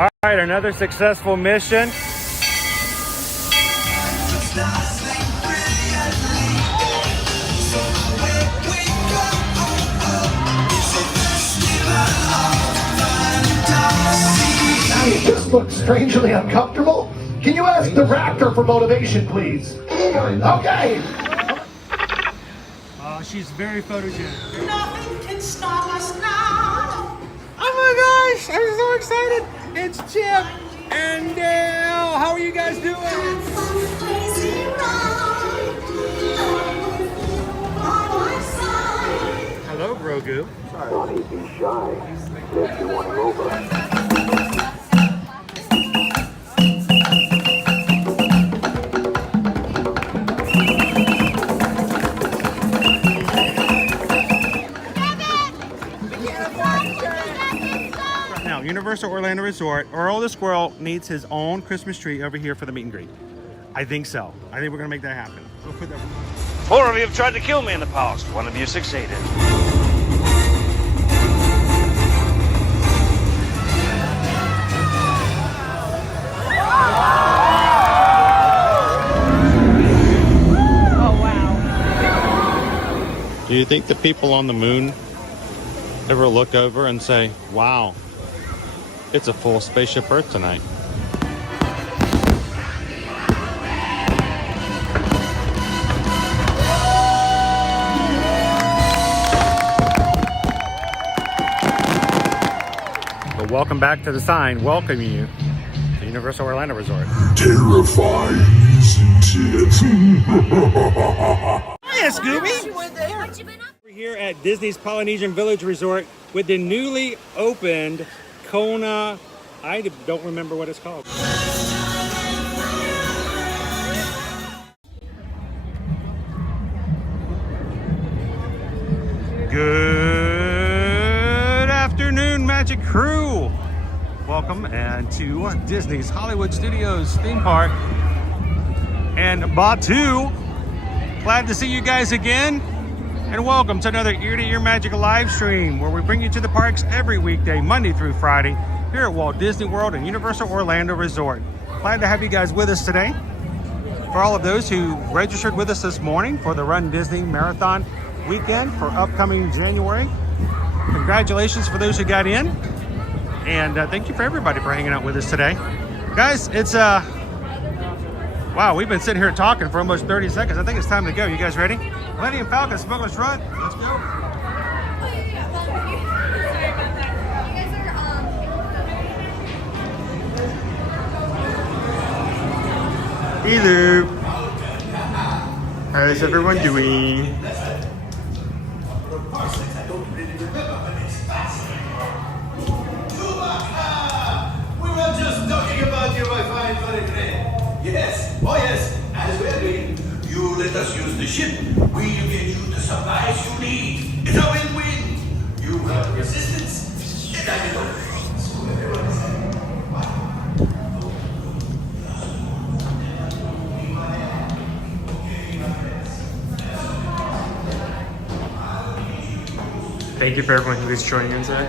All right, another successful mission. You just look strangely uncomfortable. Can you ask the raptor for motivation, please? Okay. She's very photogenic. Nothing can stop us now. Oh my gosh, I'm so excited. It's Chip and Dale. How are you guys doing? Hello, Grogu. Don't he be shy? Let you want him over. Now, Universal Orlando Resort, Earl the Squirrel needs his own Christmas tree over here for the meet and greet. I think so. I think we're gonna make that happen. We'll put that. 4 of you have tried to kill me in the past. 1 of you succeeded. Do you think the people on the moon ever look over and say, wow, it's a full spaceship Earth tonight? But welcome back to the sign welcoming you to Universal Orlando Resort. Terrifying, isn't it? Hiya, Scooby! We're here at Disney's Polynesian Village Resort with the newly opened Kona. I don't remember what it's called. Good afternoon, Magic Crew. Welcome and to Disney's Hollywood Studios theme park and Batu. Glad to see you guys again, and welcome to another Ear to Ear Magic live stream where we bring you to the parks every weekday, Monday through Friday, here at Walt Disney World and Universal Orlando Resort. Glad to have you guys with us today. For all of those who registered with us this morning for the Run Disney Marathon weekend for upcoming January, congratulations for those who got in, and thank you for everybody for hanging out with us today. Guys, it's wow, we've been sitting here talking for almost 30 seconds. I think it's time to go. You guys ready? Millennium Falcon, Smugglers Run. Let's go. Hello. How's everyone doing? We were just talking about you, my fine friend. Yes, oh yes, as we're doing. You let us use the ship. We'll get you the supplies you need. It's a win-win. You have resistance, and I will. Thank you for everyone who is joining in today.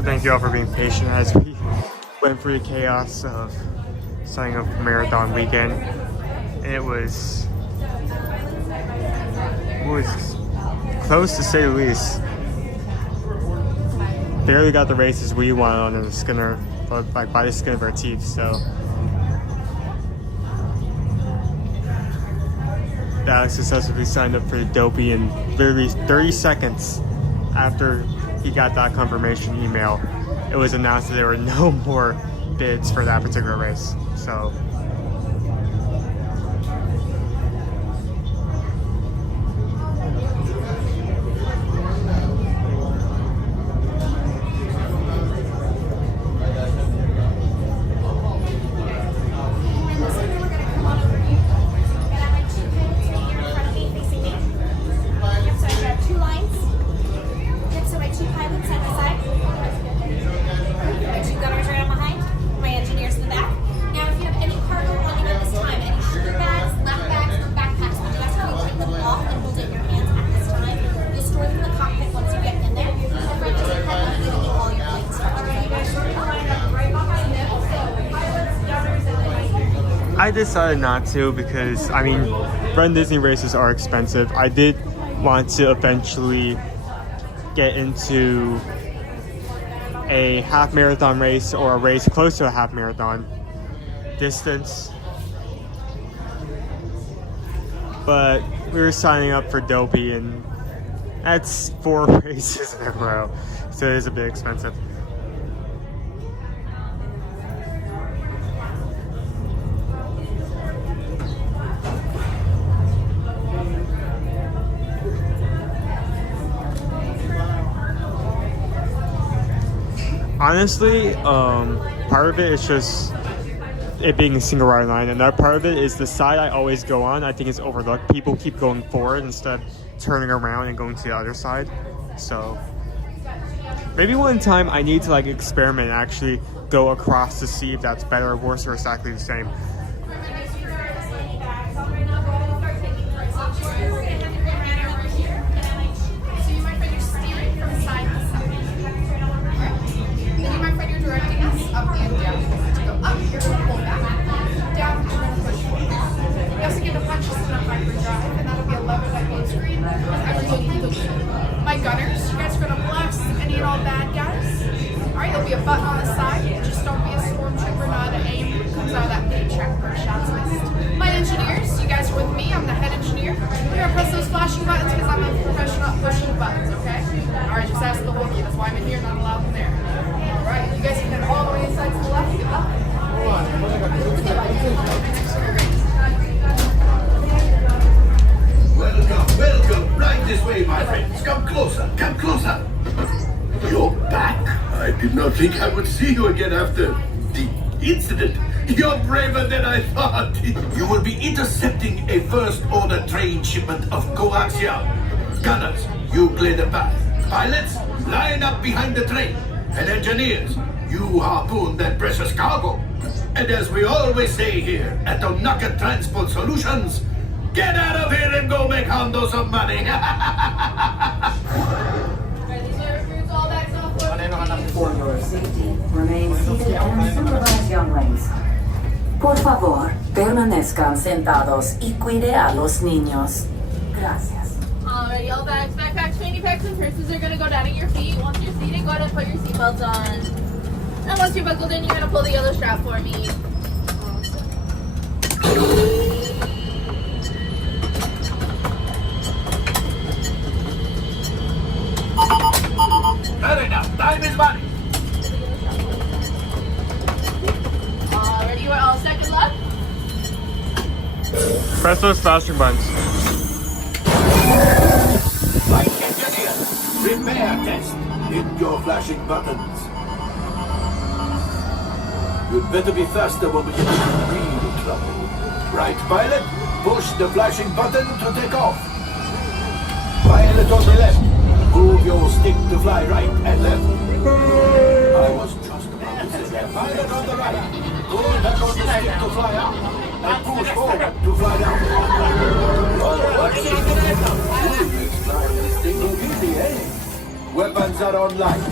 Thank you all for being patient as we went through the chaos of starting a marathon weekend. And it was close to say the least. barely got the races we wanted on the skinner, like by the skin of our teeth. So Alex successfully signed up for the Dopey, and literally 30 seconds after he got that confirmation email, it was announced that there were no more bids for that particular race. So I decided not to because, I mean, Run Disney races are expensive. I did want to eventually get into a half marathon race or a race close to a half marathon distance. But we were signing up for Dopey, and that's 4 races in a row, so it is a bit expensive. Honestly, part of it is just it being a single rider line, and that part of it is the side I always go on, I think is overlooked. People keep going forward instead of turning around and going to the other side. So maybe one time I need to like experiment and actually go across to see if that's better or worse or exactly the same. My gunners, you guys are gonna blast any and all bad guys. Alright, there'll be a button on the side. Just don't be a stormtrooper, not an aim. Comes out of that paycheck per shots list. My engineers, you guys are with me. I'm the head engineer. We're gonna press those flashing buttons because I'm a professional at pushing buttons, okay? Alright, just ask the Wookiee. That's why I'm in here, not allowed in there. Alright, you guys can head all the way inside to the left. Good luck. Welcome, right this way, my friends. Come closer, come closer. You're back. I did not think I would see you again after the incident. You're braver than I thought. You will be intercepting a first-order train shipment of coaxium. Gunners, you clear the path. Pilots, line up behind the train. And engineers, you harpoon that precious cargo. And as we always say here at Onaka Transport Solutions, get out of here and go make Hondo some money. For your safety, remain seated and supervise younglings. Por favor, permanezcan sentados y cuide a los niños. Gracias. Alrighty, all bags, backpacks, fanny packs, and purses are gonna go down at your feet. Once you're seated, go ahead and put your seatbelts on. And once you're buckled in, you're gonna pull the yellow strap for me. Fair enough, time is money. Alrighty, we're all set. Good luck. Press those flashing buttons. Flight engineer, repair test. Hit your flashing buttons. You'd better be faster when we get into real trouble. Right, pilot? Push the flashing button to take off. Pilot on the left. Move your stick to fly right and left. I was just about to say that. Pilot on the right. Pull back on the stick to fly up. And push forward to fly down. Oh, what's this? Next time this thing will be easy, eh? Weapons are online.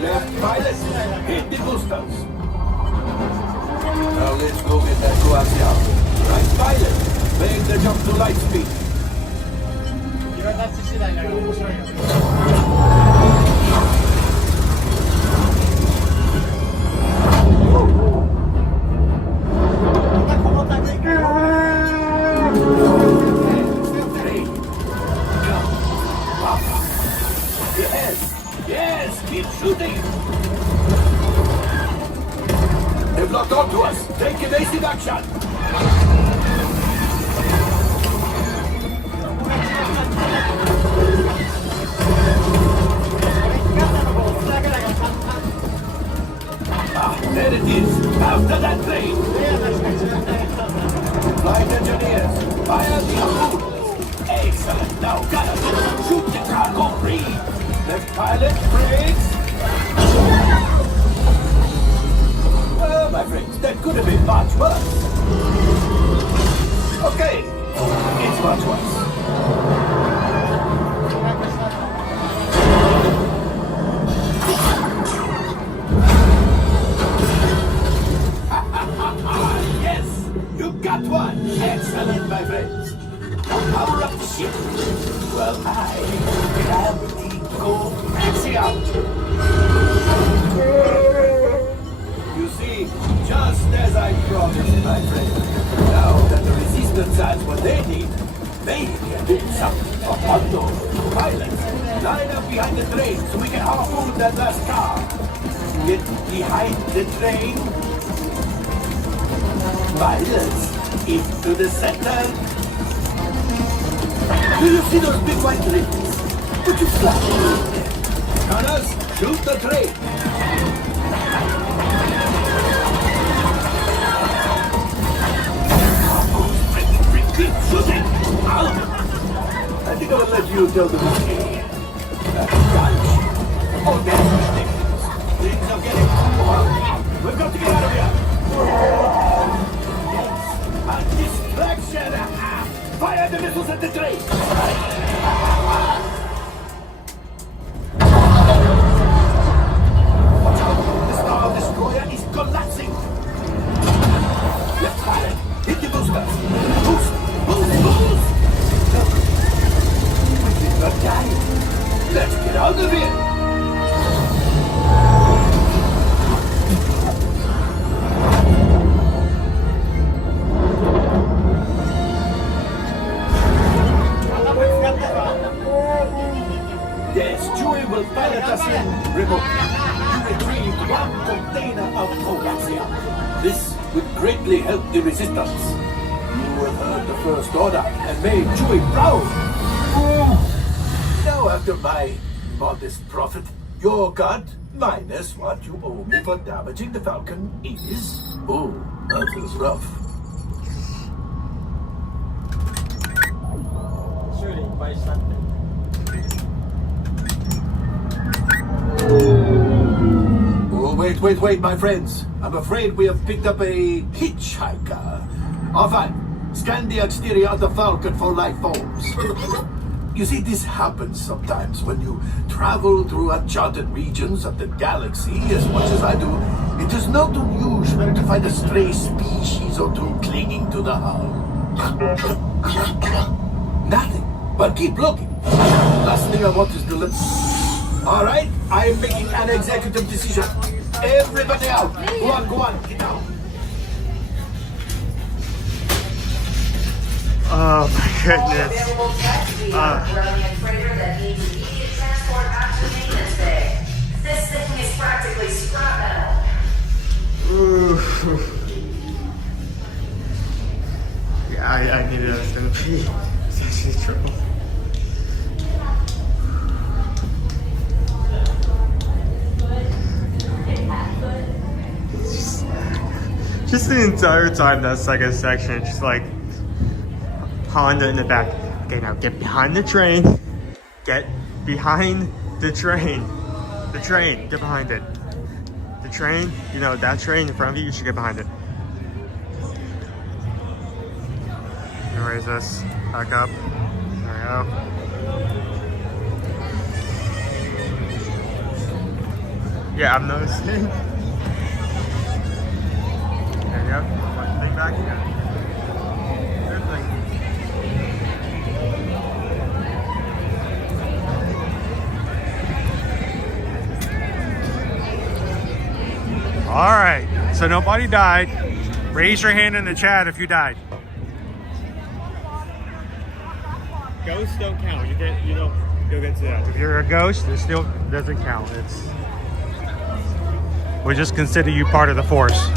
Left pilot, hit the boosters. Now let's go get that coaxium. Right pilot, make the jump to light speed. Yes, keep shooting. They've locked onto us. Take evasive action. There it is. After that train. Flight engineers, fire the harpoons. Excellent. Now, got shoot the cargo free. Left pilot, brakes. Well, my friends, that could have been much worse. Okay, it's much worse. Yes, you got one. Excellent, my friends. Power up the ship. Well, gravity go axiom. You see, just as I promised, my friend. Now that the resistance has what they need, they can do something for Otto, pilots. Line up behind the train so we can harpoon that last car. Get behind the train. Pilots, into the center. Do you see those big white rings? Would you flash them? Gunners, shoot the train. Keep shooting. I think I'll let you tell the story. Oh, that's ridiculous. Things are getting too hot. We've got to get out of here. A distraction! Fire the missiles at the train! Watch out! The Star Destroyer is collapsing! Left pilot, hit the boosters! Boost! Boost! Boost! We did not die! Let's get out of here! Yes, Chewie will pilot us in remotely. You retrieved one container of coaxium. This would greatly help the resistance. You have heard the First Order and made Chewie proud. Now, after my modest profit, your cut minus what you owe me for damaging the Falcon is... Oh, that is rough. Oh, wait, my friends. I'm afraid we have picked up a hitchhiker. Enfin, scan the exterior of the Falcon for life forms. You see, this happens sometimes when you travel through uncharted regions of the galaxy as much as I do. It is not unusual to find a stray species or two clinging to the hull. Nothing, but keep looking. Last thing I want is to let... All right, I am making an executive decision. Everybody out. Go on, get out. Oh my goodness. Available taxi Brilliant freighter that needs immediate transport after maintenance bay. This thing is practically scrap metal. Ooh. Yeah, I knew that was gonna be actually trouble. Just the entire time that second section, just like Honda in the back. Okay, now get behind the train. Get behind the train. The train, get behind it. The train, you know, that train in front of you, you should get behind it. Let me raise this back up. There we go. Yeah, I'm noticing. There you go. Put the thing back again. Good thing. All right, so nobody died. Raise your hand in the chat if you died. Ghosts don't count. You don't. you'll get to that. If you're a ghost, it still doesn't count. We just consider you part of the force.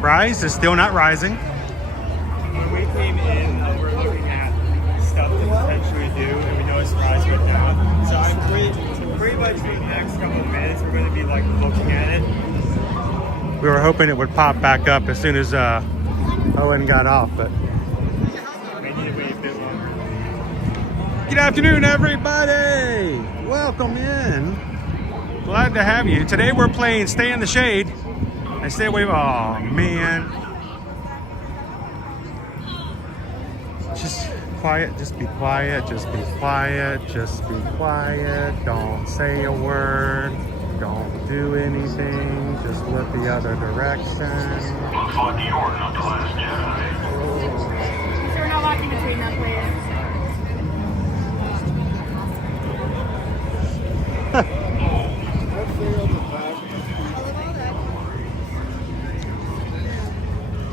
Rise is still not rising. When we came in, we're looking at stuff to potentially do, and we noticed Rise went down. So I'm pretty much for the next couple of minutes, we're going to be like looking at it. We were hoping it would pop back up as soon as Owen got off, but We need to wait a bit longer. good afternoon, everybody. Welcome in. Glad to have you. Today we're playing Stay in the Shade. And stay away. Oh man. Just quiet. Just be quiet. Just be quiet. Just be quiet. Don't say a word. Don't do anything. Just look the other direction. So we're not walking between them, please.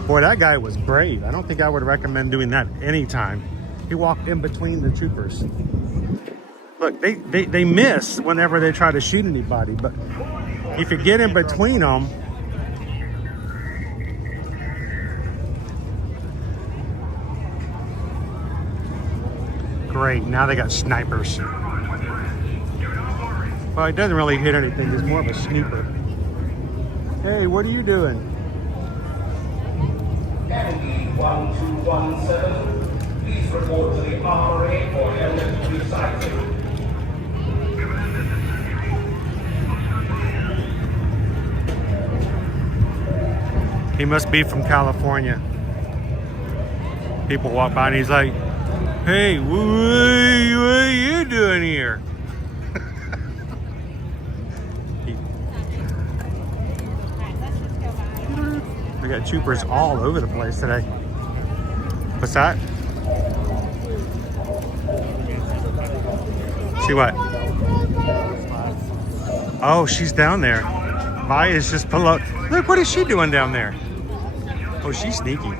Boy, that guy was brave. I don't think I would recommend doing that anytime. He walked in between the troopers. Look, they miss whenever they try to shoot anybody, but if you get in between them, great. Now they got snipers. Well, it doesn't really hit anything. It's more of a sniper. Hey, what are you doing? 1217, please report to the RA for element recycling. He must be from California. People walk by and he's like, hey, what are you doing here? We got troopers all over the place today. What's that? See what? Oh, she's down there. Vi is just below. Look, what is she doing down there? Oh, she's sneaky.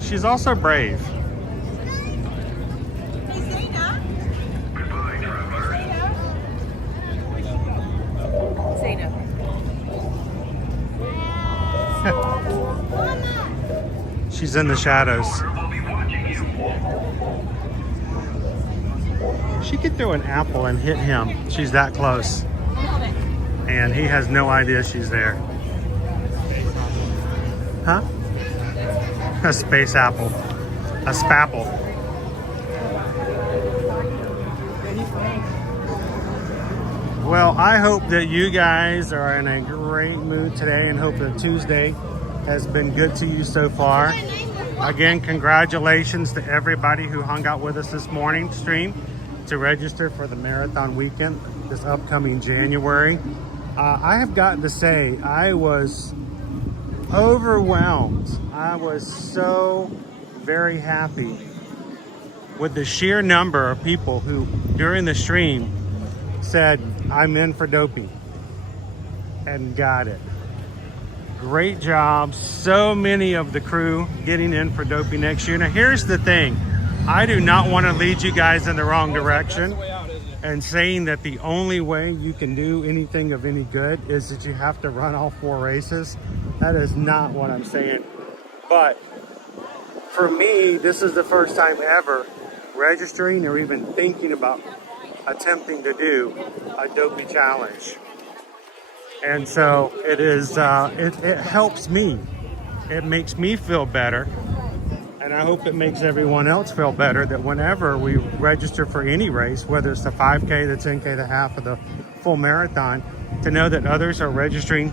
She's also brave. She's in the shadows. She could throw an apple and hit him. She's that close. And he has no idea she's there. Huh? A space apple. A spapple. Well, I hope that you guys are in a great mood today and hope that Tuesday has been good to you so far. Again, congratulations to everybody who hung out with us this morning stream to register for the marathon weekend this upcoming January. I have got to say, I was overwhelmed. I was so very happy with the sheer number of people who during the stream said, I'm in for doping, and got it. Great job. So many of the crew getting in for doping next year. Now here's the thing. I do not want to lead you guys in the wrong direction and saying that the only way you can do anything of any good is that you have to run all 4 races. That is not what I'm saying. But for me, this is the first time ever registering or even thinking about attempting to do a dopey challenge. And so it is, it helps me. It makes me feel better. And I hope it makes everyone else feel better that whenever we register for any race, whether it's the 5K, the 10K, the half, or the full marathon, to know that others are registering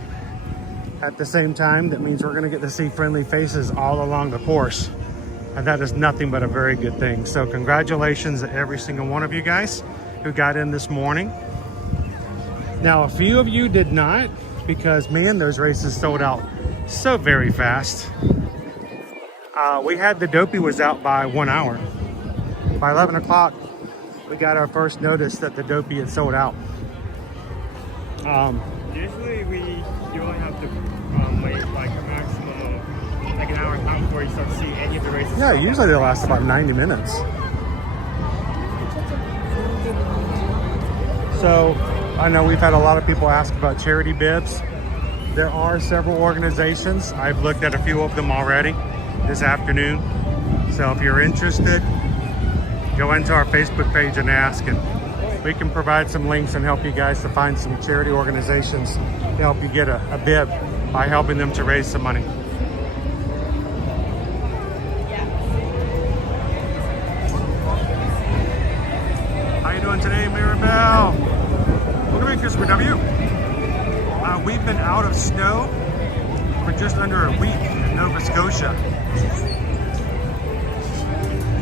at the same time. That means we're going to get to see friendly faces all along the course. And that is nothing but a very good thing. So congratulations to every single one of you guys who got in this morning. Now, a few of you did not, because man, those races sold out so very fast. We had the dopey was out by 1 hour. By 11 o'clock, we got our first notice that the dopey had sold out. Usually you only have to wait like a maximum of like an hour and a half before you start seeing any of the races. Yeah, usually they last about 90 minutes. So I know we've had a lot of people ask about charity bibs. There are several organizations. I've looked at a few of them already this afternoon. So if you're interested, go into our Facebook page and ask, and we can provide some links and help you guys to find some charity organizations to help you get a bib by helping them to raise some money. How you doing today, Mirabelle? Welcome in, Christopher W. We've been out of snow for just under a week in Nova Scotia.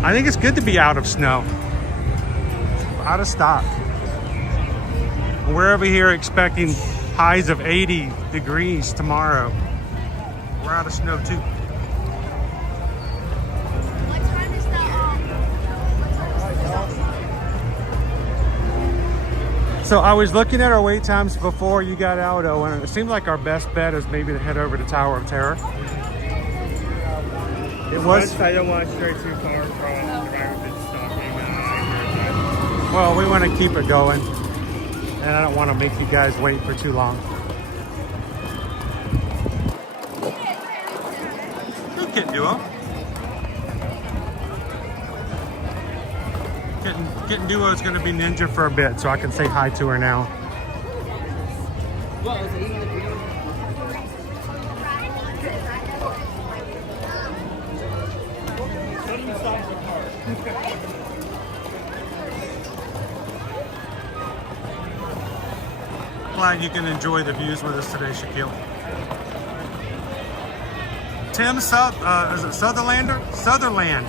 I think it's good to be out of snow. Out of stock. We're over here expecting highs of 80 degrees tomorrow. We're out of snow too. What time is the So I was looking at our wait times before you got out, Owen, and it seemed like our best bet is maybe to head over to Tower of Terror. It was. I don't want to stray too far from the rapid stopping. Well, we want to keep it going, and I don't want to make you guys wait for too long. Good kid duo. Kitten duo is going to be Ninja for a bit, so I can say hi to her now. Glad you can enjoy the views with us today, Shaquille. Tim is it Sutherlander? Sutherland.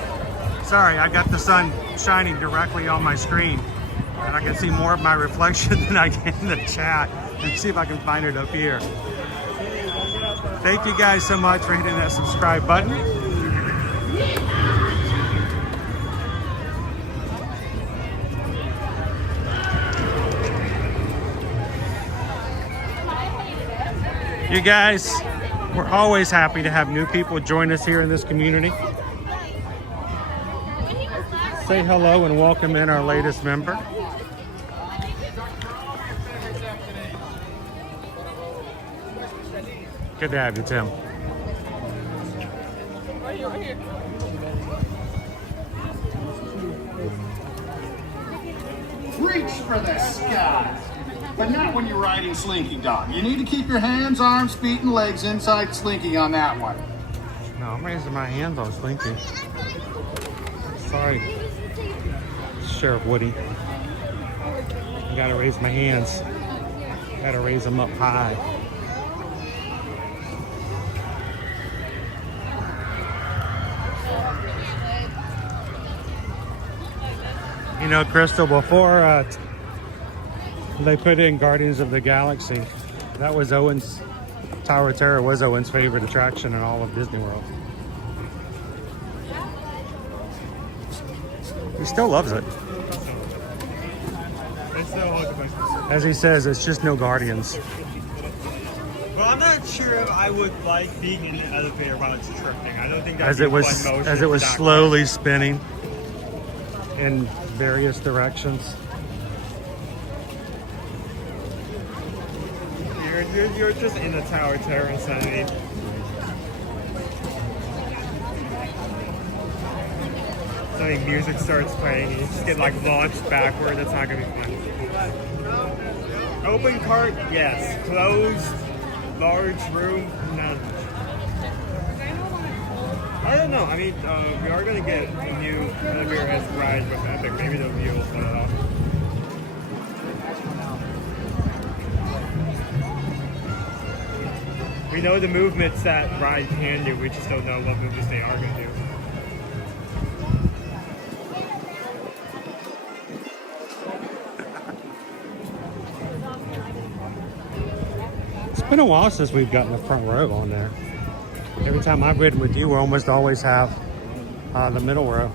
Sorry, I got the sun shining directly on my screen, and I can see more of my reflection than I can in the chat. Let's see if I can find it up here. Thank you guys so much for hitting that subscribe button. You guys, we're always happy to have new people join us here in this community. Say hello and welcome in our latest member. Good to have you, Tim. Reach for the sky. But not when you're riding Slinky Dog. You need to keep your hands, arms, feet, and legs inside Slinky on that one. No, I'm raising my hands on Slinky. Sorry, Sheriff Woody. I gotta raise my hands. Gotta raise them up high. You know, Crystal, before they put in Guardians of the Galaxy, that was Owen's, Tower of Terror was Owen's favorite attraction in all of Disney World. He still loves it. As he says, it's just no Guardians. Well, I'm not sure if I would like being in the elevator while it's tripping. I don't think As it was slowly spinning in various directions. You're just in the Tower of Terror insanity. Suddenly music starts playing and you just get like launched backward. That's not gonna be fun. Open cart, yes. Closed, large room, none. I don't know. I mean, we are gonna get a new elevator ride with Epic. Maybe the wheel will put it off. We know the movements that ride can do, we just don't know what movements they are going to do. It's been a while since we've gotten the front row on there. Every time I've ridden with you, we almost always have the middle row.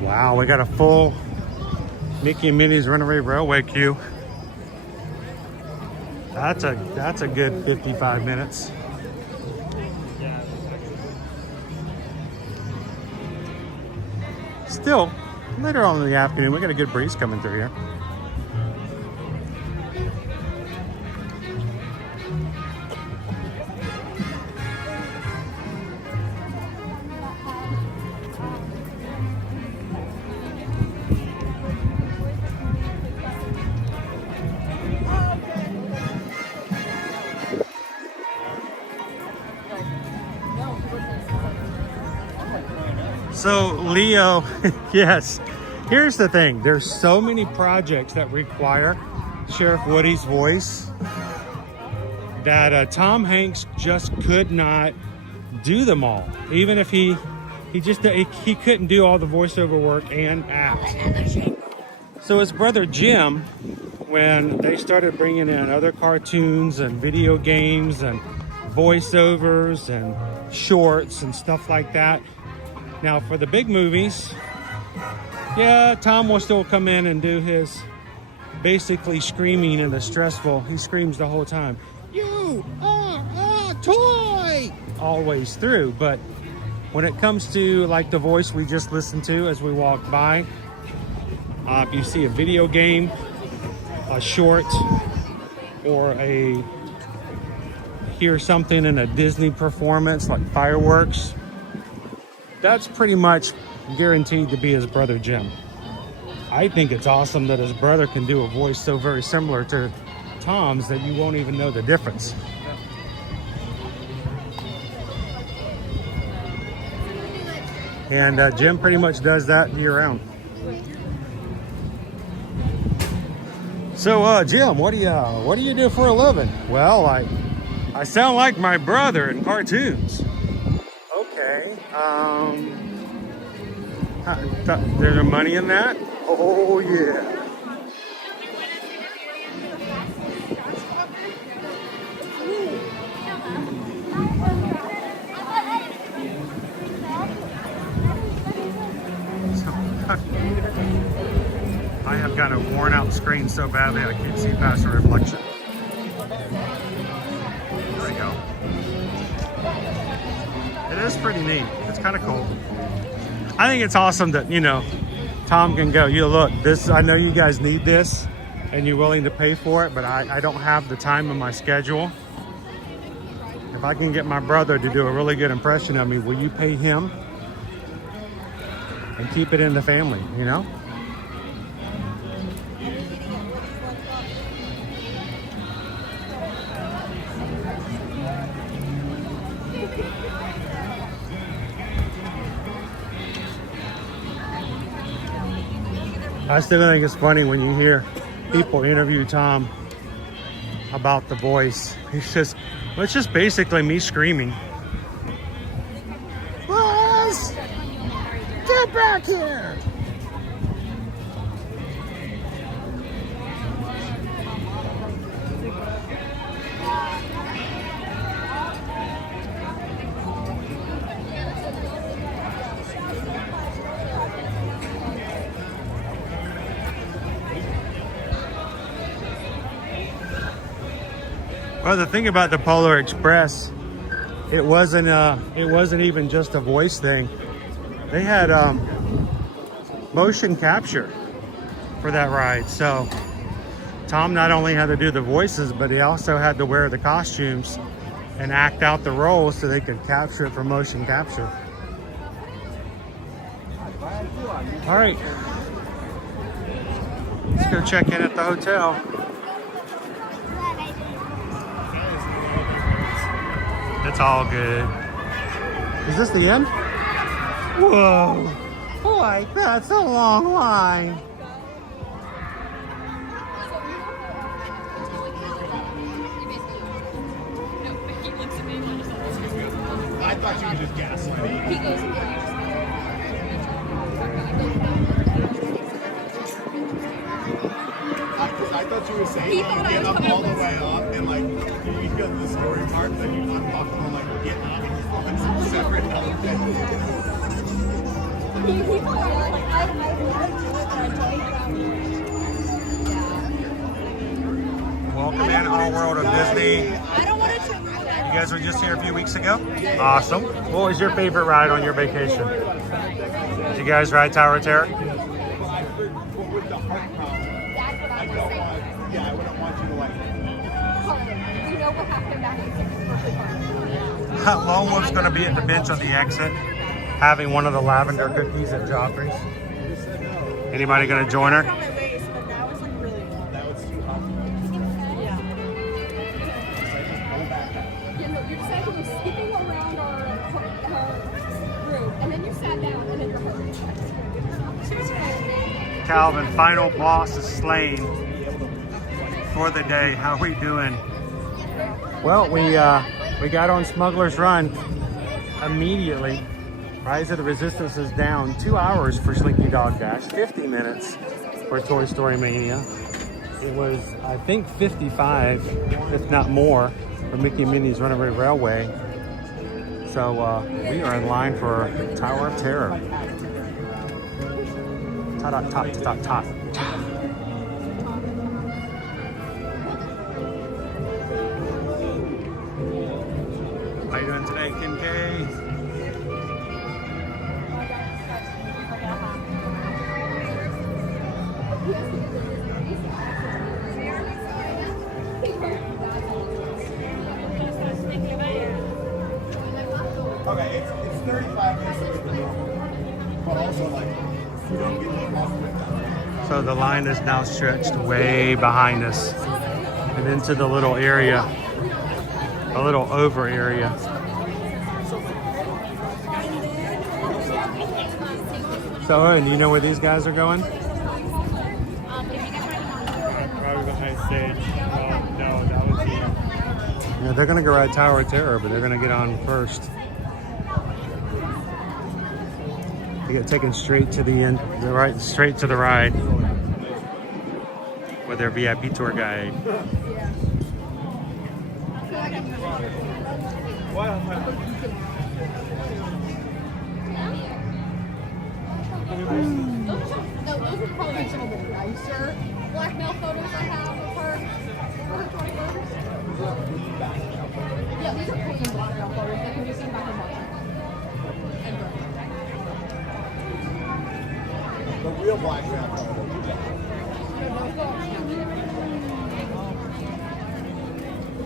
Wow, we got a full Mickey and Minnie's Runaway Railway queue. That's a good 55 minutes. Still, later on in the afternoon, we got a good breeze coming through here. So Leo, yes, here's the thing. There's so many projects that require Sheriff Woody's voice that Tom Hanks just could not do them all. Even if he couldn't do all the voiceover work and act. So his brother Jim, when they started bringing in other cartoons and video games and voiceovers and shorts and stuff like that. Now for the big movies, yeah, Tom will still come in and do his basically screaming in the stressful. He screams the whole time. You are a toy! Always through. But when it comes to like the voice we just listened to as we walked by, if you see a video game, a short, or hear something in a Disney performance like fireworks, that's pretty much guaranteed to be his brother Jim. I think it's awesome that his brother can do a voice so very similar to Tom's that you won't even know the difference. And Jim pretty much does that year round. So Jim, what do you do for a living? Well, I sound like my brother in cartoons. Okay. There's money in that? Oh yeah. I have got a worn out screen so badly I can't see past the reflection. There we go. It is pretty neat. It's kind of cool. I think it's awesome that, you know, Tom can go, look, this, I know you guys need this and you're willing to pay for it, but I don't have the time in my schedule. If I can get my brother to do a really good impression of me, will you pay him? And keep it in the family, you know? I still think it's funny when you hear people interview Tom about the voice. It's just basically me screaming. Buzz! Get back here! Well, the thing about the Polar Express, it wasn't even just a voice thing. They had motion capture for that ride. So Tom not only had to do the voices, but he also had to wear the costumes and act out the roles so they could capture it for motion capture. All right, let's go check in at the hotel. It's all good. Is this the end? Whoa. Boy, that's a long line. I thought you were just gaslighting. He goes, I thought you were saying you get up all the way up and like you get the story part, then I'm talking about like get up and separate. Welcome in our world of Disney. You guys were just here a few weeks ago? Awesome. What was your favorite ride on your vacation? Did you guys ride Tower of Terror? Lone Wolf's going to be at the bench on the exit, having one of the lavender cookies at Joffrey's. Anybody going to join her? Calvin, final boss is slain for the day. How are we doing? Well, we got on Smugglers Run immediately. Rise of the Resistance is down. 2 hours for Slinky Dog Dash, 50 minutes for Toy Story Mania. It was, I think, 55, if not more, for Mickey and Minnie's Runaway Railway. So we are in line for Tower of Terror. Tot. How you doing today, Kim K? Okay, it's 35 minutes away from normal, but also like you don't get lost with that. So the line is now stretched way behind us and into the little area, a little over area. So, Owen, do you know where these guys are going? Probably behind stage. No, that was the... Yeah, they're gonna go ride Tower of Terror, but they're gonna get on first. They get taken straight to the end, straight to the ride with their VIP tour guide. Those would probably be some of the nicer blackmail photos I have of her. Yeah, these are clean blackmail photos. They can be seen back in March. The real black man.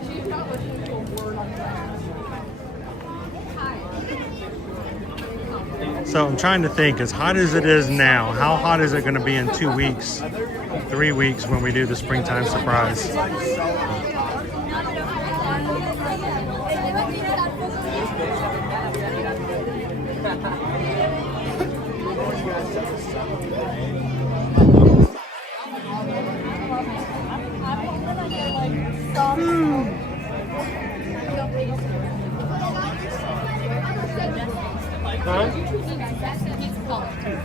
She's not listening to a word on that. So I'm trying to think, as hot as it is now, how hot is it going to be in 2 weeks, 3 weeks when we do the springtime surprise?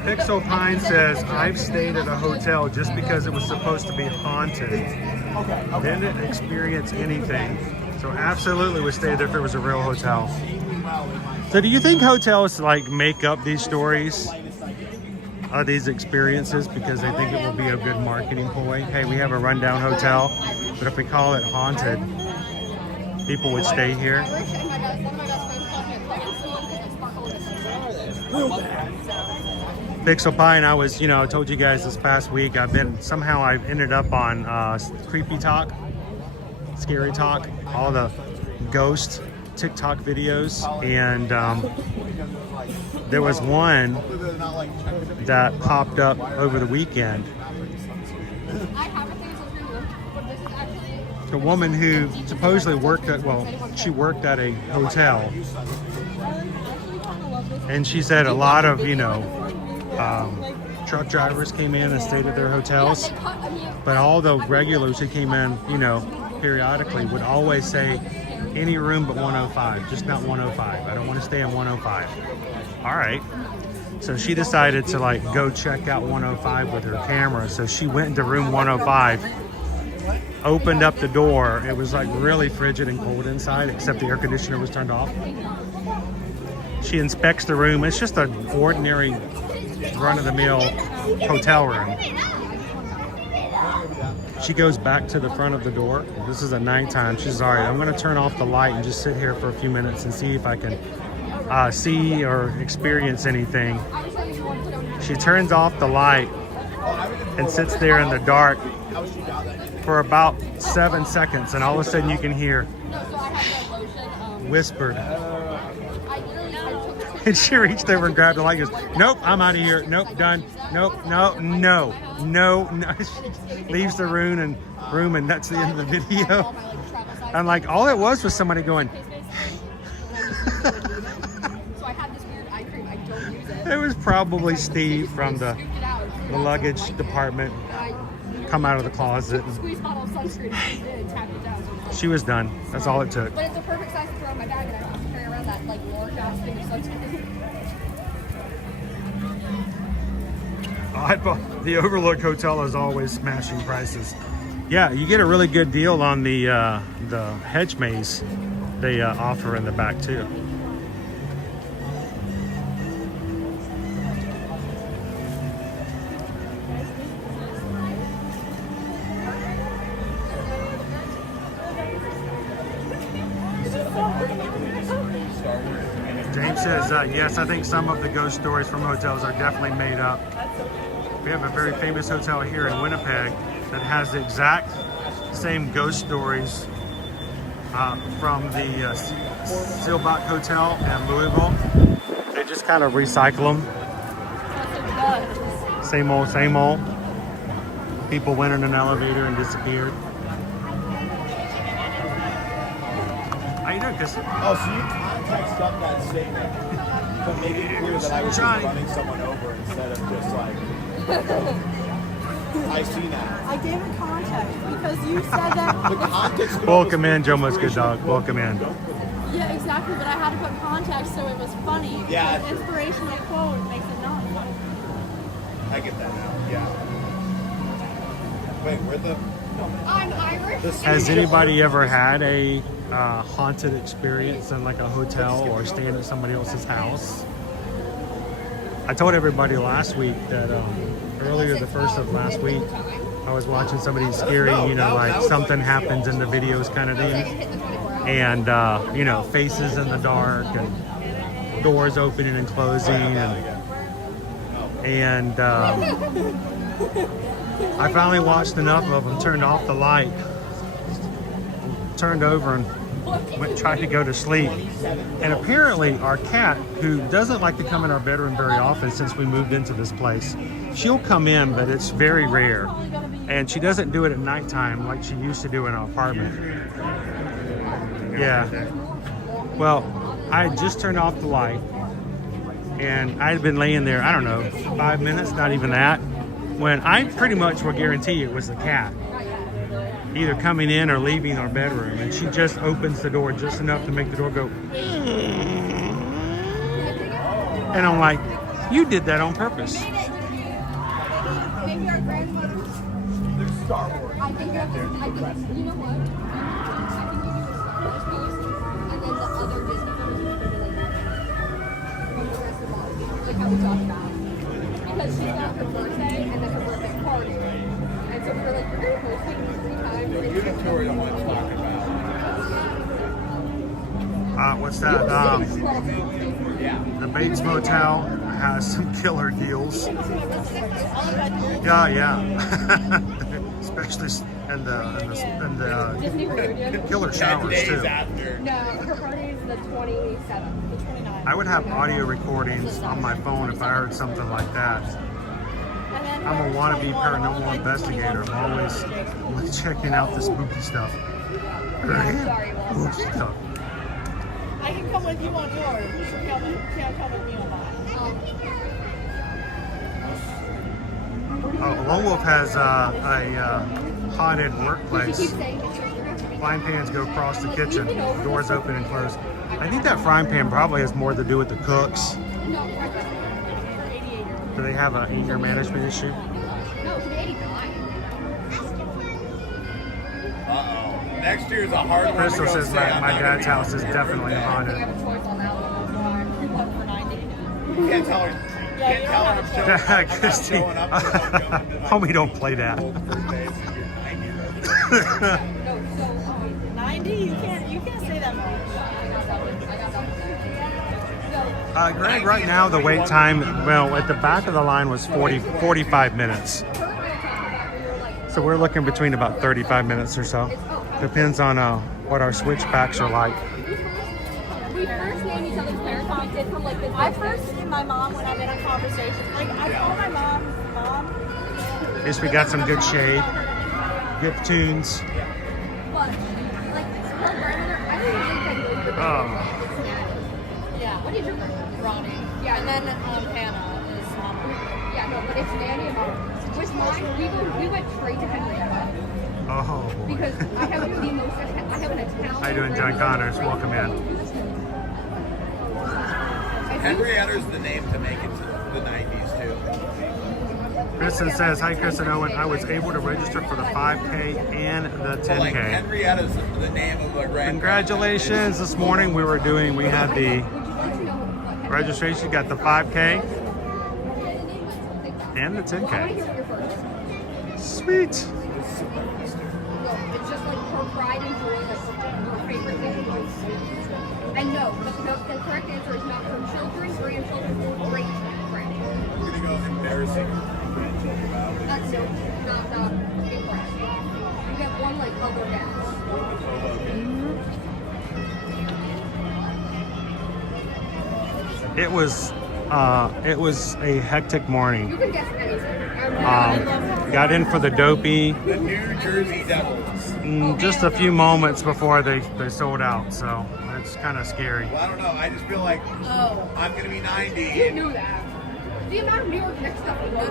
Pixel Pine says, I've stayed at a hotel just because it was supposed to be haunted. Didn't experience anything. So absolutely would stay there if it was a real hotel. So do you think hotels like make up these stories, these experiences, because they think it will be a good marketing ploy? Hey, we have a rundown hotel, but if we call it haunted, people would stay here. Pixel Pine, I was, I told you guys this past week, I've ended up on Creepy Talk, Scary Talk, all the ghost TikTok videos, and there was one that popped up over the weekend. The woman who supposedly worked at a hotel, and she said a lot of, truck drivers came in and stayed at their hotels, but all the regulars who came in, periodically would always say, any room but 105, just not 105. I don't want to stay in 105. All right. So she decided to go check out 105 with her camera. So she went into room 105, opened up the door. It was really frigid and cold inside, except the air conditioner was turned off. She inspects the room. It's just an ordinary run-of-the-mill hotel room. She goes back to the front of the door. This is at nighttime. She's all right. I'm going to turn off the light and just sit here for a few minutes and see if I can see or experience anything. She turns off the light and sits there in the dark for about 7 seconds, and all of a sudden you can hear whispered. And she reached over and grabbed the light and goes, nope, I'm out of here. Nope, done. Nope, no. She leaves the room and that's the end of the video. I'm like, all it was somebody going, it was probably Steve from the luggage department come out of the closet. She was done. That's all it took. But it's a perfect size to throw in my bag, and I don't have to carry around that like large ass thing of sunscreen. The Overlook Hotel is always smashing prices. Yeah, you get a really good deal on the hedge maze they offer in the back too. James says, yes, I think some of the ghost stories from hotels are definitely made up. We have a very famous hotel here in Winnipeg that has the exact same ghost stories from the Sealbach Hotel in Louisville. They just kind of recycle them. Same old, same old. People went in an elevator and disappeared. How you doing, Chris? Oh, so you context up that statement to make it clear that I was just running someone over instead of just like, I see now. I gave it context because you said that. The context. Welcome in, Joe Most Good Dog. Welcome in. Yeah, exactly, but I had to put context so it was funny. Yeah. The inspirational quote makes it not funny. I get that now. Yeah. Wait, where the? I'm Irish. Has anybody ever had a haunted experience in like a hotel or staying at somebody else's house? I told everybody last week that earlier the first of last week, I was watching somebody scary, you know, like something happens in the videos kind of thing. And, you know, faces in the dark and doors opening and closing. And I finally watched enough of them, turned off the light, turned over and tried to go to sleep. And apparently our cat, who doesn't like to come in our bedroom very often since we moved into this place, she'll come in, but it's very rare. And she doesn't do it at nighttime like she used to do in our apartment. Yeah. Well, I had just turned off the light and I had been laying there, I don't know, 5 minutes, not even that, when I pretty much will guarantee it was the cat either coming in or leaving our bedroom, and she just opens the door just enough to make the door go. And I'm like, you did that on purpose. Maybe our grandmother's. There's Star Wars. I think you know what? And then the other Disney like how we talked about. Because she's got her birthday and then her birthday party. And so we were like, we're going to host it 3 times. Give a tour of what I'm talking about. What's that? The Bates Motel has some killer deals. Yeah. Especially in the killer showers too. No, her party is the 27th, the 29th. I would have audio recordings on my phone if I heard something like that. I'm a wannabe paranormal investigator. I'm always checking out the spooky stuff. Spooky stuff. I can come with you on yours. You can't come with me on mine. Lone Wolf has a haunted workplace. Frying pans go across the kitchen, doors open and close. I think that frying pan probably has more to do with the cooks. Do they have an anger management issue? No, it's an 89. Uh-oh. Next year's a hard one. Crystal says my dad's house is definitely haunted. We have a choice on that one. 1 for 90. You can't tell her. Yeah, you don't have to show it. Christy, homie, don't play that. 90? You can't say that much. Greg, right now the wait time, well, at the back of the line was 45 minutes. So we're looking between about 35 minutes or so. Depends on what our switchbacks are like. We first named each other's parents. We did from like this. I first name my mom when I'm in a conversation. Like I call my mom. At least we got some good shade, good tunes. But like her grandmother, I don't think that Oh. Yeah. What is your grandmother? Ronnie. Yeah, and then Hannah is mom. Yeah, no, but it's Nanny and mom. With mine, we went straight to Henrietta. Oh. Because I have the most. I have an Italian. How you doing, John Connors? Welcome in. Henrietta's the name to make it to the 90s too. Kristen says, hi Chris and Owen, I was able to register for the 5K and the 10K. Well, like Henrietta's the name of a grand. Congratulations. This morning we had the registration, got the 5K and the 10K. Sweet. It's just like her pride and joy, like her favorite thing. And no, the correct answer is not from children, grandchildren, or great grandchildren. We're gonna go embarrassing grandchildren about it. That's not incorrect. You get one like other dads. It was a hectic morning. You can guess anything. Got in for the dopey. The New Jersey Devils. Just a few moments before they sold out, so it's kind of scary. Well, I don't know. I just feel like I'm gonna be 90. You knew that. The amount of New York next stuff. No.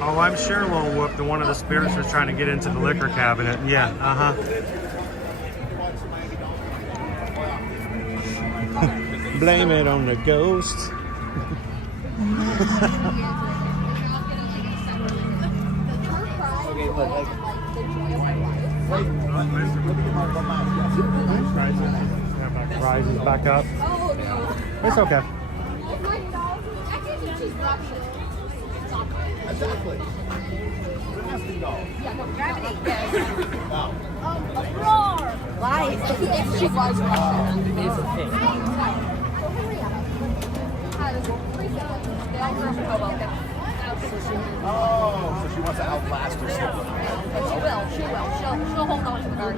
Oh, I'm sure Lil Whoop, one of the spirits, was trying to get into the liquor cabinet. Yeah, Blame it on the ghost. Rises back up. It's okay. Exactly. Yeah, no, gravity. Roar! Lies. She flies Oh, so she wants to outlast herself. She will. She'll hold on to the very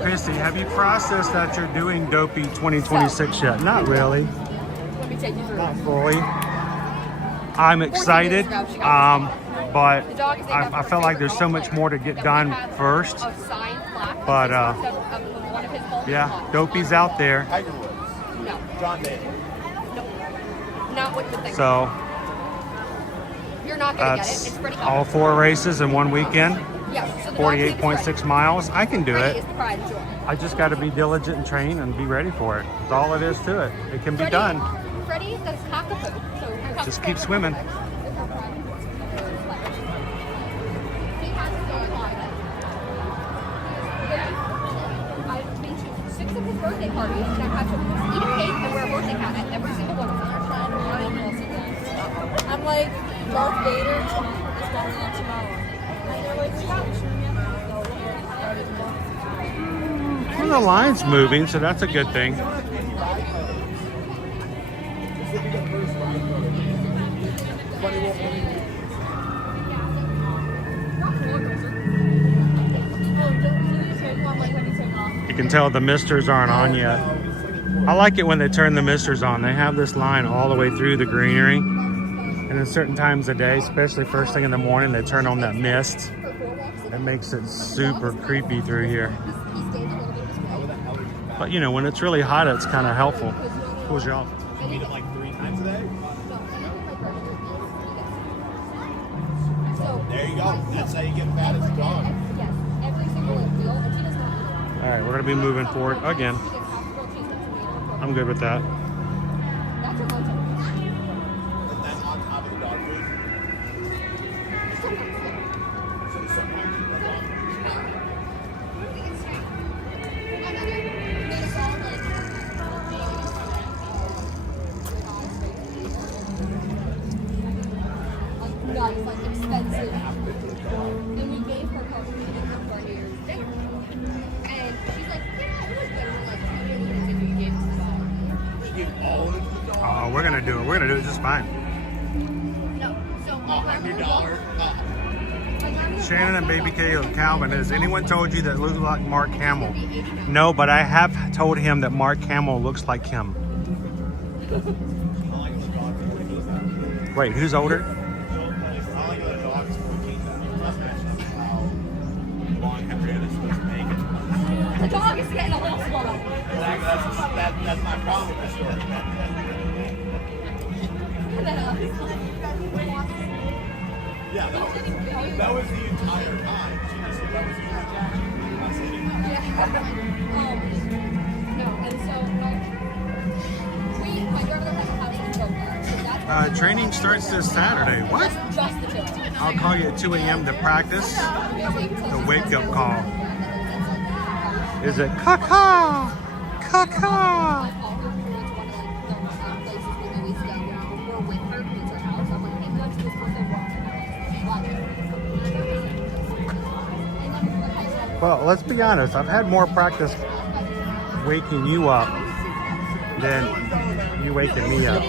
Christy, have you processed that you're doing Dopey 2026 yet? Not really. Let me take you through. Not fully. I'm excited, but I feel like there's so much more to get done first. But yeah, Dopey's out there. Tiger Woods. No. John Daly. Not what you think. So you're not gonna get it. that's It's pretty all 4 races in one weekend. Yeah, so the dog is 48.6 miles. I can do Freddie it. is the pride and joy. I just got to be diligent and train and be ready for it. That's all it is to it. It can be done. Freddie does cockapoo. So Just keep swimming. He has his own line. I've been to 6 of his birthday parties and I've had to eat a cake and wear a birthday hat at every single one of them. I'm like, Darth Vader is going on tomorrow. And they're like, stop. Well, the line's moving, so that's a good thing. You can tell the misters aren't on yet. I like it when they turn the misters on. They have this line all the way through the greenery. And at certain times of day, especially first thing in the morning, they turn on that mist. It makes it super creepy through here. But you know, when it's really hot, it's kind of helpful. Cools you off. You meet him like 3 times a day? There you go. That's how you get fat as a dog. All right, we're gonna be moving forward again. I'm good with that. Oh, we're gonna do it. We're gonna do it just fine. Shannon and Baby K of Calvin, has anyone told you that looks like Mark Hamill? No, but I have told him that Mark Hamill looks like him. Wait, who's older? The dog is getting a little slow. That's my problem with the story. Yeah, that was the entire time. She just said that was the entire time. No, and so my grandmother has a house in Boca. So that's Training starts this Saturday. What? just the two. I'll call you at 2 a.m. to practice. The wake-up call. Is it caca? Caca? Well, let's be honest. I've had more practice waking you up than you waking me up.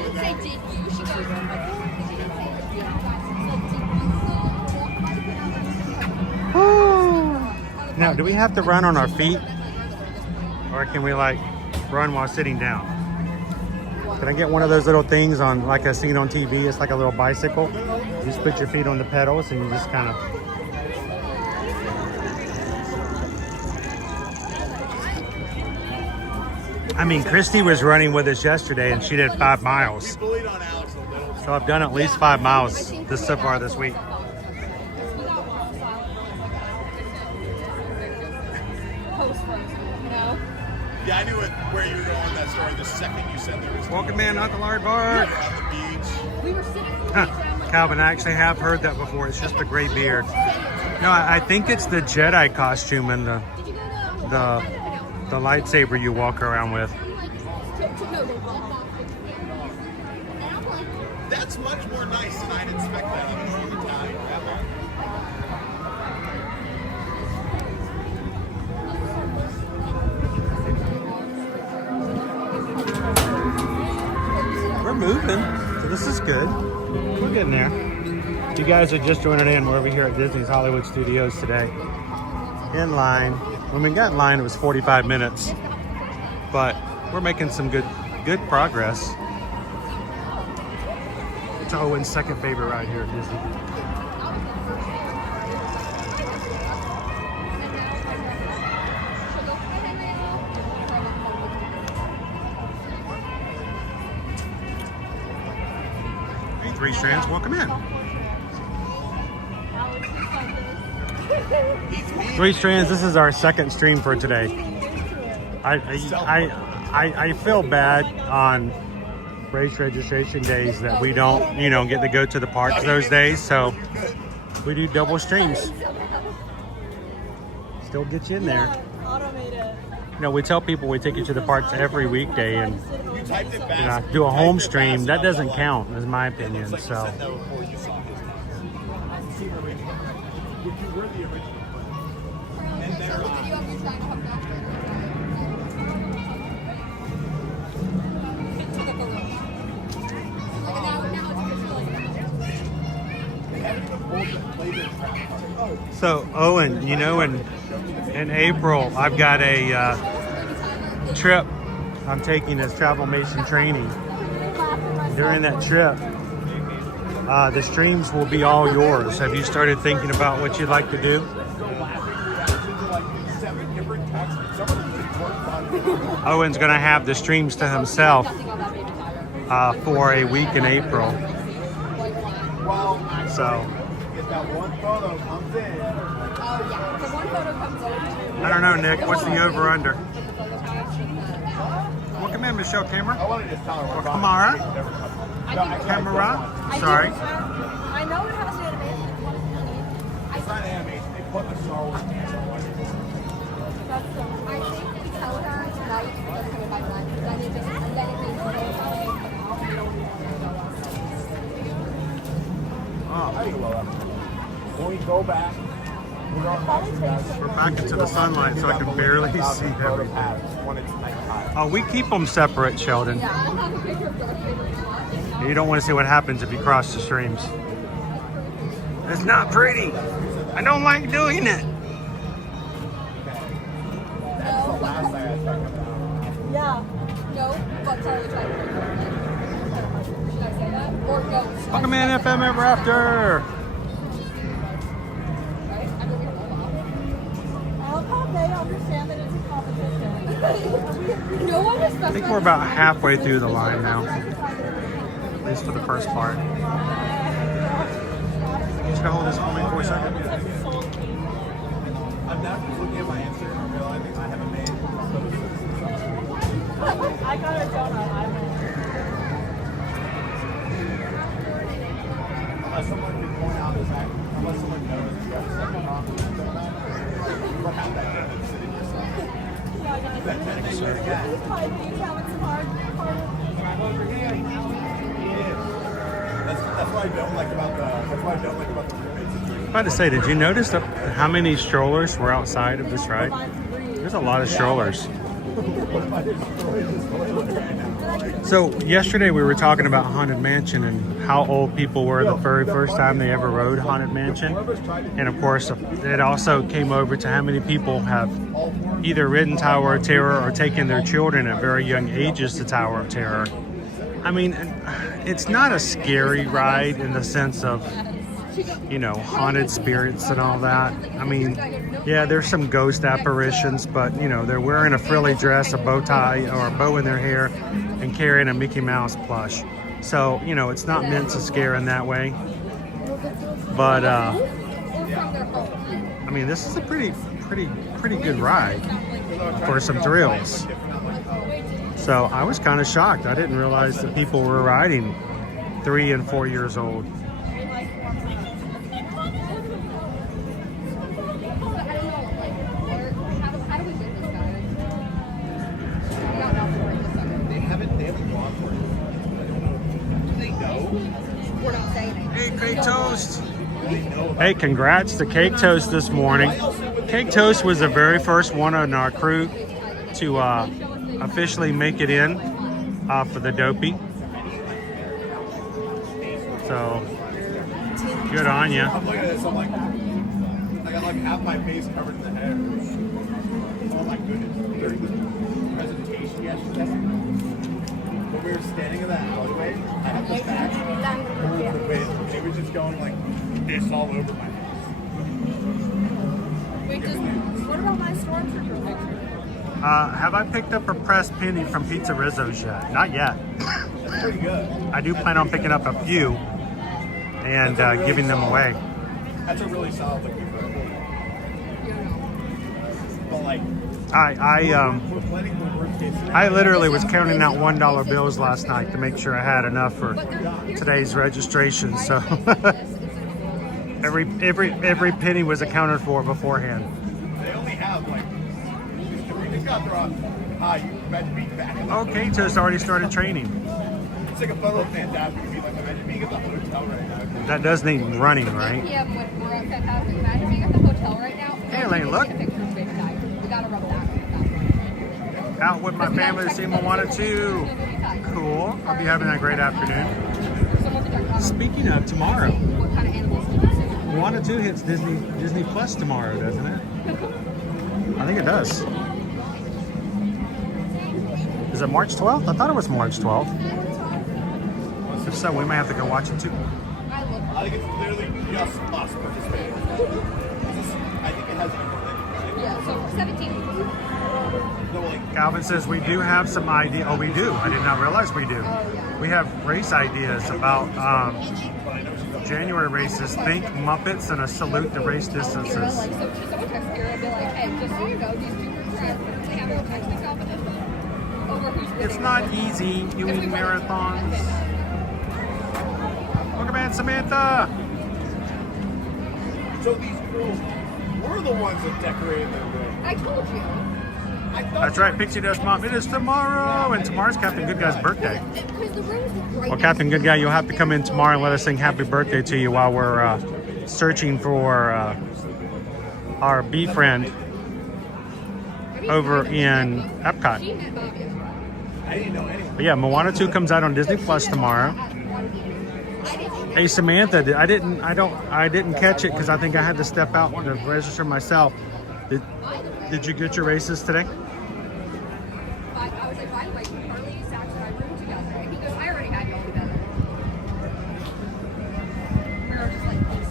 Now, do we have to run on our feet? Or can we like run while sitting down? Can I get one of those little things on like I've seen on TV? It's like a little bicycle. You just put your feet on the pedals and you just kind of... I mean, Christy was running with us yesterday and she did 5 miles. So I've done at least 5 miles so far this week. Yeah, I knew where you were going with that story the second you said there was. Welcome in, Uncle Aardvark. On the beach. We were sitting. Calvin, I actually have heard that before. It's just a gray beard. No, I think it's the Jedi costume and the lightsaber you walk around with. That's much more nice than I'd expect that on the Italian. We're moving, so this is good. We're getting there. You guys are just joining in. We're over here at Disney's Hollywood Studios today. In line. When we got in line, it was 45 minutes. But we're making some good progress. It's Owen's second favorite ride here at Disney. Hey, 3 Strands, welcome in. 3 Strands, this is our second stream for today. I feel bad on race registration days that we don't, get to go to the parks those days, so we do double streams. Still get you in there. We tell people we take you to the parks every weekday and do a home stream. That doesn't count, is my opinion. So. So Owen, in April I've got a trip I'm taking as Travelmation training. During that trip, the streams will be all yours. Have you started thinking about what you'd like to do? Owen's gonna have the streams to himself for a week in April. So I don't know, Nick. What's the over/under? Welcome in, Michelle Cameron. Or Kamara. Kamara. Sorry. I know it has animation. It's not animation. They put a Star Wars answer on it. I think we tell her tonight that's coming by tonight. And then it means When we go back, we're back into the sunlight, so I can barely see everything. When it's nighttime. Oh, we keep them separate, Sheldon. Yeah, I'll have a picture of Darth Vader. You don't want to see what happens if you cross the streams. It's not pretty. I don't like doing it. Yeah. No, but Charlie tried to. Should I say that? Or no? Welcome in, FM Ever After. Right? I'm over here. I love how they understand that it's a competition. No one is. I think we're about halfway through the line now. At least for the first part. Just gonna hold this for me for a second. I'm not looking at my Instagram and realizing I haven't made I got a donut. unless someone can point out the fact, unless someone knows you got someone off with a donut, or have that donut sitting yourself. That technically where to get. That's what I don't like about the roommate situation. I'm about to say, did you notice how many strollers were outside of this ride? There's a lot of strollers. So yesterday we were talking about Haunted Mansion and how old people were the very first time they ever rode Haunted Mansion. And of course, it also came over to how many people have either ridden Tower of Terror or taken their children at very young ages to Tower of Terror. I mean, it's not a scary ride in the sense of, you know, haunted spirits and all that. I mean, yeah, there's some ghost apparitions, but, you know, they're wearing a frilly dress, a bow tie, or a bow in their hair, and carrying a Mickey Mouse plush. So, you know, it's not meant to scare in that way. But, I mean, this is a pretty good ride for some thrills. So I was kind of shocked. I didn't realize that people were riding 3 and 4 years old. Cake Toast. Hey, congrats to Cake Toast this morning. Cake Toast was the very first one on our crew to officially make it in for the Dopey. So, good on you. I'm looking at this, I'm like, I got like half my face covered in the hair. Oh my goodness. During the presentation yesterday, when we were standing in that alleyway, I had this back. It was just going like this all over my face. Wait, what about my stormtrooper picture? Have I picked up a pressed penny from Pizza Rizzo's yet? Not yet. That's pretty good. I do plan on picking up a few and really giving them away. That's a really solid looking photo. But like, I we're planning the worst case scenario. I literally was counting out $1 bills last night to make sure I had enough for today's registration. So every penny was accounted for beforehand. They only have like, we just got thrown. Hi, you meant to be back. Okay, Toast already started training. It's like a photo of Fantastic. You'd be like, imagine being at the hotel right now. That does need running, right? Yeah, when we're at Fantastic. Imagine being at the hotel right now. Hey, Elaine, look. We gotta rub that. Out with my family to see Moana 2. Cool. I'll be having a great afternoon. Speaking of tomorrow, What kind of animals do you see? Moana 2 hits Disney Plus tomorrow, doesn't it? I think it does. Is it March 12th? I thought it was March 12th. If so, we might have to go watch it too. I think it's literally just us participating. I think it has a Yeah, so 17. Calvin says we do have some idea. Oh, we do. I did not realize we do. We have race ideas about January races. Think Muppets and a salute to race distances. Like, someone text here and be like, hey, just so you know, these two groups are having a texting competition over who's winning. It's not easy doing marathons. Welcome in, Samantha. So these girls were the ones that decorated their room. I told you. That's right, Pixie Dust Mom. It is tomorrow, and tomorrow's Captain Good Guy's birthday. Well, Captain Good Guy, you'll have to come in tomorrow and let us sing happy birthday to you while we're searching for our bee friend over in Epcot. I didn't know anyone. But yeah, Moana 2 comes out on Disney Plus tomorrow. Hey Samantha, I didn't catch it because I think I had to step out to register myself. Did you get your races today? I was like, by the way, Carly sat in my room together. And he goes, I already had you all together. We were just like this.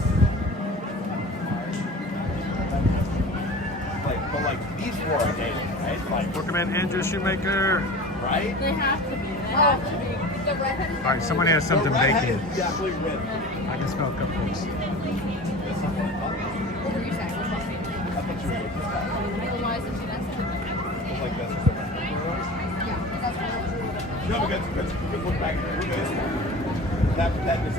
But like these four are dating, right? Like, Welcome in, Andrew Shoemaker. right? They have to be. They have to be. The redhead is All right, somebody has something baking. Definitely red. I can smell cupcakes. What were you saying? I thought you were looking at Why is it too like this. Yeah, that's what No, because look back. That is.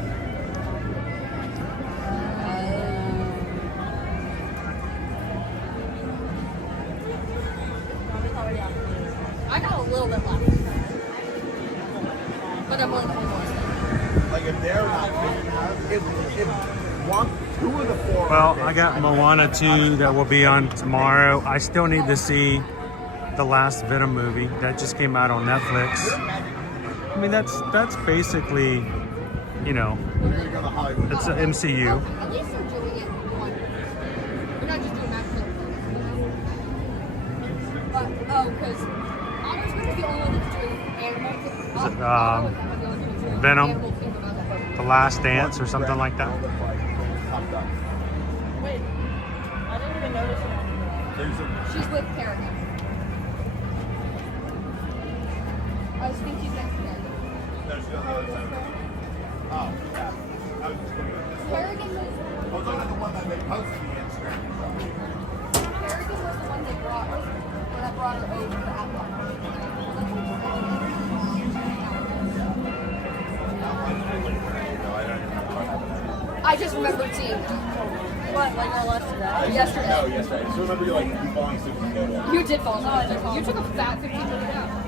I got a little bit left. But I'm willing to hold on. Like if they're not figuring out, if one, two of the four. Well, I got Moana 2 that will be on tomorrow. I still need to see the last Venom movie that just came out on Netflix. I mean, that's basically, you know, it's an MCU. At least they're doing it one. They're not just doing that for But, because Ambersweet is the only one that's doing animal. Venom, The Last Dance, or something like that. Wait, I didn't even notice it. She's with Kerrigan. I was thinking she's next to Kerrigan. Oh, yeah. I was just looking at this. Kerrigan was Look at the one that they posted the Instagram. Kerrigan was the one they brought her, or that brought her over to Apple. I just remembered seeing her. What, like all left of that? Yesterday. No, yesterday. So remember, you falling asleep in the middle. You did fall asleep. You took a fat 15-minute nap.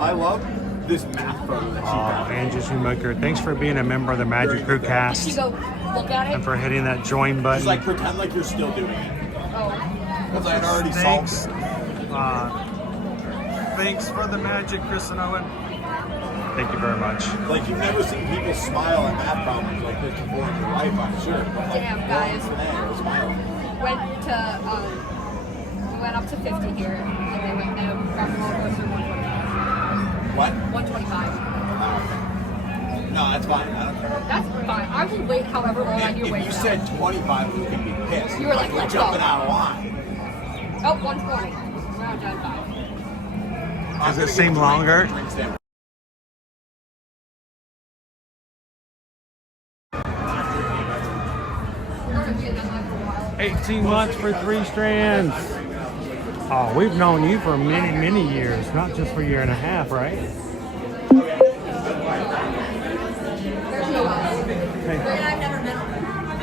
I love this math photo that she got. Andrew Shoemaker, thanks for being a member of the Magic Crew Did cast she go look at it? and for hitting that join Just button. like pretend like you're still doing it. Oh. Because I had already Thanks. solved it. Thanks for the magic, Chris and Owen. Thank you very much. Like you've never seen people smile at math problems like this before in your life, I'm sure. But, like, Damn, guys. they're smiling. Went to, we went up to 50 here, and they went there, got roller coaster 125. What? 125. No, that's fine. I don't care. That's fine. I will wait however long on your If way. you said 25, we could be pissed. You were like, we're let's jumping go. out of line. Oh, 120. We're on John 5. Does it seem longer? 18 months for 3 strands. Oh, we've known you for many, many years, not just for a year and a half, right? Hey,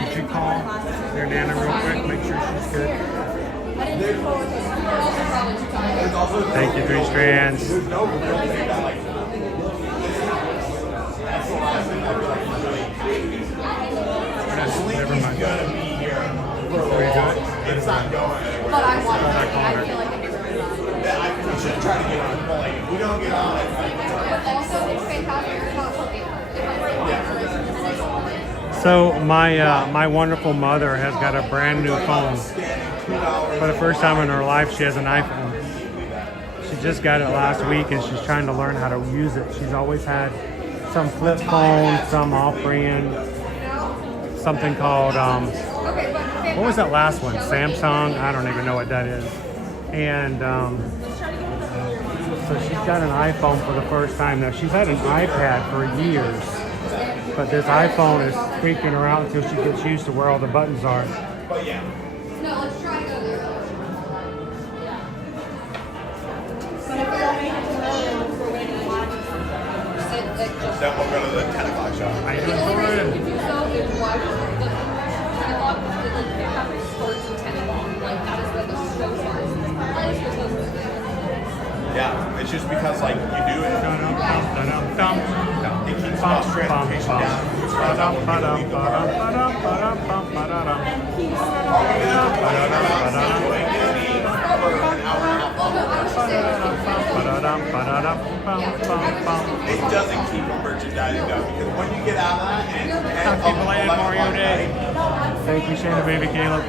did you call their Nana real quick, make sure she's good? Thank you, 3 strands. Never mind. It's not going. But I want to. I feel like I'm We should try to get on. But like, if we don't get on, But also, it's fantastic. It's not something. So my wonderful mother has got a brand new phone. For the first time in her life, she has an iPhone. She just got it last week, and she's trying to learn how to use it. She's always had some flip phone, some off-brand, something called what was that last one? Samsung? I don't even know what that is. And so she's got an iPhone for the first time. Now she's had an iPad for years, but this iPhone is freaking her out until she gets used to where all the buttons are. but yeah. No, let's try to go there. Then we'll go to the 10 o'clock show. I The only reason we do so is why the 10 o'clock, the camera starts at 10 o'clock. Like, that is when the show starts. Yeah, it's just because like you do it. It keeps cost transportation down. It doesn't keep a merchandising though, because when you get out of that and Happy belated Mario Day. Thank you, Shana, baby Caleb.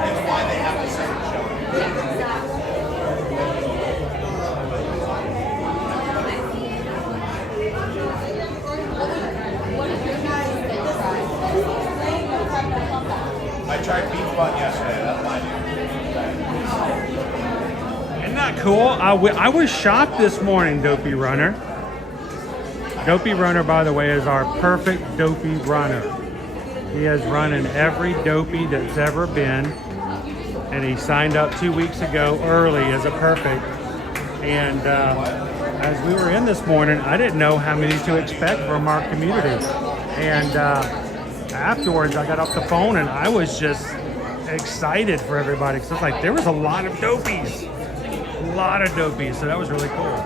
It's why they have the second show. I tried beef bun yesterday. That's my new. Isn't that cool? I was shocked this morning, Dopey Runner. Dopey Runner, by the way, is our perfect Dopey Runner. He has run in every Dopey that's ever been, and he signed up 2 weeks ago early as a perfect. And as we were in this morning, I didn't know how many to expect from our community. And afterwards, I got off the phone and I was just excited for everybody, because it's like there was a lot of Dopies. A lot of Dopies, so that was really cool.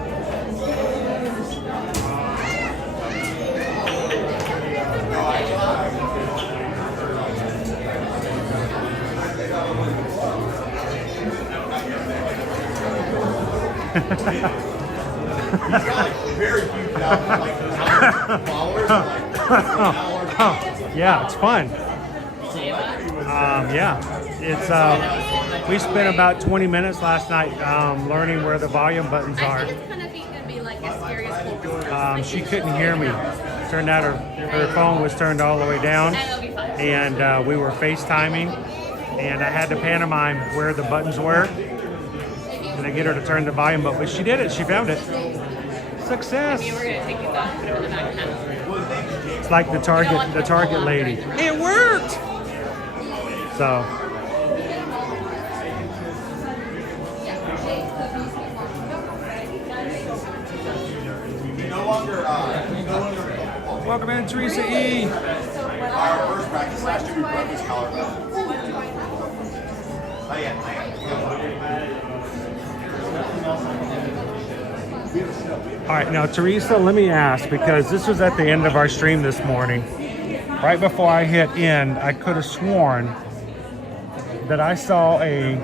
He's got like very huge followers. Yeah, it's fun. Yeah, it's we spent about 20 minutes last night learning where the volume buttons are. She couldn't hear me. Turned out her phone was turned all the way down, and we were FaceTiming, and I had to pantomime where the buttons were and I get her to turn the volume up. But she did it. She found it. Success. It's like the Target lady. It worked. So. Welcome in, Teresa E. Our first practice last year, we broke his collarbone. Oh yeah. All right, now Teresa, let me ask, because this was at the end of our stream this morning. Right before I hit end, I could have sworn that I saw a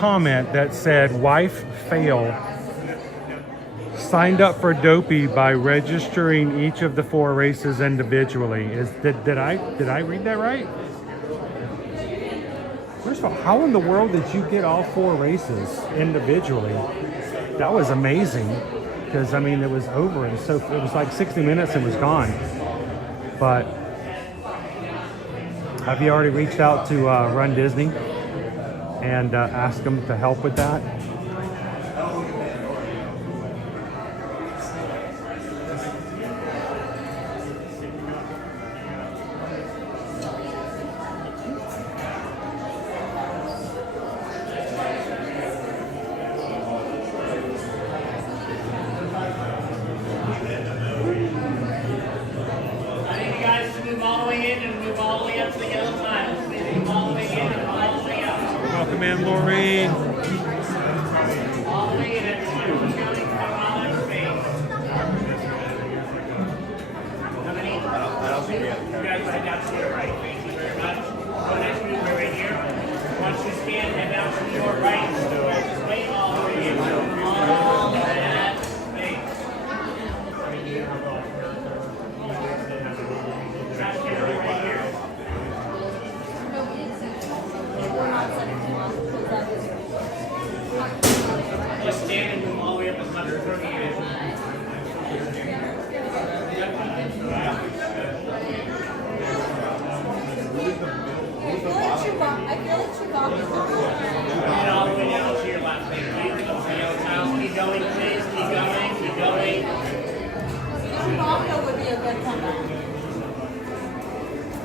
comment that said, "Wife fail. Signed up for Dopey by registering each of the 4 races individually." Did I read that right? First of all, how in the world did you get all 4 races individually? That was amazing, because I mean it was over, and so it was like 60 minutes and was gone. But have you already reached out to Run Disney and asked them to help with that? Welcome in, Lorraine.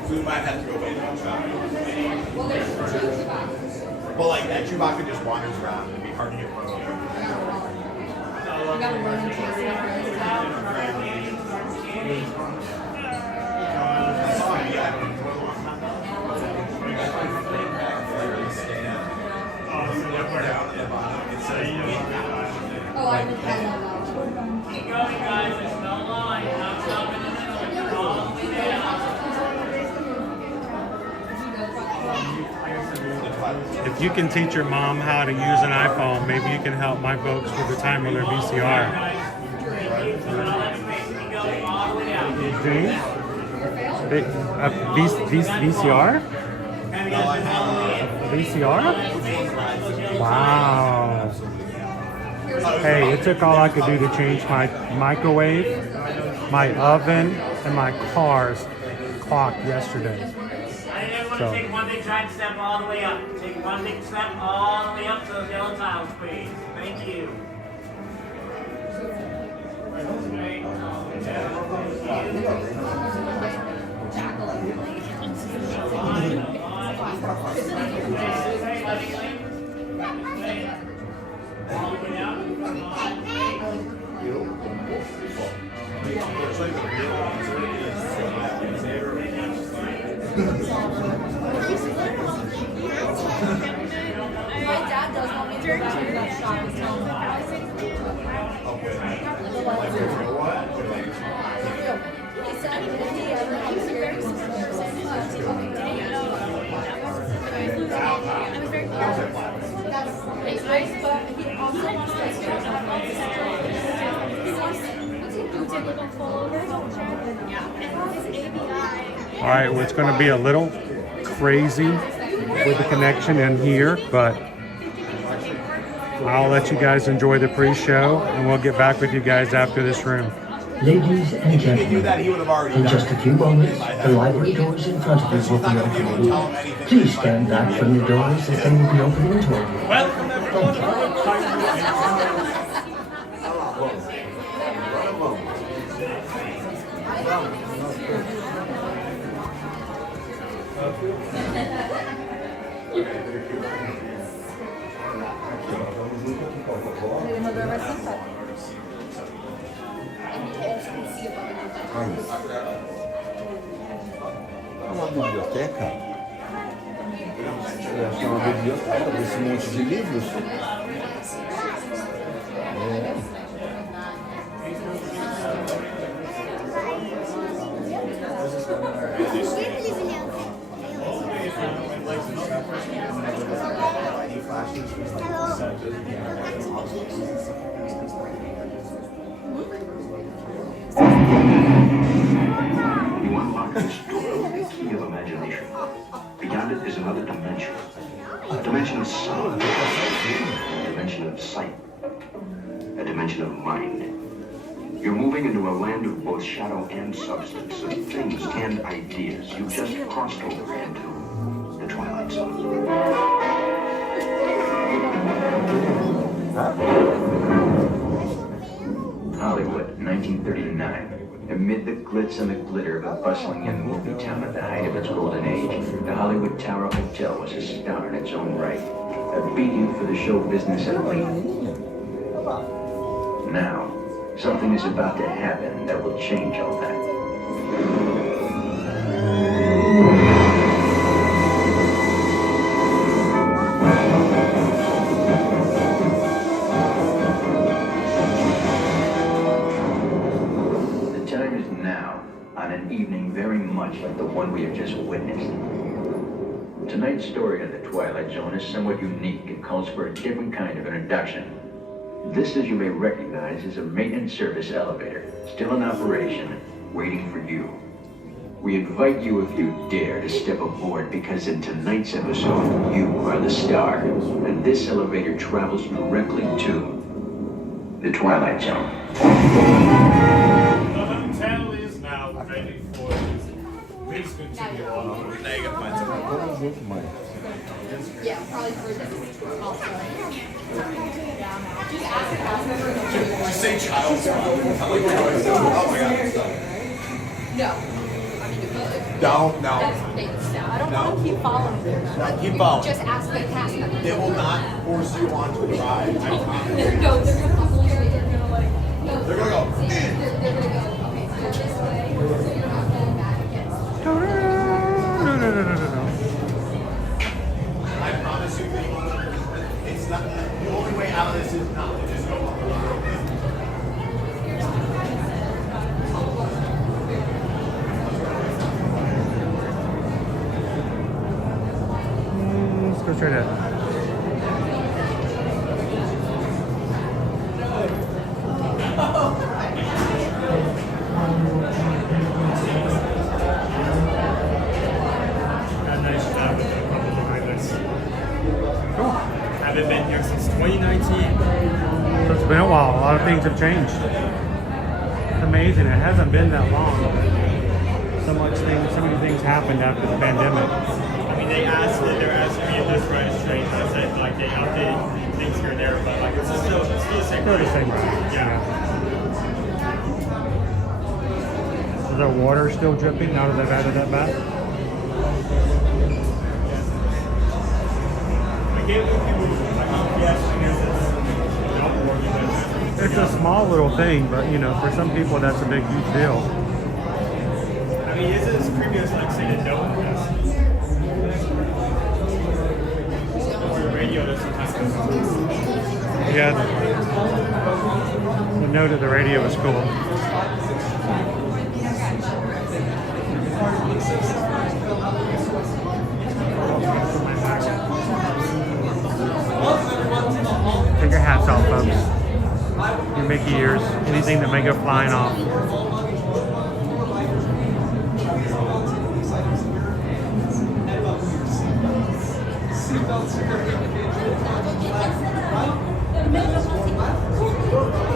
We might have to go wait on Chewbacca. Well, there's 2 Chewbaccas. Well, like that Chewbacca just wanders around. It'd be hard to get one over. We gotta run and chase him. you can teach your mom how to use an iPhone. Maybe you can help my folks with the time of their VCR. James? VCR? A VCR? Wow. Hey, it took all I could do to change my microwave, my oven, and my car's clock yesterday. So. Take one big giant step all the way up. Take one big step all the way up to those yellow tiles, please. Thank you. My dad does want me to shop his home. He said if he ever comes here, I was very close. That's nice, but he also wants to All right, well, it's going to be a little crazy with the connection in here, but I'll let you guys enjoy the pre-show, and we'll get back with you guys after this room. Ladies and gentlemen, in just a few moments, the library doors in front of you will be opening. Please stand back from the doors as they will be opening toward you. Welcome, everyone. É uma biblioteca? Eu acho que é uma biblioteca desse monte de livros. You unlock this door with the key of imagination. Beyond it is another dimension. A dimension of sound. A dimension of sight. A dimension of mind. You're moving into a land of both shadow and substance, of things and ideas. You've just crossed over into the Twilight Zone. Hollywood, 1939. Amid the glitz and the glitter of a bustling young movie town at the height of its golden age, the Hollywood Tower Hotel was a star in its own right, a beacon for the show business elite. Now, something is about to happen that will change all that. On an evening very much like the one we have just witnessed. Tonight's story of the Twilight Zone is somewhat unique and calls for a different kind of introduction. This, as you may recognize, is a maintenance service elevator, still in operation, waiting for you. We invite you, if you dare, to step aboard, because in tonight's episode, you are the star, and this elevator travels directly to the Twilight Zone. Ready for this. Please continue on. Now you gotta find something. Yeah, probably for this also. Just say child spot. Oh my god. No. I mean, you could. No. That's big stuff. I don't want to keep following them. Keep following. Just ask the task. They will not force you onto the ride. I promise. They're gonna like. They're gonna go. They're gonna go. Okay, so this way. So you're not going back against. No. I promise you, it's not. The only way out of this is not to just go. Let's go straight ahead. So it's been a while. A lot of things have changed. It's amazing. It hasn't been that long. So many things happened after the pandemic. I mean, they were asking me if this ride is strange. I said, like, they updated things here and there, but, like, it's still the same Still the same ride. Yeah. Is there water still dripping now that they've added that back? It's a small little thing, but you know, for some people that's a big, huge deal. I mean, is it as creepy as, like, saying a dope? Or the radio that sometimes goes on. Yeah. The note of the radio is cool. Take your hats off, folks. Your Mickey ears, anything that may go flying off.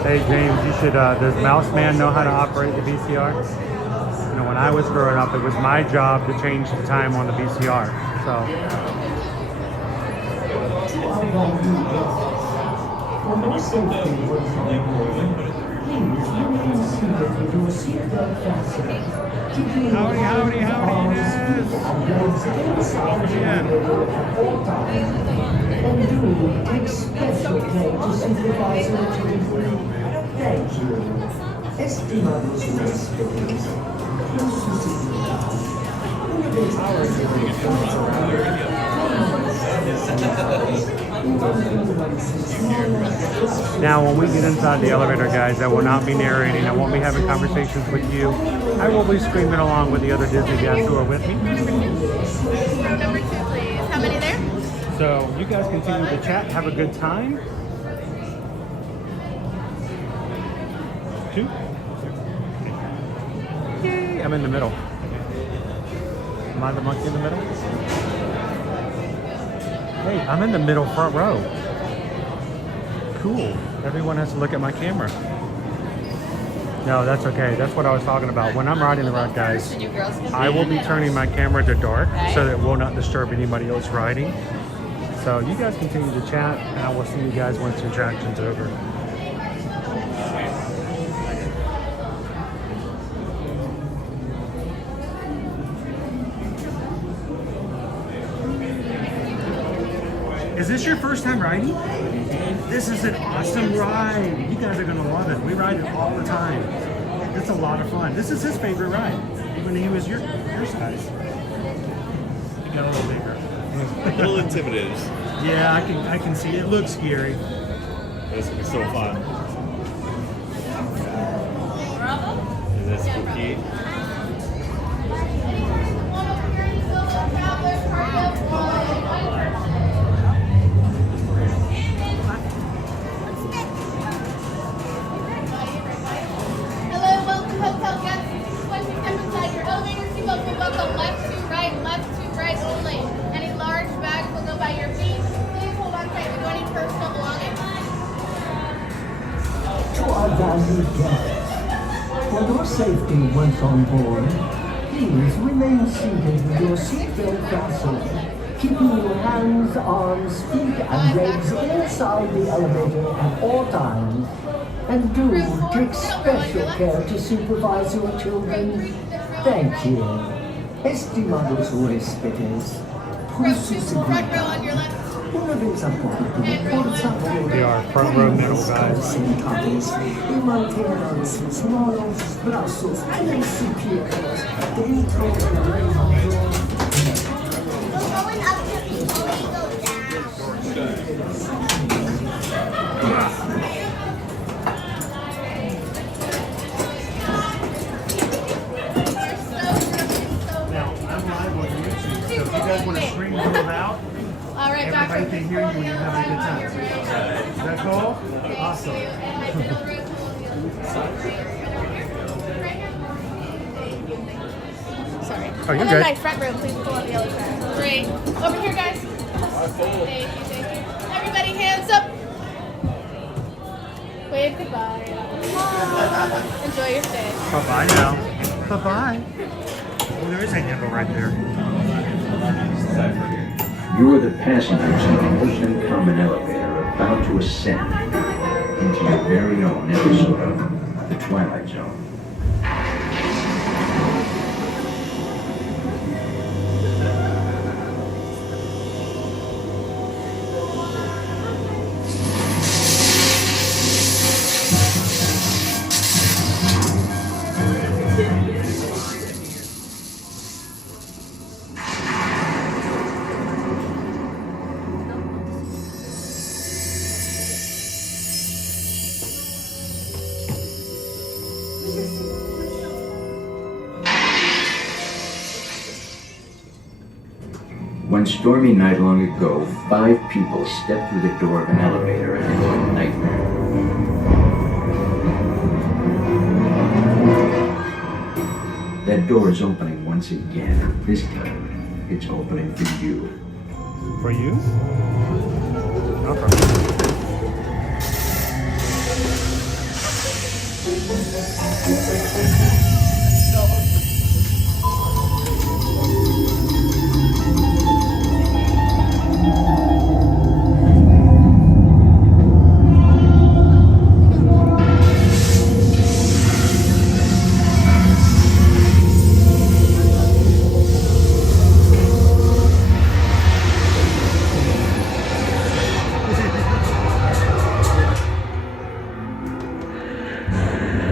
Hey James, you should, does Mouseman know how to operate the VCR? You know, when I was growing up, it was my job to change the time on the VCR, so. For more safety once on board, please remain seated with your seatbelt fastened. Keeping your arms, feet, and legs inside the elevator at all times. And do take special care to supervise your children. Thank you. Estimados huéspedes, Now, when we get inside the elevator, guys, I will not be narrating. I won't be having conversations with you. I will be screaming along with the other Disney guests who are with me. Number 2, please. How many there? So, you guys continue to chat. Have a good time. 2. Yay, I'm in the middle. Am I the monkey in the middle? Hey, I'm in the middle front row. Cool. Everyone has to look at my camera. No, that's okay. That's what I was talking about. When I'm riding the ride, guys, I will be turning my camera to dark so that it will not disturb anybody else riding. So you guys continue to chat, and I will see you guys once the attraction's over. Is this your first time riding? This is an awesome ride. You guys are gonna love it. We ride it all the time. It's a lot of fun. This is his favorite ride, when he was your size. You got a little bigger. A little intimidated. Yeah, I can see it. It looks scary. This will be so fun. Is that spooky? Valued guests, for your safety once on board, please remain seated with your seatbelt fastened, keeping your hands, arms, feet, and legs inside the elevator at all times. And do take special care to supervise your children. Thank you. Estimados huéspedes, por su seguridad. We are front row middle, guys. Now, I'm live on YouTube, so if you guys want to scream and move out, everybody can hear you when you're having a good time. Is that cool? Awesome. Sorry. Oh, you're and good. then my front row, please pull on the other side. Great. Over here, guys. Thank you. Everybody, hands up. Wave goodbye. Enjoy your stay. Bye-bye now. Bye-bye. Oh, there is a handle right there. You are the passengers in an ocean common elevator about to ascend into your very own episode of The Twilight Zone. One stormy night long ago, 5 people stepped through the door of an elevator and into a nightmare. That door is opening once again. This time, it's opening for you. For you? Okay.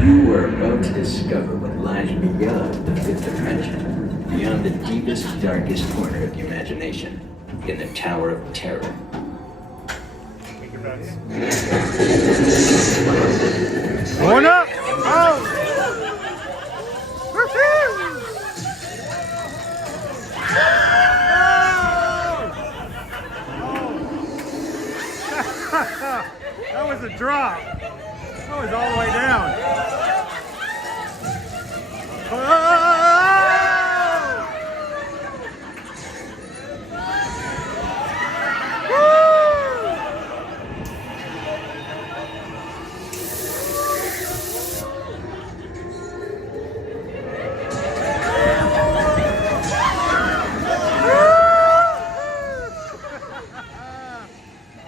You are about to discover what lies beyond the 5th dimension, beyond the deepest, darkest corner of the imagination, in the Tower of Terror. Going up! Oh! That was a drop. That was all the way down.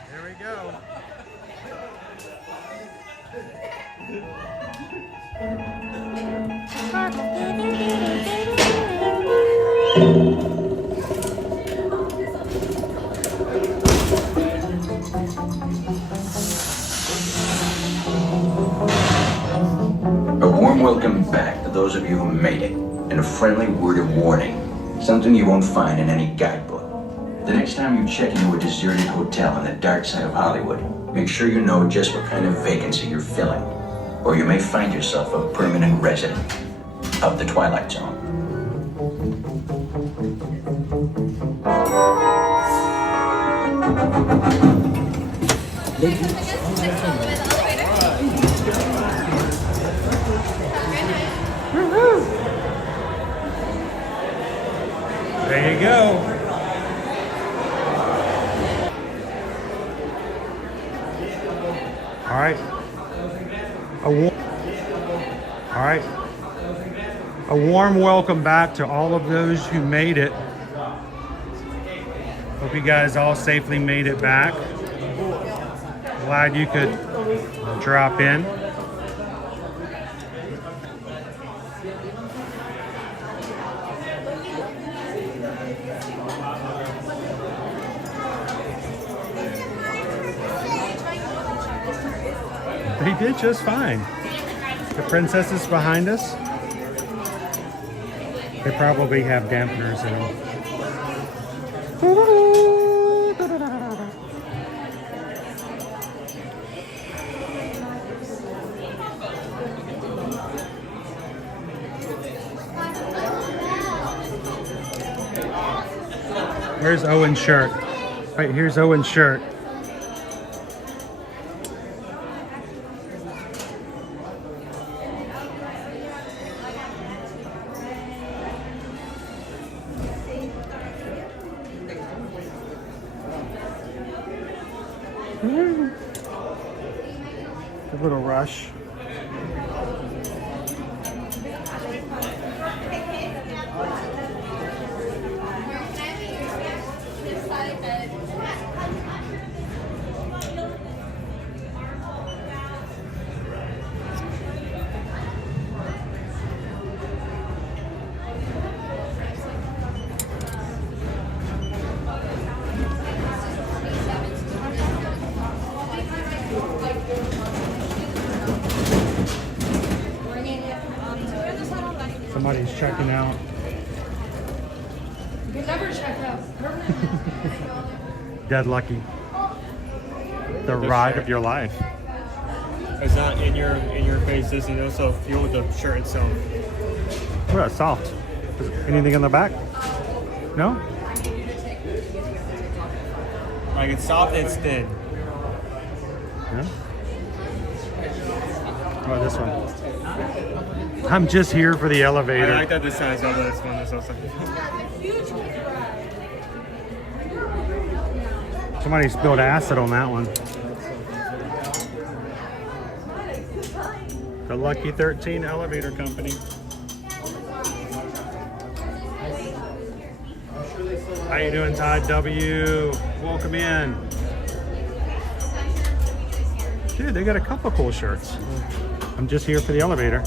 There we go. A warm welcome back to those of you who made it, and a friendly word of warning, something you won't find in any guidebook. The next time you check into a deserted hotel on the dark side of Hollywood, make sure you know just what kind of vacancy you're filling, or you may find yourself a permanent resident of the Twilight Zone. There you go. All right. A warm welcome back to all of those who made it. Hope you guys all safely made it back. Glad you could drop in. They did just fine. The princess is behind us. They probably have dampeners in them. Where's Owen's shirt? Right, here's Owen's shirt. little rush. Somebody's checking out. You can never check out. Dead lucky. The ride of your life. It's not in your face, this and also fuel the shirt itself. What about soft? Is anything in the back? No? Like it's soft and it's thin. Yeah. What about this one? I'm just here for the elevator. I like that this size of this one is also. Somebody spilled acid on that one. The Lucky 13 Elevator Company. How you doing, Todd W? Welcome in. Dude, they got a couple cool shirts. I'm just here for the elevator.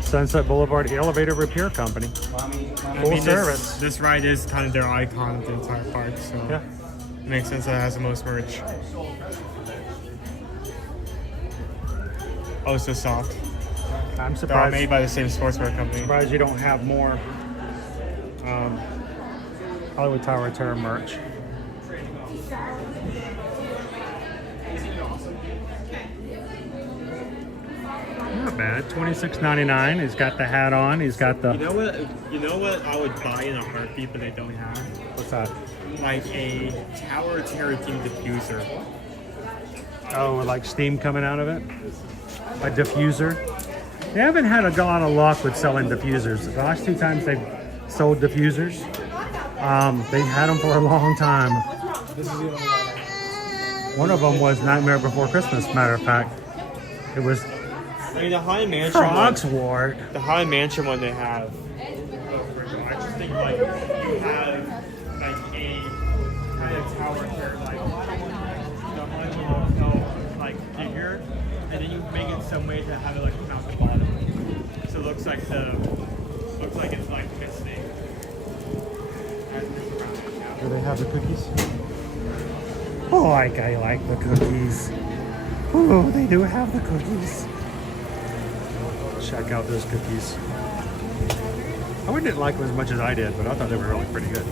Sunset Boulevard Elevator Repair Company. Full service. This ride is kind of their icon of the entire park, so yeah. It makes sense that it has the most merch. Oh, so soft. I'm They're all surprised. made by the same sportswear company. Surprised you don't have more Hollywood Tower of Terror merch. Not bad. $26.99. He's got the hat on. He's got the. You know what I would buy in a heartbeat, but they don't have? What's that? Like a Tower of Terror themed diffuser. Oh, like steam coming out of it? A diffuser? They haven't had a lot of luck with selling diffusers. The last two times they've sold diffusers, they had them for a long time. One of them was Nightmare Before Christmas, matter of fact. It was I mean, the High Mansion Frogsward. The High Mansion one they have. I just think like you have like a kind of tower here, like the High like bigger, and then you make it some way to have it like come out the bottom, so it looks like it's like misting. Do they have the cookies? Oh, I like the cookies. Oh, they do have the cookies. Check out those cookies. I didn't like them as much as I did, but I thought they were really pretty good.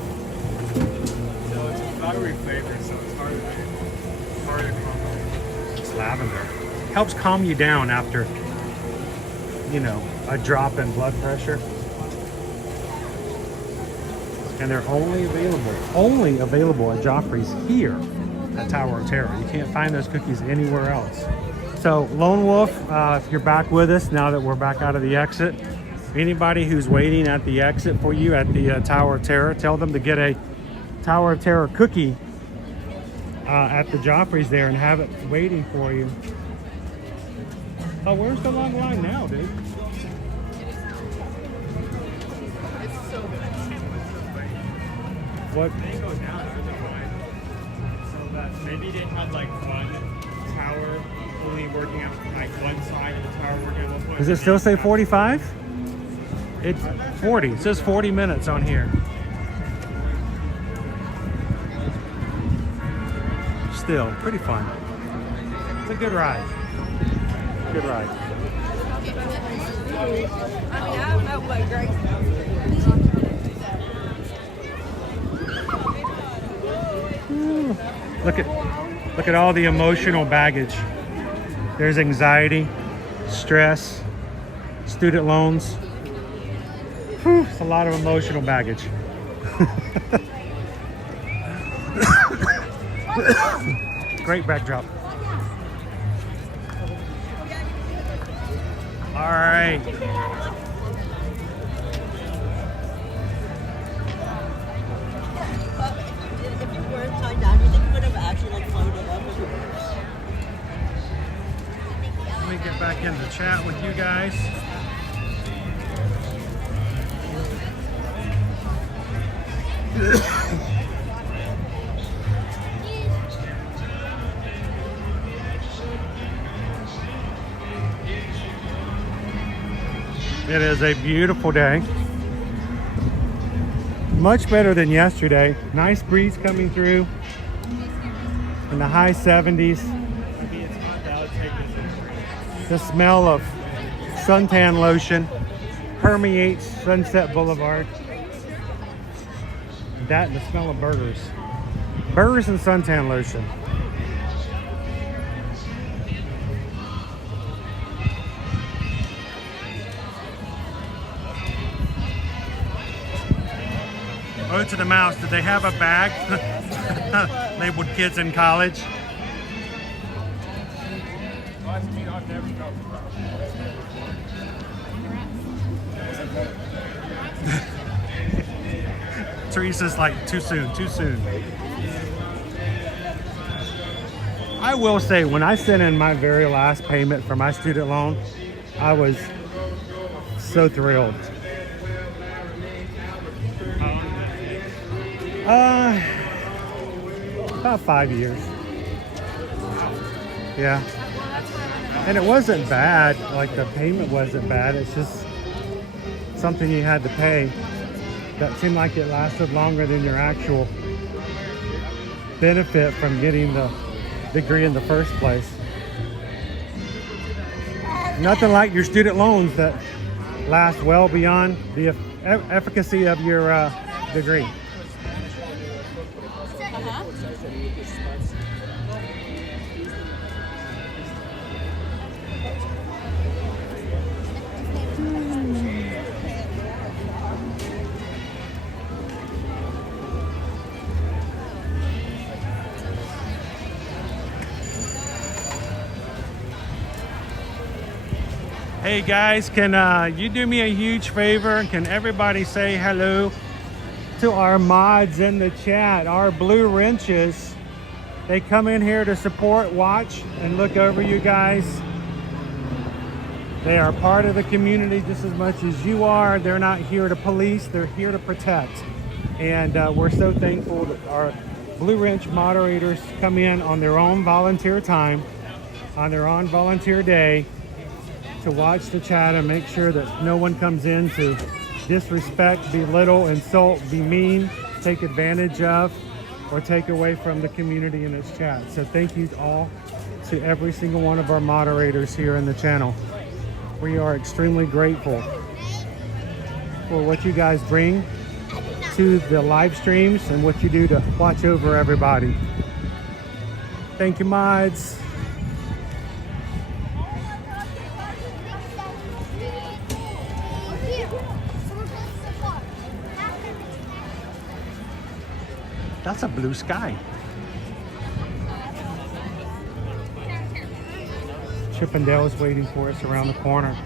So it's a flowery flavor, so it's hard to calm. It's lavender. Helps calm you down after, you know, a drop in blood pressure. And they're only available at Joffrey's here at Tower of Terror. You can't find those cookies anywhere else. So Lone Wolf, if you're back with us now that we're back out of the exit, anybody who's waiting at the exit for you at the Tower of Terror, tell them to get a Tower of Terror cookie at the Joffrey's there and have it waiting for you. Oh, where's the long line now, dude? What? They go down, there's a line. So that maybe they had like one tower only working at like one side of the tower working at one point. Does it still say 45? It's 40. It says 40 minutes on here. Still, pretty fun. It's a good ride. Good ride. Look at all the emotional baggage. There's anxiety, stress, student loans. Whew, it's a lot of emotional baggage. Great backdrop. All right. If you weren't tied down, you think you would have actually like floated up? Let me in the chat with you guys. It is a beautiful day. Much better than yesterday. Nice breeze coming through in the high 70s. The smell of suntan lotion permeates Sunset Boulevard. That and the smell of burgers. Burgers and suntan lotion. Oh, to the mouse. Did they have a bag labeled kids in college? Teresa's like, too soon, too soon. I will say, when I sent in my very last payment for my student loan, I was so thrilled. About 5 years. Yeah. And it wasn't bad, like the payment wasn't bad, it's just something you had to pay that seemed like it lasted longer than your actual benefit from getting the degree in the first place. Nothing like your student loans that last well beyond the efficacy of your degree. Hey guys, can you do me a huge favor? Can everybody say hello to our mods in the chat, our blue wrenches? They come in here to support, watch, and look over you guys. They are part of the community just as much as you are. They're not here to police, they're here to protect. And we're so thankful that our blue wrench moderators come in on their own volunteer time, on their own volunteer day, to watch the chat and make sure that no one comes in to disrespect, belittle, insult, be mean, take advantage of, or take away from the community in its chat. So thank you all to every single one of our moderators here in the channel. We are extremely grateful for what you guys bring to the live streams and what you do to watch over everybody. Thank you, mods. That's a blue sky. Chippendale is waiting for us around the corner.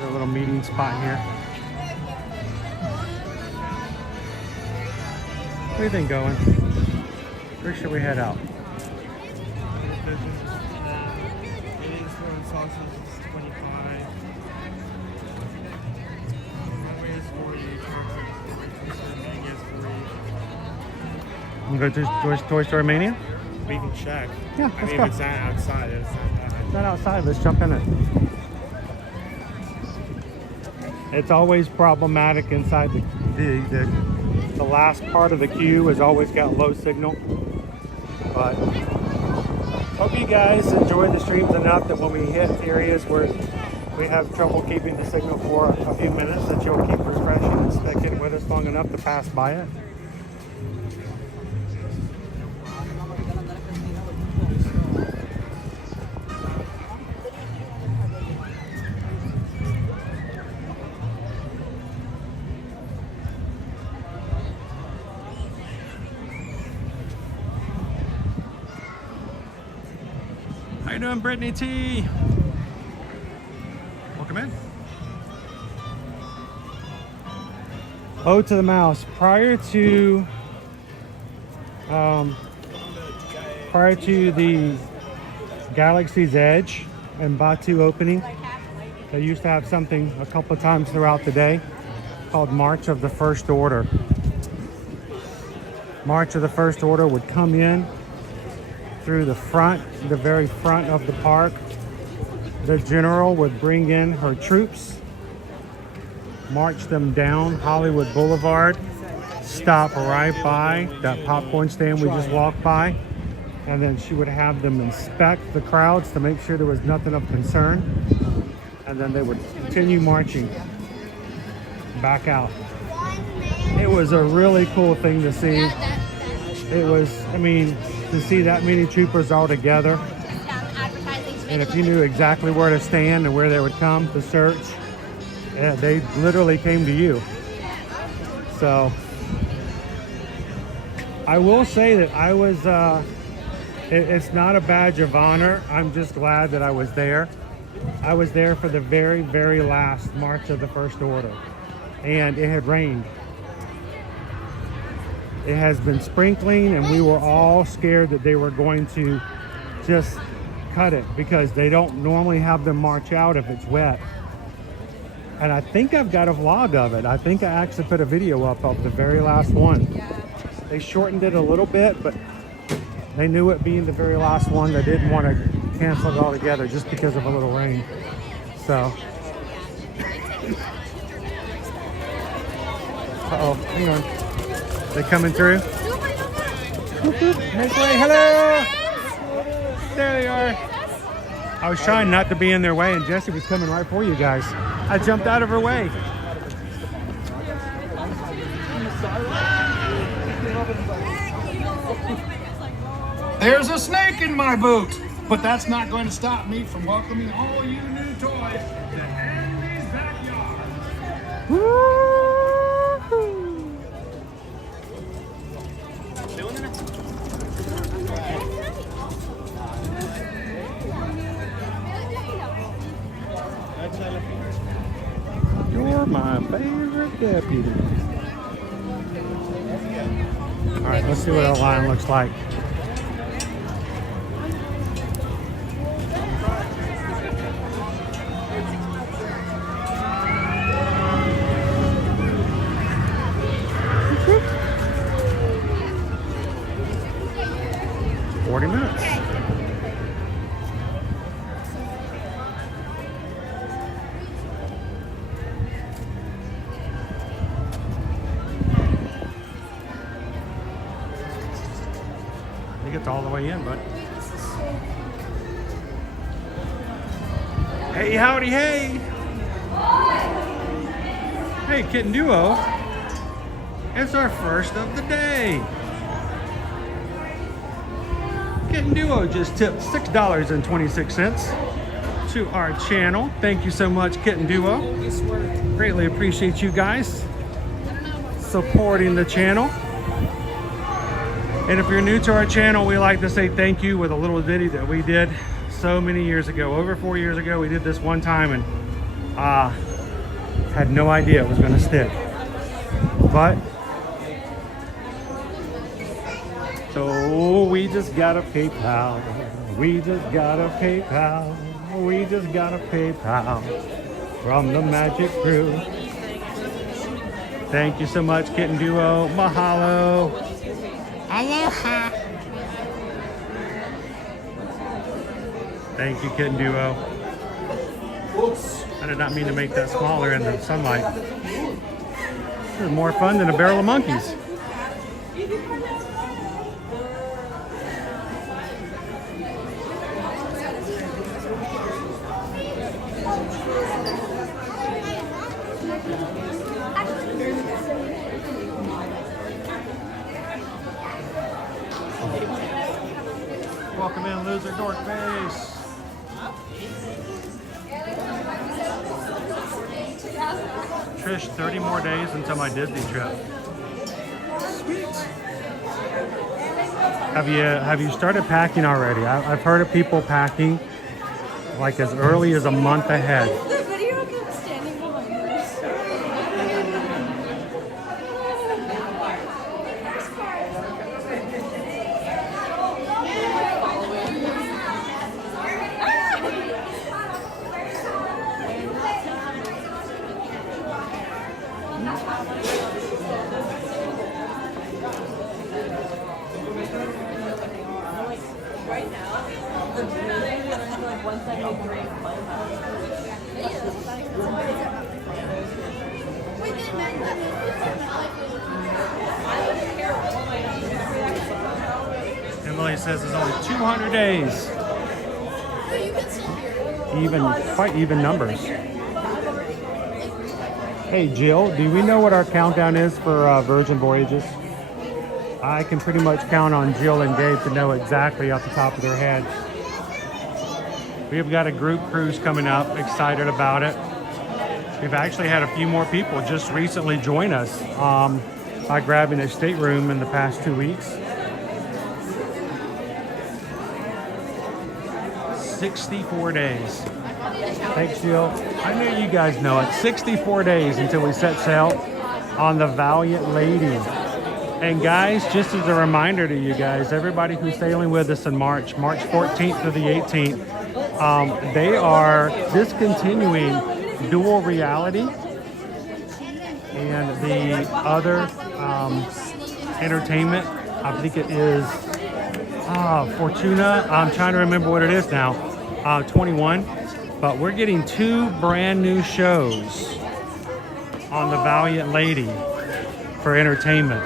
A little meeting spot here. Where do you think going? Where should we head out? You go to Toy Story Mania? We can check. Yeah, I mean, go. if it's not outside, it's Not outside, let's jump in it. It's always problematic inside the last part of the queue has always got low signal. But hope you guys enjoy the streams enough that when we hit areas where we have trouble keeping the signal for a few minutes, that you'll keep refreshing and sticking with us long enough to pass by it. How you doing, Brittany T? Welcome in. Oh, to the mouse. Prior to prior to the Galaxy's Edge and Batu opening, they used to have something a couple of times throughout the day called March of the First Order. March of the First Order would come in through the front, the very front of the park. The general would bring in her troops, march them down Hollywood Boulevard, stop right by that popcorn stand we just walked by, and then she would have them inspect the crowds to make sure there was nothing of concern, and then they would continue marching back out. It was a really cool thing to see. It was, I mean, to see that many troopers all together, and if you knew exactly where to stand and where they would come to search, yeah, they literally came to you. So I will say that I was, it's not a badge of honor. I'm just glad that I was there. I was there for the very, very last March of the First Order, and it had rained. It has been sprinkling, and we were all scared that they were going to just cut it because they don't normally have them march out if it's wet. And I think I've got a vlog of it. I think I actually put a video up of the very last one. They shortened it a little bit, but they knew it being the very last one, they didn't want to cancel it altogether just because of a little rain. So, uh-oh, hang on. They coming through? Make way, hello! There they are. I was trying not to be in their way, and Jessie was coming right for you guys. I jumped out of her way. There's a snake in my boot, but that's not going to stop me from welcoming all you new toys to Andy's backyard. Woo-hoo. You're my favorite deputy. All right, let's see what our line looks like. It's all the way in, bud. Hey, howdy, hey. Hey, Kitten Duo. It's our first of the day. Kitten Duo just tipped $6.26 to our channel. Thank you so much, Kitten Duo. Greatly appreciate you guys supporting the channel. And if you're new to our channel, we like to say thank you with a little ditty that we did so many years ago. Over 4 years ago, we did this one time and had no idea it was going to stick. But, so we just got a PayPal. We just got a PayPal. We just got a PayPal from the Magic Crew. Thank you so much, Kitten Duo. Mahalo. Aloha. Thank you, Kitten Duo. Oops. I did not mean to make that smaller in the sunlight. This is more fun than a barrel of monkeys. Welcome in, loser dork face. Trish, 30 more days until my Disney trip. Sweet. Have you started packing already? I've heard of people packing like as early as a month ahead. The video of them standing behind us. Right now, like 173. Emily says it's only 200 days. Quite even numbers. Hey Jill, do we know what our countdown is for Virgin Voyages? I can pretty much count on Jill and Dave to know exactly off the top of their head. We've got a group cruise coming up, excited about it. We've actually had a few more people just recently join us by grabbing a stateroom in the past 2 weeks. 64 days. Thanks, Jill. I know you guys know it. 64 days until we set sail on the Valiant Lady. And guys, just as a reminder to you guys, everybody who's sailing with us in March 14th through the 18th, they are discontinuing dual reality and the other entertainment. I think it is Fortuna. I'm trying to remember what it is now. 21. But we're getting 2 brand new shows on the Valiant Lady for entertainment.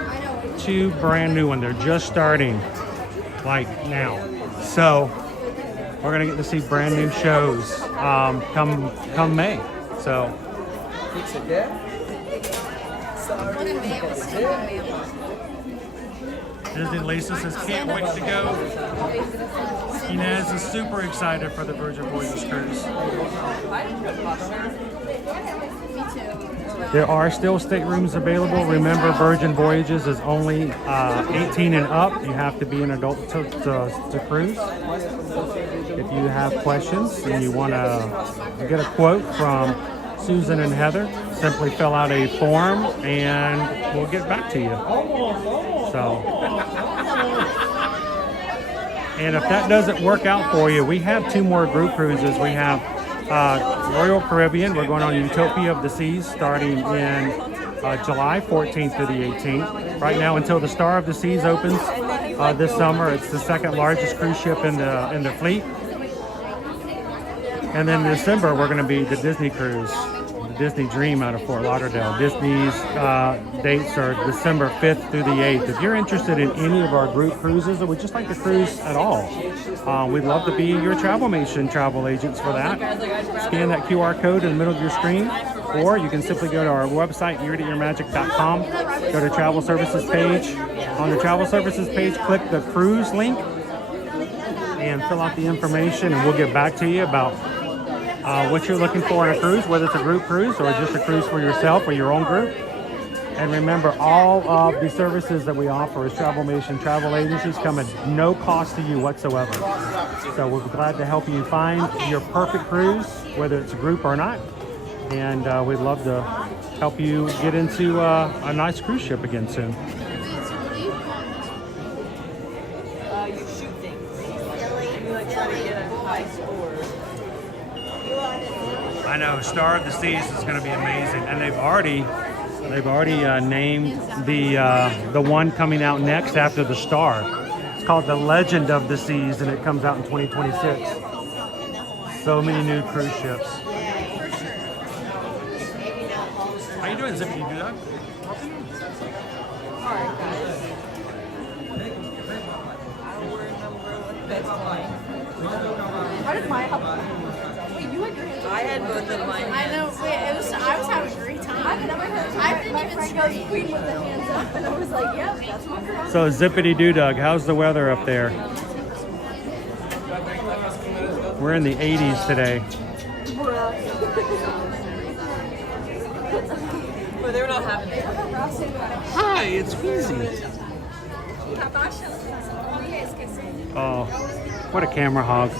2 brand new ones. They're just starting like now. So we're gonna get to see brand new shows come May. So Disney Lisa says can't wait to go. Inez is super excited for the Virgin Voyages cruise. There are still staterooms available. Remember, Virgin Voyages is only 18 and up. You have to be an adult to cruise. If you have questions and you want to get a quote from Susan and Heather, simply fill out a form and we'll get back to you. So, and if that doesn't work out for you, we have 2 more group cruises. We have Royal Caribbean. We're going on Utopia of the Seas starting in July 14th to the 18th. Right now, until the Star of the Seas opens this summer, it's the 2nd largest cruise ship in the fleet. And then in December, we're going to be the Disney cruise, the Disney Dream out of Fort Lauderdale. Disney's dates are December 5th through the 8th. If you're interested in any of our group cruises or would just like to cruise at all, we'd love to be your Travelmation travel agents for that. Scan that QR code in the middle of your screen, or you can simply go to our website, eartoearmagic.com, go to Travel Services page. On the Travel Services page, click the cruise link and fill out the information, and we'll get back to you about what you're looking for in a cruise, whether it's a group cruise or just a cruise for yourself or your own group. And remember, all of the services that we offer as Travelmation travel agencies come at no cost to you whatsoever. So we're glad to help you find your perfect cruise, whether it's a group or not. And we'd love to help you get into a nice cruise ship again soon. You shoot things. You like try to get a high score. I know Star of the Seas is going to be amazing, and they've already named the one coming out next after the Star. It's called The Legend of the Seas, and it comes out in 2026. So many new cruise ships. How you doing, Zippy? You do that? How did my help? Wait, you had your hands up. I had both of mine. I know. Wait, I was having a great time. I've never heard my friend goes queen with the hands up, and I was like, yep, that's my girl. So Zippity Doo Dug, how's the weather up there? We're in the 80s today. But they're not having it. Hi, it's Weezy. Oh, what a camera hog.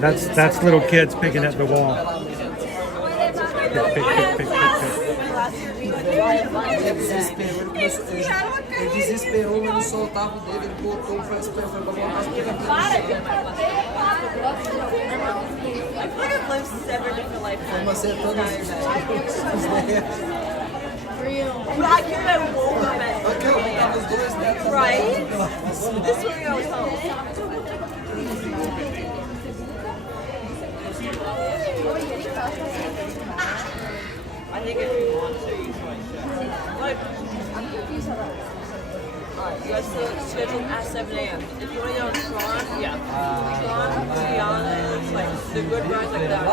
That's little kids picking at the wall. Pick. Ele desesperou, mas não soltava o dedo, ele botou, foi pra botar as coisas. Para, I feel like I've lived 7 different lifetimes. Real. But I could have woke up at right? This way I was home. I think if you want to, you should. Like, I'm confused how that works. Alright, you guys still scheduled at 7 a.m. If you want to get on Tron, yeah. Tron, Tiana, it's like the good rides like that.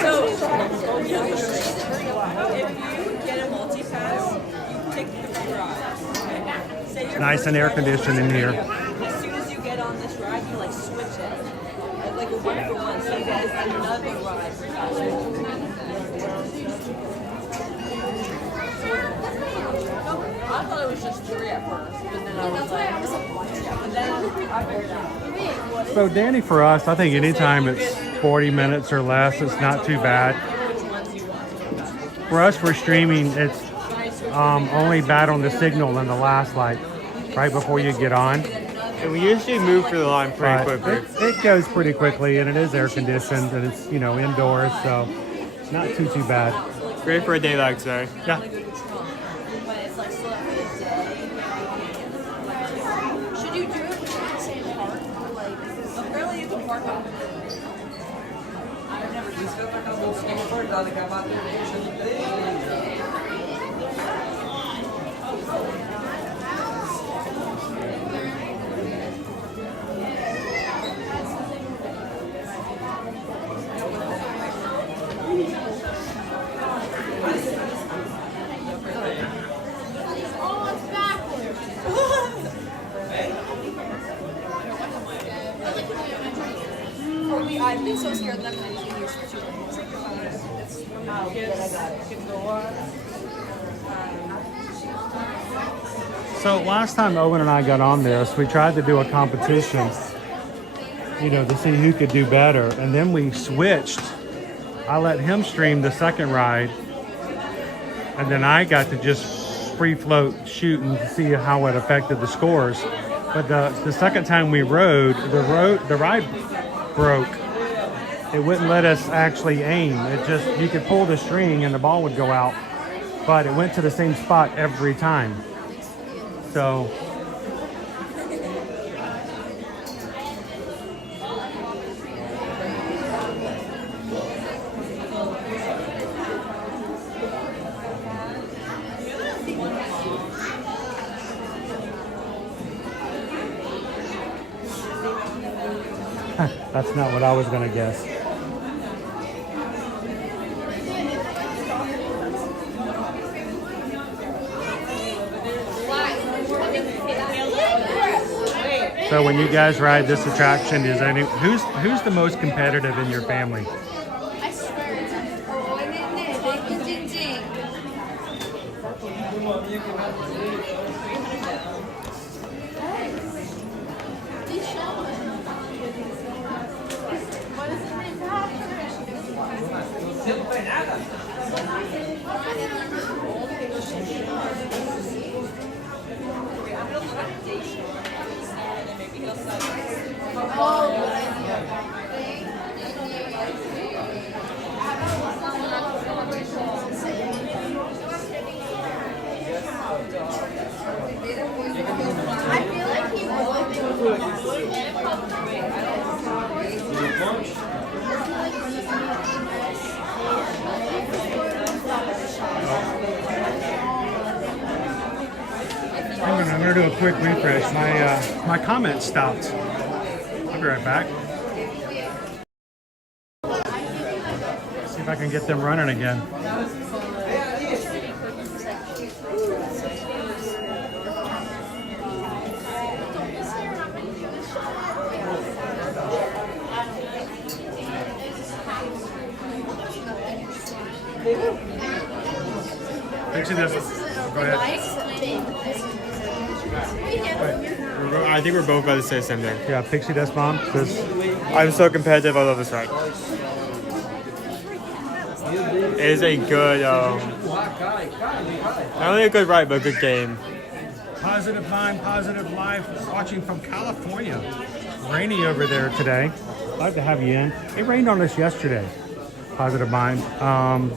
So, if you get a multi-pass, you pick the ride. Say you're Nice and air conditioned in here. As soon as you get on this ride, you like switch it. Like a 1-for-1. So you get another ride. I thought it was just 3 at first, but then I was like, but then I figured out. So Danny, for us, I think anytime it's 40 minutes or less, it's not too bad. For us, for streaming, it's only bad on the signal in the last, like, right before you get on. And we usually move through the line pretty quickly. It goes pretty quickly, and it is air conditioned, and it's, you know, indoors, so not too bad. Great for a day like today. Yeah. Should you do it within the same park? Like, apparently you can park up. I've never used I've been so scared that I'm going to use for 2 days. So last time Owen and I got on this, we tried to do a competition, you know, to see who could do better. And then we switched. I let him stream the second ride. And then I got to just free float shoot and see how it affected the scores. But the second time we rode, the ride broke. It wouldn't let us actually aim. It just, you could pull the string and the ball would go out, but it went to the same spot every time. So that's not what I was going to guess. So when you guys ride this attraction, who's the most competitive in your family? I swear I'm gonna do a quick refresh. My comments stopped. I'll be right back. See if I can get them running again. Fixing this. Go ahead. I think we're both about to say the same thing. Yeah, pixie dust bomb. Because I'm so competitive. I love this ride. It is a good, not only a good ride, but a good game. Positive mind, positive life. Watching from California. Rainy over there today. Glad to have you in. It rained on us yesterday. Positive mind.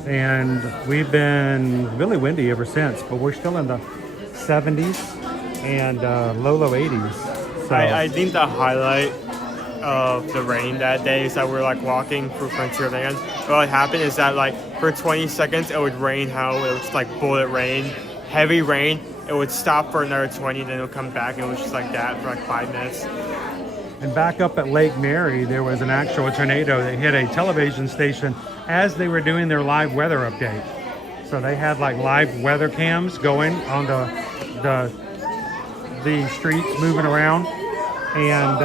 And we've been really windy ever since, but we're still in the 70s and low 80s. So I think the highlight of the rain that day is that we're like walking through Frontierland. What happened is that like for 20 seconds it would rain how it was like bullet rain, heavy rain. It would stop for another 20, then it would come back, and it was just like that for like 5 minutes. And back up at Lake Mary, there was an actual tornado that hit a television station as they were doing their live weather update. So they had like live weather cams going on the streets moving around, and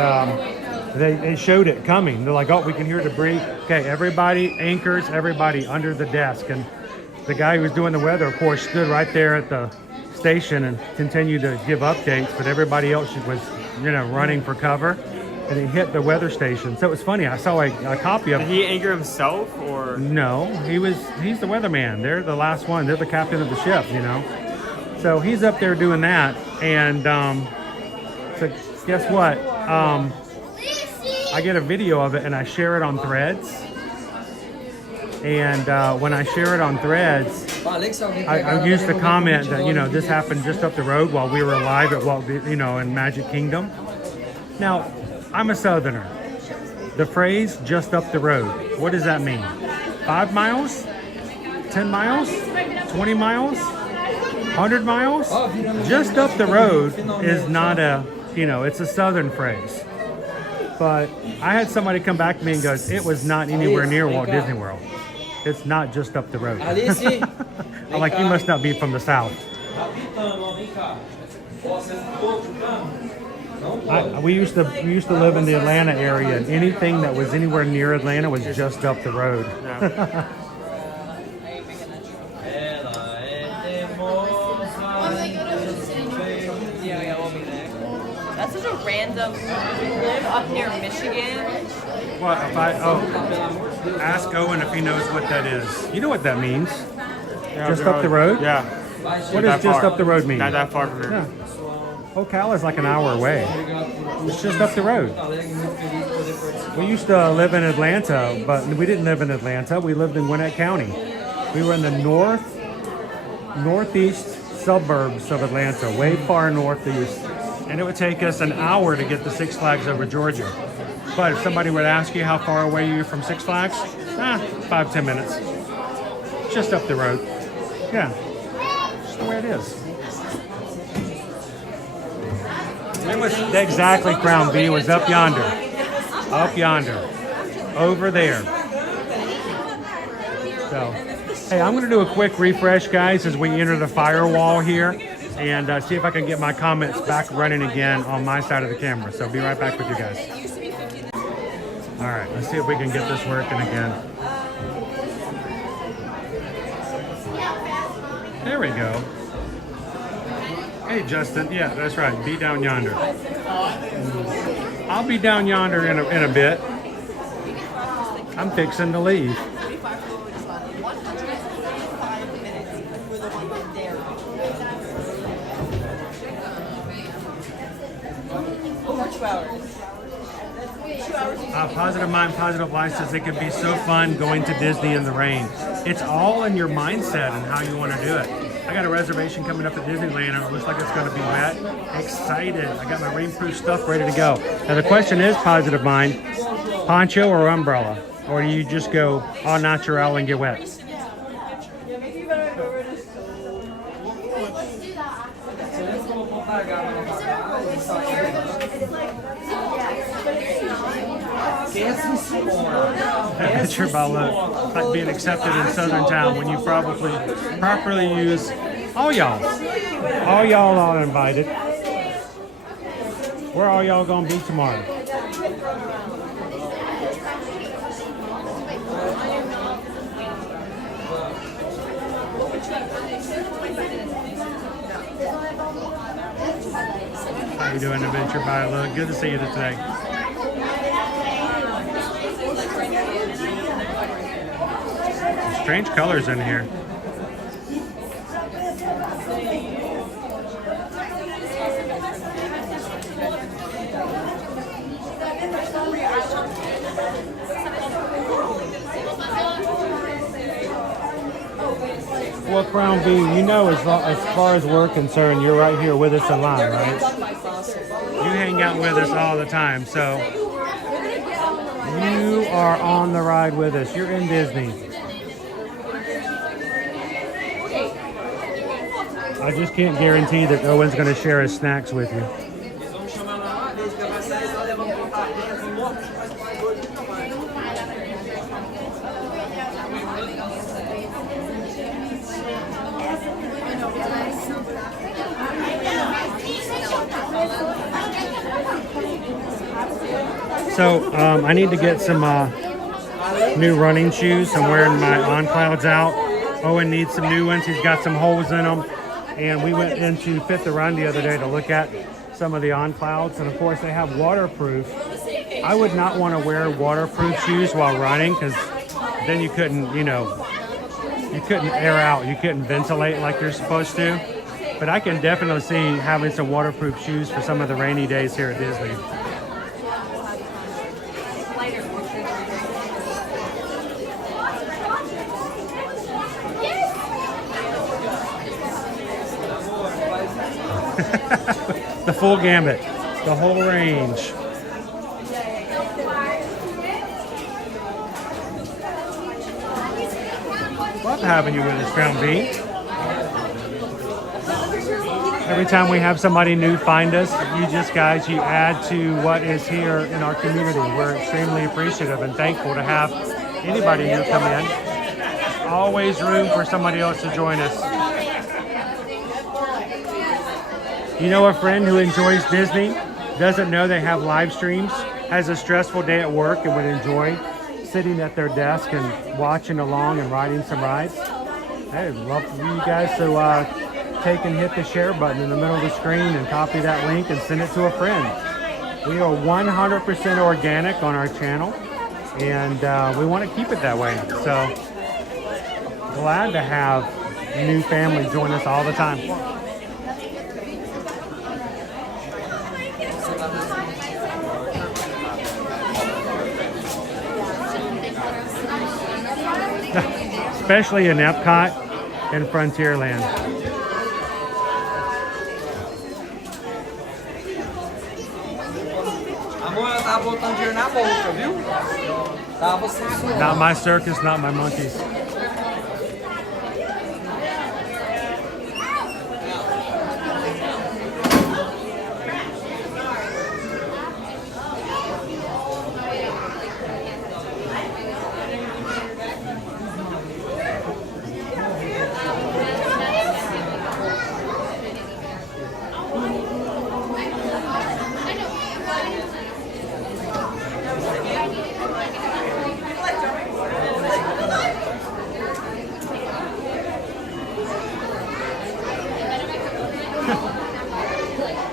they showed it coming. They're like, oh, we can hear debris. Okay, everybody anchors, everybody under the desk. And the guy who was doing the weather, of course, stood right there at the station and continued to give updates, but everybody else was, running for cover. And it hit the weather station. So it was funny. I saw a copy of it. Did he anchor himself, or? No, he's the weatherman. They're the last one. They're the captain of the ship, So he's up there doing that. And so guess what? I get a video of it and I share it on Threads. And when I share it on Threads, I used the comment that, this happened just up the road while we were alive at in Magic Kingdom. Now, I'm a Southerner. The phrase, just up the road, what does that mean? 5 miles? 10 miles? 20 miles? 100 miles? Just up the road is not it's a Southern phrase. But I had somebody come back to me and goes, it was not anywhere near Walt Disney World. It's not just up the road. I'm like, you must not be from the South. We used to live in the Atlanta area, and anything that was anywhere near Atlanta was just up the road. Yeah. That's such a random. We live up near Michigan. What if ask Owen if he knows what that is. You know what that means? Just up the road? Yeah. What does just up the road mean? Not that far from here. Yeah. Ocala is like an hour away. It's just up the road. We used to live in Atlanta, but we didn't live in Atlanta. We lived in Gwinnett County. We were in the northeast suburbs of Atlanta, way far northeast. And it would take us an hour to get to Six Flags over Georgia. But if somebody were to ask you how far away you are from Six Flags, 5-10 minutes. Just up the road. Yeah, just the way it is. It was exactly Crown B. It was up yonder. Up yonder. Over there. So, hey, I'm going to do a quick refresh, guys, as we enter the firewall here. And see if I can get my comments back running again on my side of the camera. So be right back with you guys. All right, let's see if we can get this working again. There we go. Hey, Justin. Yeah, that's right. Be down yonder. I'll be down yonder in a bit. I'm fixing to leave. Positive Mind, Positive Life says it can be so fun going to Disney in the rain. It's all in your mindset and how you want to do it. I got a reservation coming up at Disneyland, and it looks like it's going to be wet. Excited. I got my rainproof stuff ready to go. Now the question is, Positive Mind, poncho or umbrella? Or do you just go au naturel and get wet? That's your look. Like being accepted in Southern Town when you probably properly use all y'all. All y'all are invited. Where all y'all gonna be tomorrow? How you doing, Adventure Pilot? Good to see you today. Strange colors in here. Well, Crown B, you know, as far as we're concerned, you're right here with us in line, right? You hang out with us all the time, so you are on the ride with us. You're in Disney. I just can't guarantee that Owen's going to share his snacks with you. So I need to get some new running shoes. I'm wearing my On Clouds out. Owen needs some new ones. He's got some holes in them. And we went into Fit the Run the other day to look at some of the On Clouds. And of course they have waterproof. I would not want to wear waterproof shoes while running because then you couldn't, you know, you couldn't air out. You couldn't ventilate like you're supposed to. But I can definitely see having some waterproof shoes for some of the rainy days here at Disney. The full gambit, the whole range. Love having you with us, Crown B. Every time we have somebody new find us, you add to what is here in our community. We're extremely appreciative and thankful to have anybody new come in. Always room for somebody else to join us. You know, a friend who enjoys Disney, doesn't know they have live streams, has a stressful day at work and would enjoy sitting at their desk and watching along and riding some rides. I'd love for you guys to take and hit the share button in the middle of the screen and copy that link and send it to a friend. We are 100% organic on our channel, and we want to keep it that way. So glad to have new family join us all the time. Especially in Epcot and Frontierland. Not my circus, not my monkeys.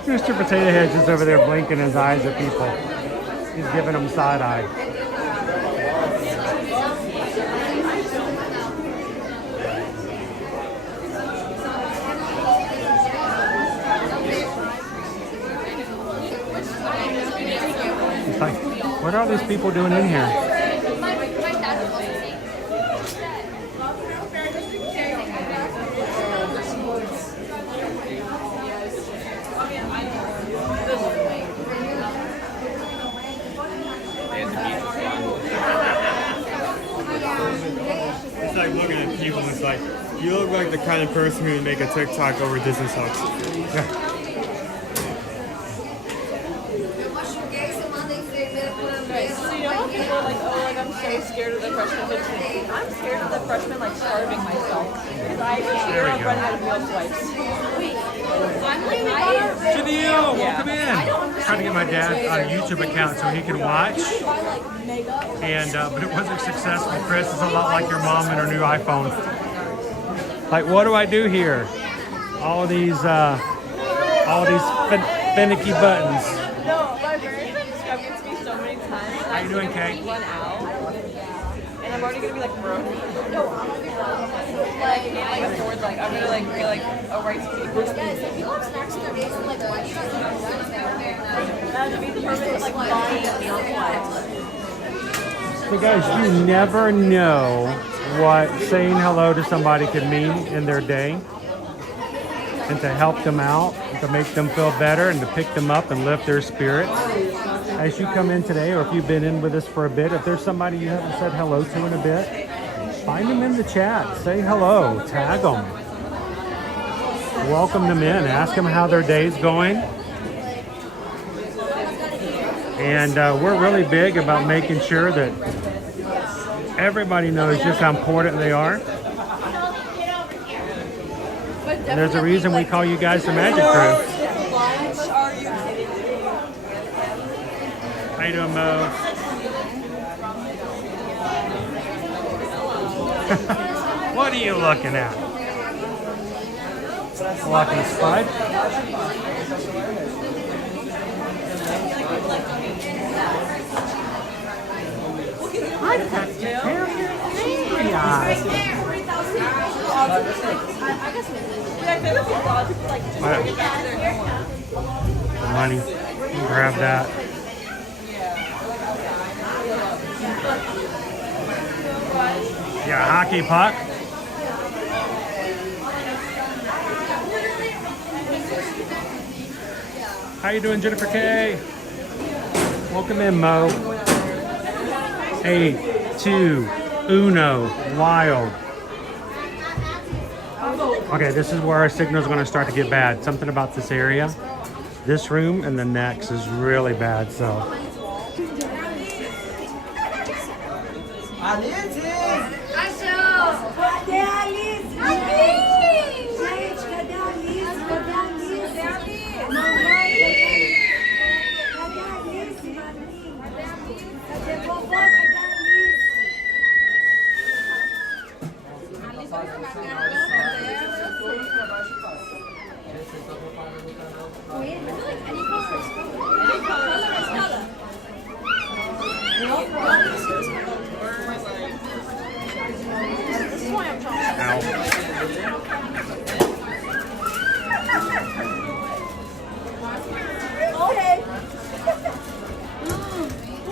Mr. Potato Head just over there blinking his eyes at people. He's giving them side eye. He's like, what are all these people doing in here? It's like looking at people and it's like, you look like the kind of person who would make a TikTok over Disney's Hooks. So you know how people are like, oh, like I'm so scared of the freshman 15. I'm scared of the freshmen like starving myself. Because I fear of running out of meal swipes. Janelle, welcome in. Trying to get my dad a YouTube account so he can watch. And but it wasn't successful. Chris is a lot like your mom and her new iPhone. Like, what do I do here? all these finicky buttons. No, my parents have described it to me so many times. How you doing, Kate? One out. And I'm already gonna be like broke. No, I'm gonna be broke. Like, I can't afford, like, I'm gonna like be like a rice cake. Yes, if people have snacks in their face, like, why do you not eat snacks there? That would be the perfect, like, body meal point. So guys, you never know what saying hello to somebody could mean in their day, and to help them out, to make them feel better, and to pick them up and lift their spirits. As you come in today, or if you've been in with us for a bit, if there's somebody you haven't said hello to in a bit, find them in the chat, say hello, tag them, welcome them in, ask them how their day's going. And we're really big about making sure that everybody knows just how important they are. And there's a reason we call you guys the Magic Crew. How you doing, Mo? What are you looking at? Lucky Spud. I got your angry eyes. Money. Grab that. Yeah, hockey puck. How you doing, Jennifer K? Welcome in, Mo. 8, 2, Uno, wild. Okay, this is where our signal is going to start to get bad. Something about this area, this room, and the next is really bad. So.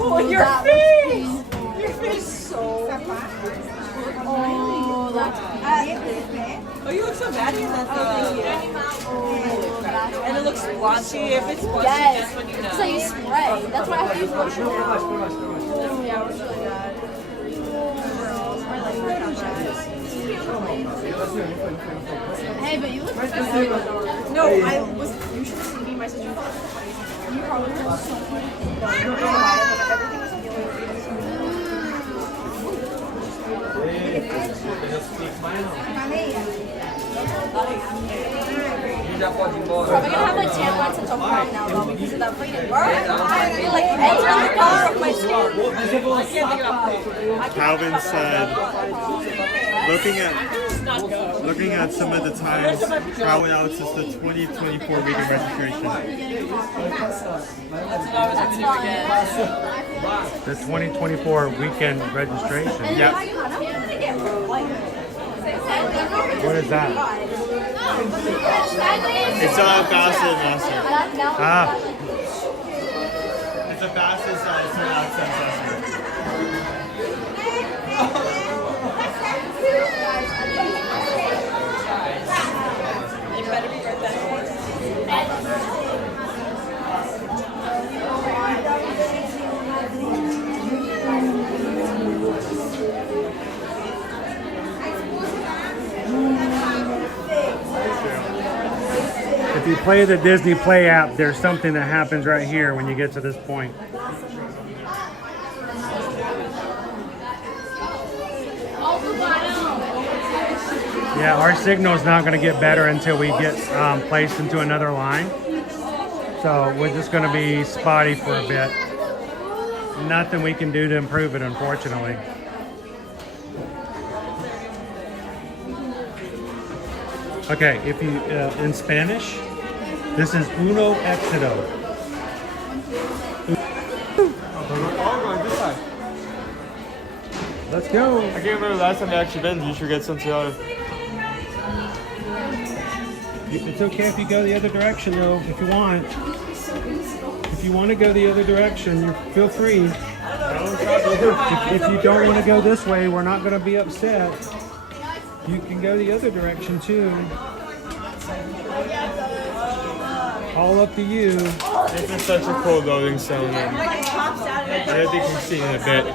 Oh, your face! Your face so... Oh, that's... Oh, you look so bad in that though. And it looks splotchy. If it's splotchy, that's when you know. It's like you spray. That's why I have to use lotion now. Yeah, it's really bad. Hey, but you look good. No, I was... You should see me, my sister. You probably look so good. Probably gonna have like tan lines until prom now though because of that freaking burn. Like it's really the color of my skin. Calvin said, looking at some of the times, probably out since the 2024 weekend registration. The 2024 weekend registration. Yep. What is that? It's a facet master. Ah. It's a facet access. It better be right back. If you play the Disney Play app, there's something that happens right here when you get to this point. Yeah, our signal is not going to get better until we get placed into another line. So we're just going to be spotty for a bit. Nothing we can do to improve it, unfortunately. Okay, if you in Spanish, this is uno éxito. Let's go. I can't remember the last time I actually been. You should get some together. It's okay if you go the other direction though, if you want. If you want to go the other direction, you feel free. If you don't want to go this way, we're not going to be upset. You can go the other direction too. All up to you. This is such a cool loading zone. I think we'll see in a bit.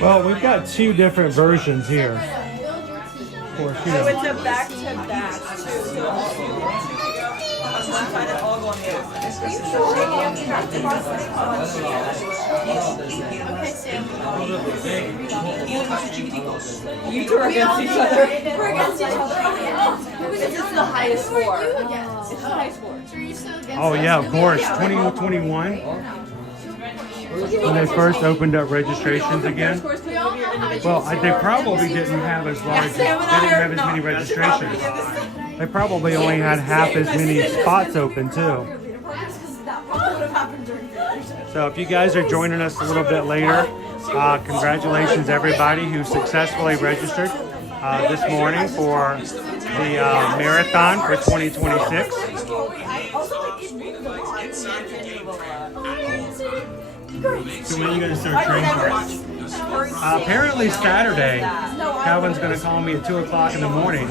Well, we've got two different versions here. Of course, you So know. it's a back-to-back, too. So one side and all go on the other side. You two are against each other. We're against each other. This is the highest score. It's the highest score. Oh yeah, of course. 2021. When they first opened up registrations again. Well, they probably didn't have as large, they didn't have as many registrations. They probably only had half as many spots open too. So if you guys are joining us a little bit later, congratulations everybody who successfully registered this morning for the marathon for 2026. So when are you going to start training for it? Apparently Saturday, Calvin's going to call me at 2 o'clock in the morning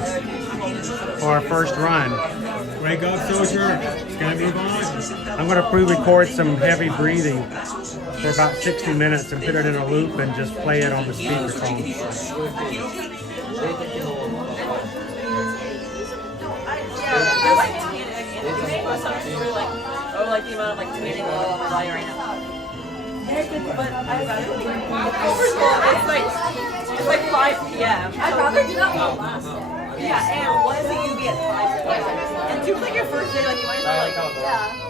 for our first run. Wake up, soldier. It's going to be fun. I'm going to pre-record some heavy breathing for about 60 minutes and put it in a loop and just play it on the speakerphone. Like the amount of like tanning oil on my body right now. But I'd rather first of all, it's like 5 p.m. I'd rather do that while it lasts. Yeah, and what is the UV at 5 p.m.? And 2 is like your first day, like you might as well like yeah.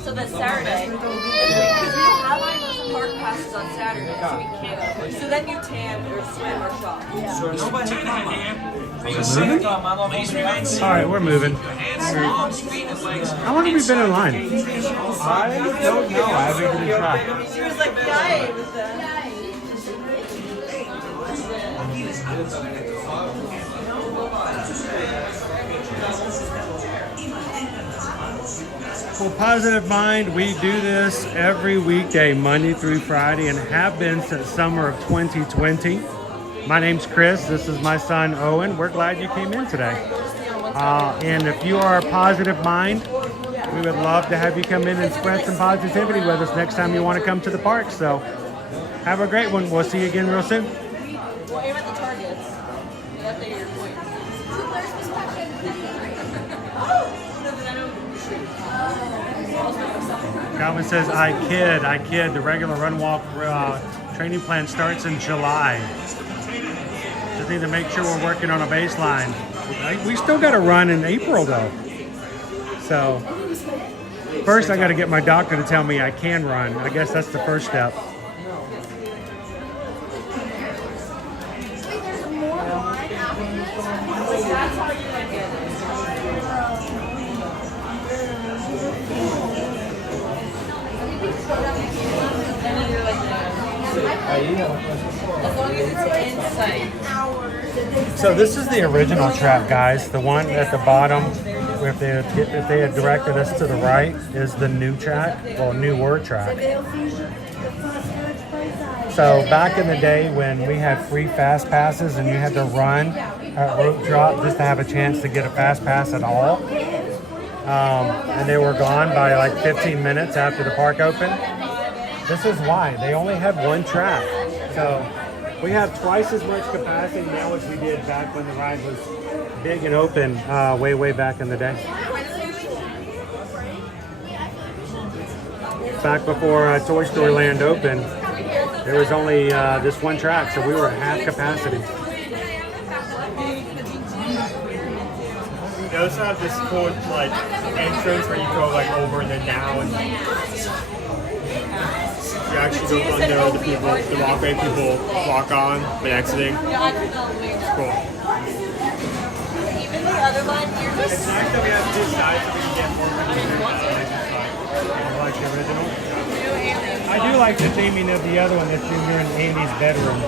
So that Saturday, because we don't have park passes on Saturday, so we can't. So then you tan or swim or shop. All right, we're moving. How long have we been in line? I don't know. I haven't been tracked. She was like, yay. Well, Positive Mind, we do this every weekday, Monday through Friday, and have been since summer of 2020. My name's Chris. This is my son, Owen. We're glad you came in today. And if you are a Positive Mind, we would love to have you come in and spread some positivity with us next time you want to come to the park. So have a great one. We'll see you again real soon. Well, aim at the targets. That's your point. Calvin says, I kid. The regular run walk training plan starts in July. Just need to make sure we're working on a baseline. We still got to run in April though. So first I got to get my doctor to tell me I can run. I guess that's the first step. As long as it's in sight. So this is the original track, guys. The one at the bottom, if they had directed us to the right, is the new track, well, newer track. So back in the day when we had free fast passes and you had to run at rope drop just to have a chance to get a fast pass at all, and they were gone by like 15 minutes after the park opened. This is why. They only had one track. So we have twice as much capacity now as we did back when the ride was big and open way back in the day. Back before Toy Story Land opened, there was only this one track, so we were at half capacity. They also have this cool like entrance where you go like over and then down. You actually go under the people, the walkway people walk on when exiting. It's cool. Even the other one, you're just. It's nice that we have two sides so we can get more I like the original. I do like the theming of the other one that's in here in Andy's bedroom.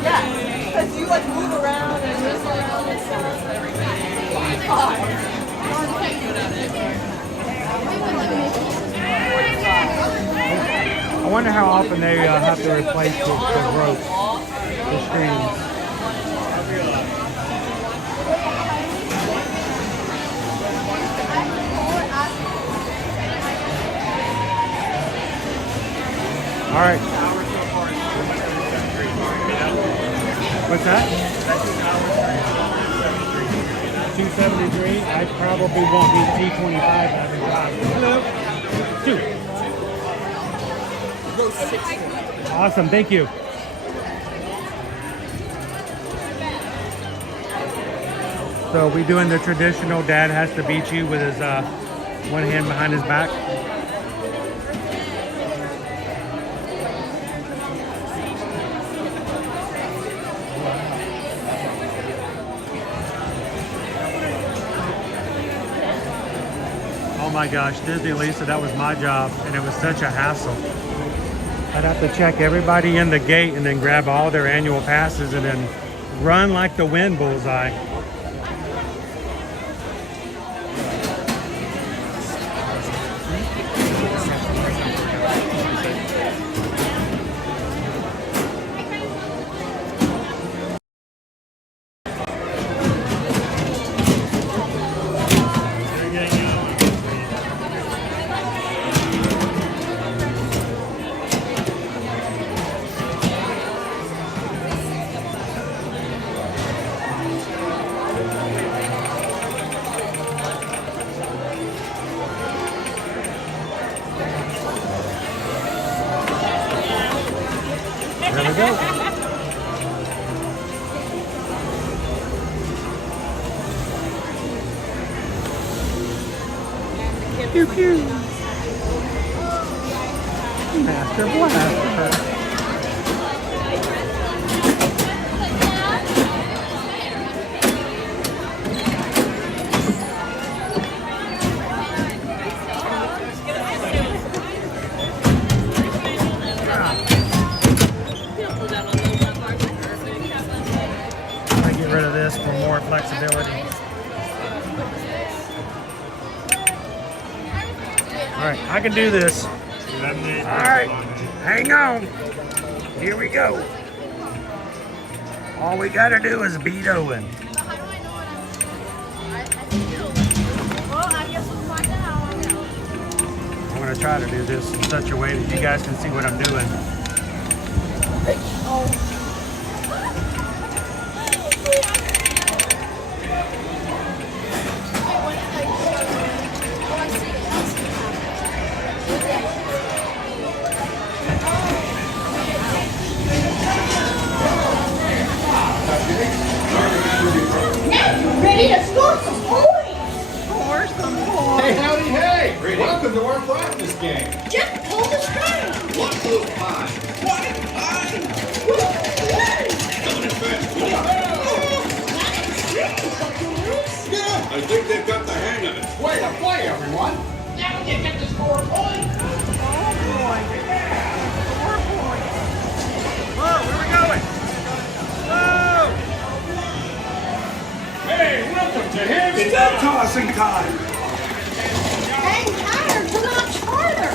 Yeah, because you like move around and just like all this stuff. I wonder how often they have to replace the ropes, the strings. All right. What's that? 273. I probably won't be 325 having drive. Hello. 2. Awesome. Thank you. So we doing the traditional dad has to beat you with his one hand behind his back. Oh my gosh, Disney Lisa, that was my job, and it was such a hassle. I'd have to check everybody in the gate and then grab all their annual passes and then run like the wind bullseye. There we go. Pew pew. Master Blaster. For more flexibility. All right, I can do this. All right, hang on. Here we go. All we got to do is beat Owen. I'm going to try to do this in such a way that you guys can see what I'm doing. Ready to score some points! Hey, howdy, hey! Welcome to our practice game. Just pull the string! What blue pie? What pie? Coming in fast. Yeah, I think they've got the hang of it. Way to play, everyone. Now you get to score a point! Whoa, where are we going? Whoa! Hey, welcome to him. It's that tossing time. Hang higher, so much farther!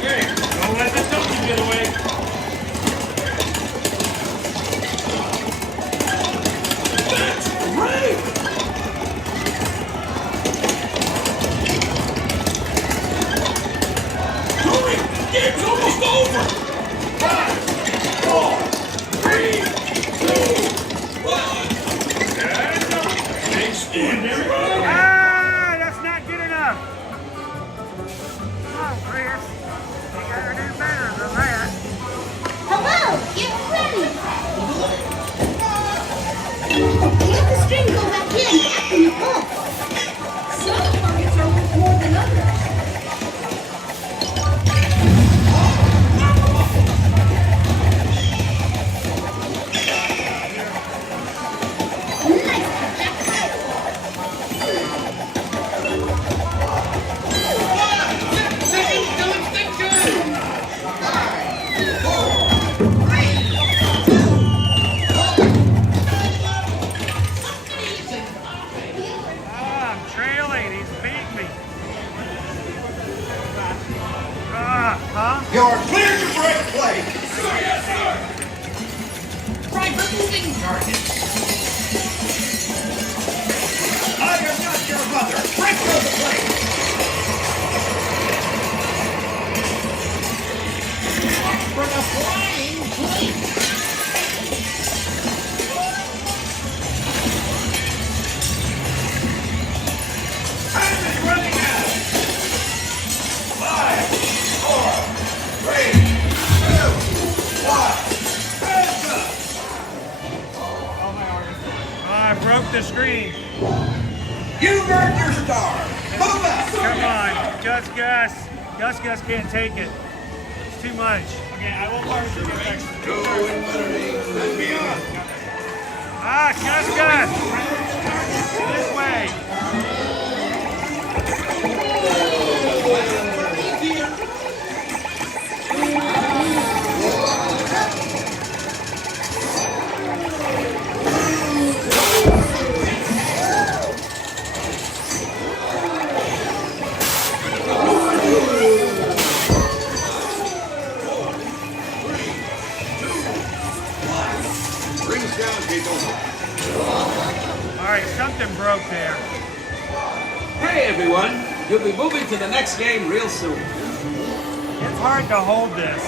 Hey, don't let the donkey get away. That's great. Hurry, game's almost over. 5, 4, 3, 2, You're clear to break play. Sir, yes, sir. Try removing target. I am not your mother. Break through the plate. For the flying plate. Time is running out. 5, 4, 3, 2, 1. Hands up. I broke the screen. You earned your star. Move out. Come on, Gus can't take it. It's too much. Okay, I won't part with your next. And beyond. Gus! This way. Rings down, people. All right, something broke there. Hey everyone, you'll be moving to the next game real soon. It's hard to hold this.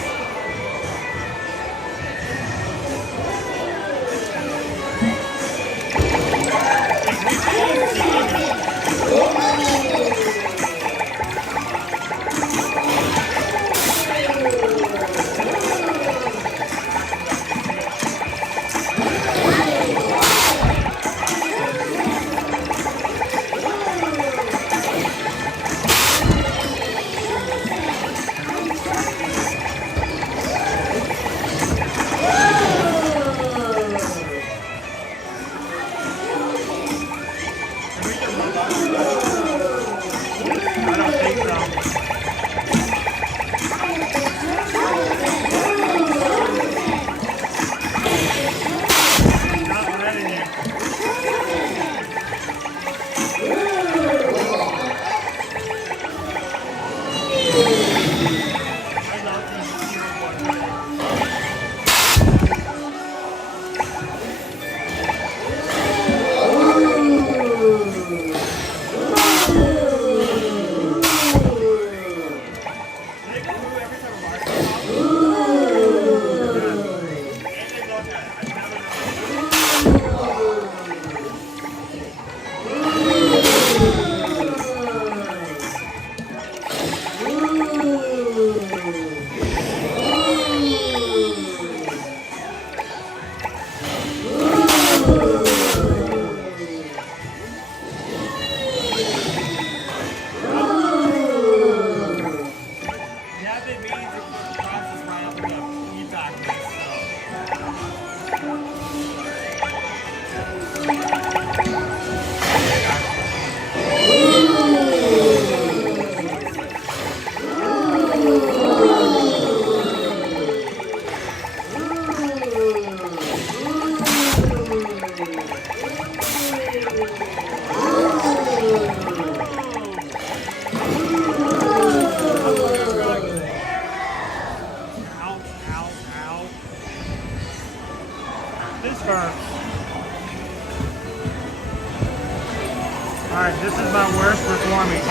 Alright, this is my worst performance.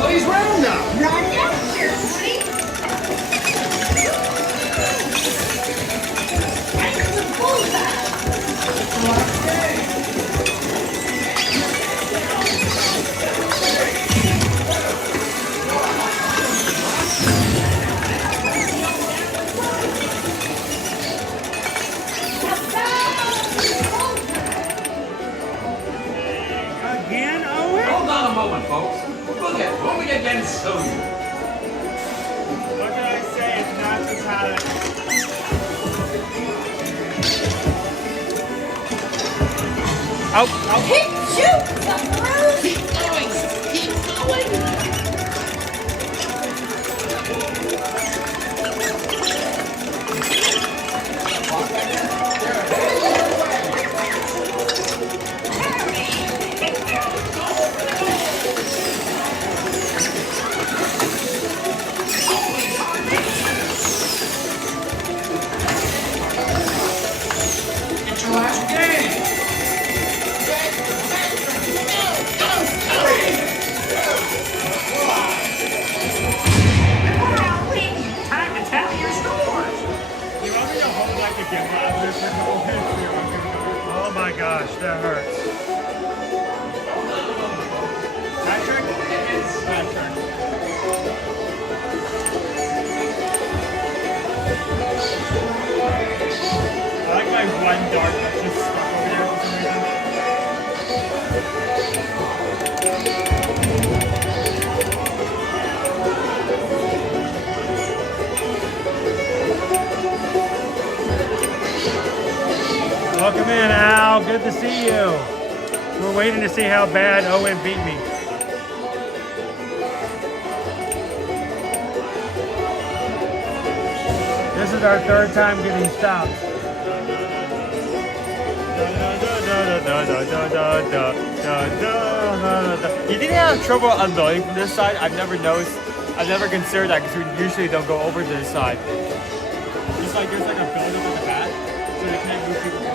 Woody's roundup. Not down here, Woody. Back to the boulevard. Again, Owen? Hold on a moment, folks. We'll get moving again soon. What did I say? It's not just how to... Oh. Keep shooting, suckers. Keep going. Keep going. Kyle, good to see you. We're waiting to see how bad Owen beat me. This is our third time getting stopped. You think I have trouble unloading from this side? I've never noticed. I've never considered that because we usually don't go over to this side. Just like there's like a building at the back, so they can't move people forward.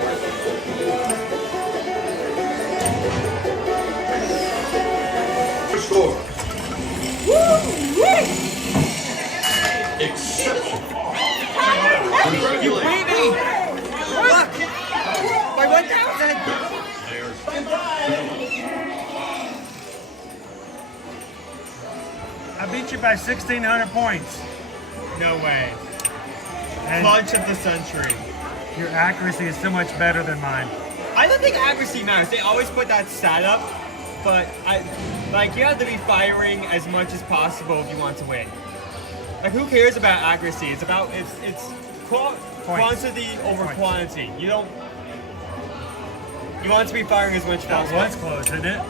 Score. Exceptional. You beat me! Look! By 1,000! I beat you by 1,600 points. No way. And Punch of the century. your accuracy is so much better than mine. I don't think accuracy matters. They always put that stat up, but you have to be firing as much as possible if you want to win. Like, who cares about accuracy? It's about it's quantity over quantity. You want to be firing as much as possible. That was close, isn't it?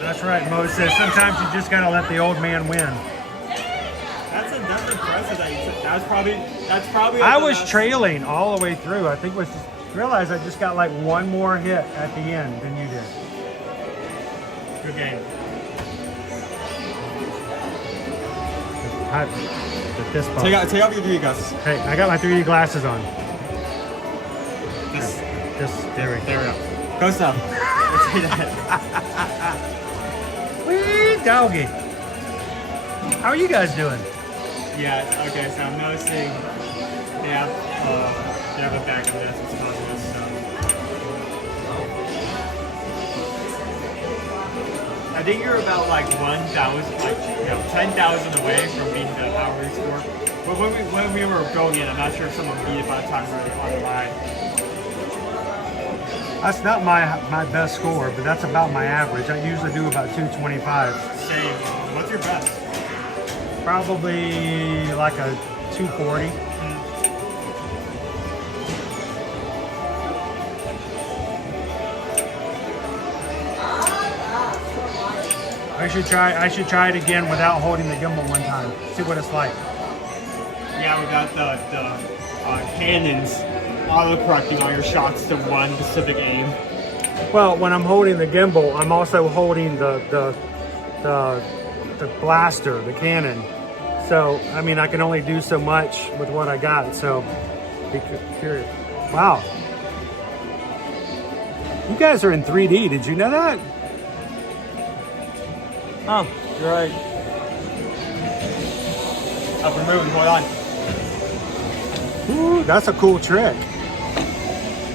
That's right, Mo says sometimes you just gotta let the old man win. That's impressive. That's probably. I was trailing all the way through. I think realized I just got like one more hit at the end than you did. Good game. The fist bump. Take off your 3D glasses. Hey, I got my 3D glasses on. There we go. Go stop. Let's see that. Wee doggy. How are you guys doing? Yeah, okay, so I'm noticing they have a bag of this, it's causing this, so. I think you're about like 10,000 away from beating the power score. But when we were going in, I'm not sure if someone beat it by the time we were on the line. That's not my best score, but that's about my average. I usually do about 225. Same. What's your best? Probably like a 240. I should try it again without holding the gimbal one time. See what it's like. Yeah, we got the cannons auto-correcting all your shots to one specific aim. Well, when I'm holding the gimbal, I'm also holding the blaster, the cannon. So, I mean, I can only do so much with what I got. So, be curious. Wow. You guys are in 3D. Did you know that? Oh, you're right. Up and moving, hold on. Ooh, that's a cool trick.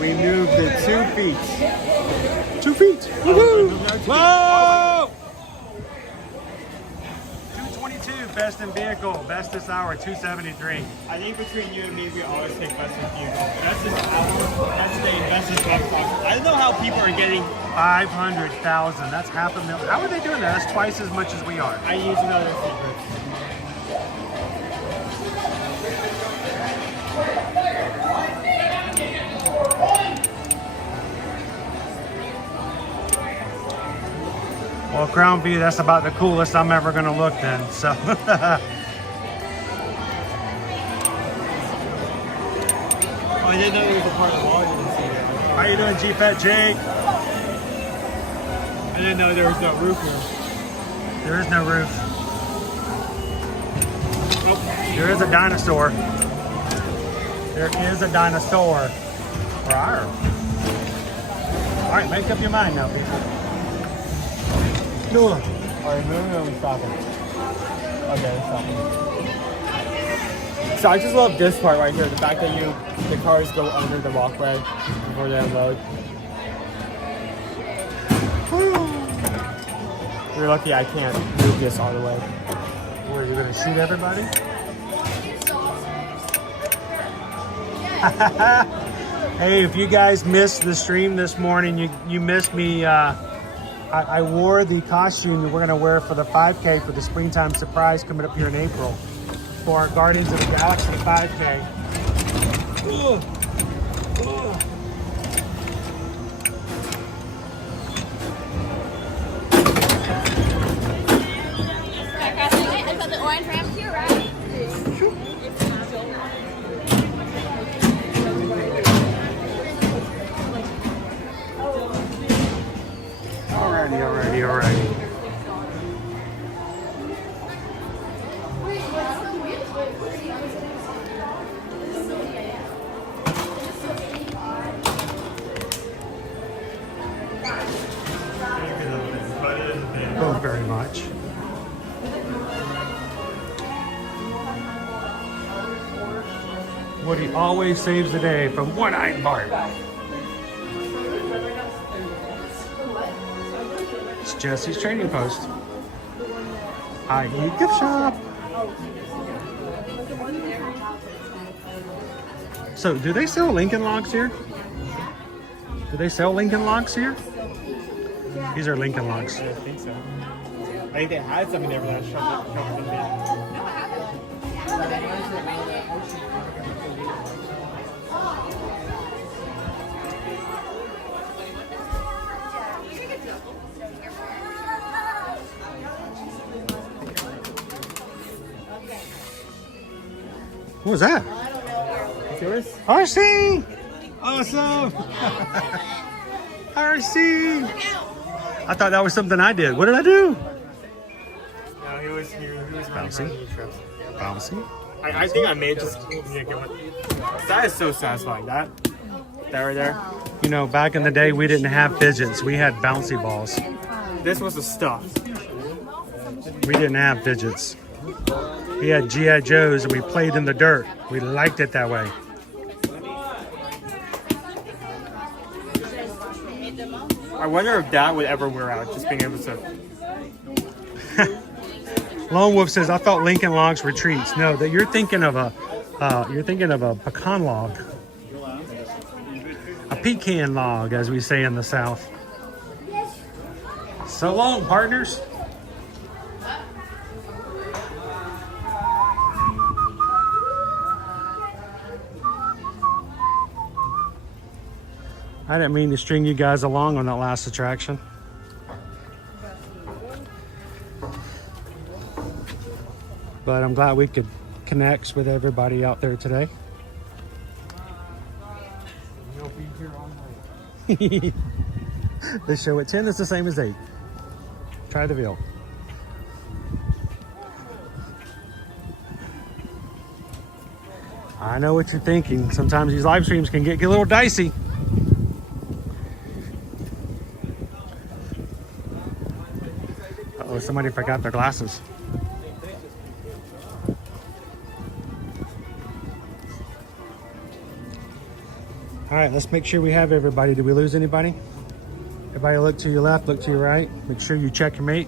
We moved it 2 feet. 2 feet. Woohoo! Whoa! 222, best in vehicle. Best this hour, 273. I think between you and me, we always take best in vehicle. That's just that's the best in vehicle. I don't know how people are getting 500,000. That's $500,000. How are they doing that? That's twice as much as we are. I use another secret. Well, ground view, that's about the coolest I'm ever going to look then. So. I didn't know there was a part of the wall you didn't see there. How you doing, G-Fat Jake? I didn't know there was no roof here. There is no roof. Nope. There is a dinosaur. There is a dinosaur. Rawr. All right, make up your mind now, people. Cool. Are we moving or are we stopping? Okay, we're stopping. So I just love this part right here, the fact that the cars go under the walkway before they unload. You're lucky I can't move this all the way. Where, you're gonna shoot everybody? Hey, if you guys missed the stream this morning, you missed me. I wore the costume that we're going to wear for the 5K for the springtime surprise coming up here in April for our Guardians of the Galaxy 5K. Ooh. Alrighty. Oh, very much. Woody always saves the day from One-Eyed Bart. It's Jesse's trading post. i.e. gift shop. So, do they sell Lincoln Logs here? Do they sell Lincoln Logs here? These are Lincoln Logs. I think so. I think they had something there, but I shoved it. What was that? It's yours? RC! Awesome! RC! I thought that was something I did. What did I do? No, he was Bouncy. Bouncy. I think I may just get one. That is so satisfying. That right there. You know, back in the day, we didn't have fidgets. We had bouncy balls. This was the stuff. We didn't have fidgets. We had G.I. Joes and we played in the dirt. We liked it that way. I wonder if that would ever wear out, just being able to. Lone Wolf says, "I thought Lincoln Logs were treats." No, that you're thinking of a pecan log, a pecan log, as we say in the South. So long, partners. I didn't mean to string you guys along on that last attraction. But I'm glad we could connect with everybody out there today. You'll be here all night. The show at 10 is the same as 8. Try the veal. I know what you're thinking. Sometimes these live streams can get a little dicey. Uh-oh, somebody forgot their glasses. All right, let's make sure we have everybody. Did we lose anybody? Everybody look to your left, look to your right. Make sure you check your mate.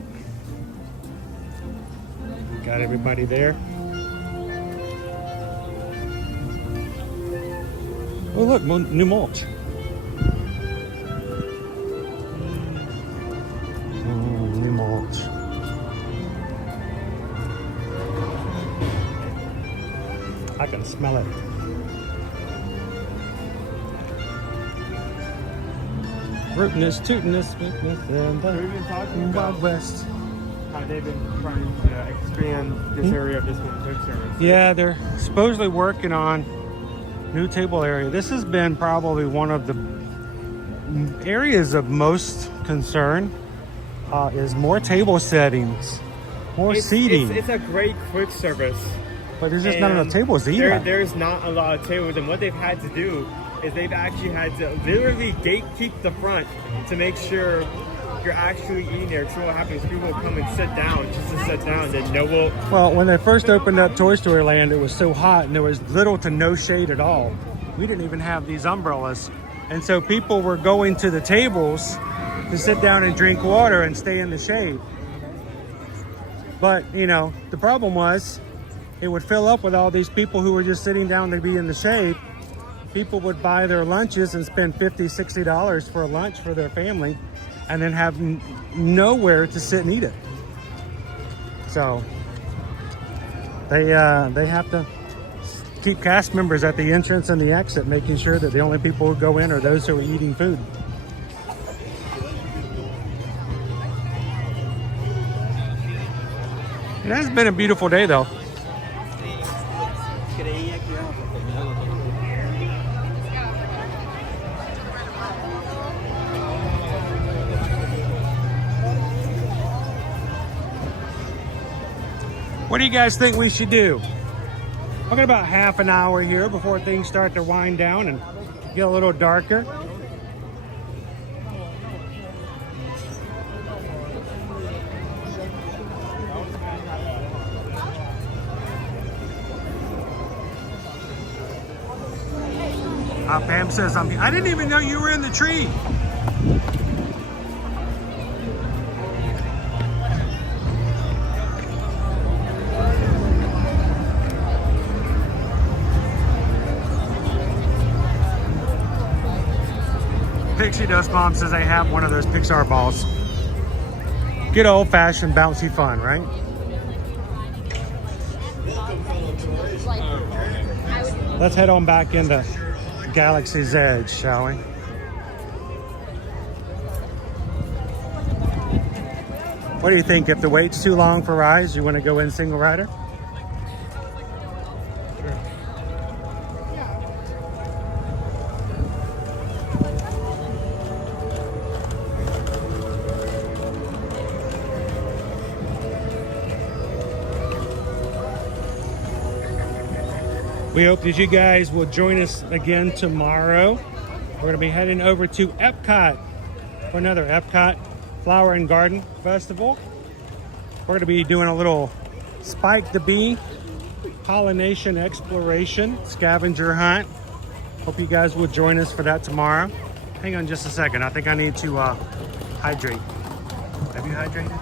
Got everybody there. Oh look, new mulch. New mulch. I can smell it. Rootiness, tootiness, sweetness, and the Wild West. How they've been trying to expand this area of this one food service. Yeah, they're supposedly working on new table area. This has been probably one of the areas of most concern. Is more table settings, more seating. It's a great quick service, but there's just not enough tables either. There's not a lot of tables, and what they've had to do is they've actually had to literally gatekeep the front to make sure you're actually eating there. So what happens is people will come and sit down just to sit down. Then Well, when they first opened up Toy Story Land, it was so hot and there was little to no shade at all. We didn't even have these umbrellas. And so people were going to the tables to sit down and drink water and stay in the shade. But, you know, the problem was it would fill up with all these people who were just sitting down to be in the shade. People would buy their lunches and spend $50, $60 for a lunch for their family and then have nowhere to sit and eat it. So they have to keep cast members at the entrance and the exit, making sure that the only people who go in are those who are eating food. It has been a beautiful day though. What do you guys think we should do? I've got about half an hour here before things start to wind down and get a little darker. Pam says, I didn't even know you were in the tree. Pixie Dust Mom says I have one of those Pixar balls. Good old-fashioned bouncy fun, right? Let's head on back into Galaxy's Edge, shall we? What do you think? If the wait's too long for Rise, you want to go in single rider? We hope that you guys will join us again tomorrow. We're going to be heading over to Epcot for another Epcot Flower and Garden Festival. We're going to be doing a little Spike the Bee pollination exploration scavenger hunt. Hope you guys will join us for that tomorrow. Hang on just a second. I think I need to hydrate. Have you hydrated?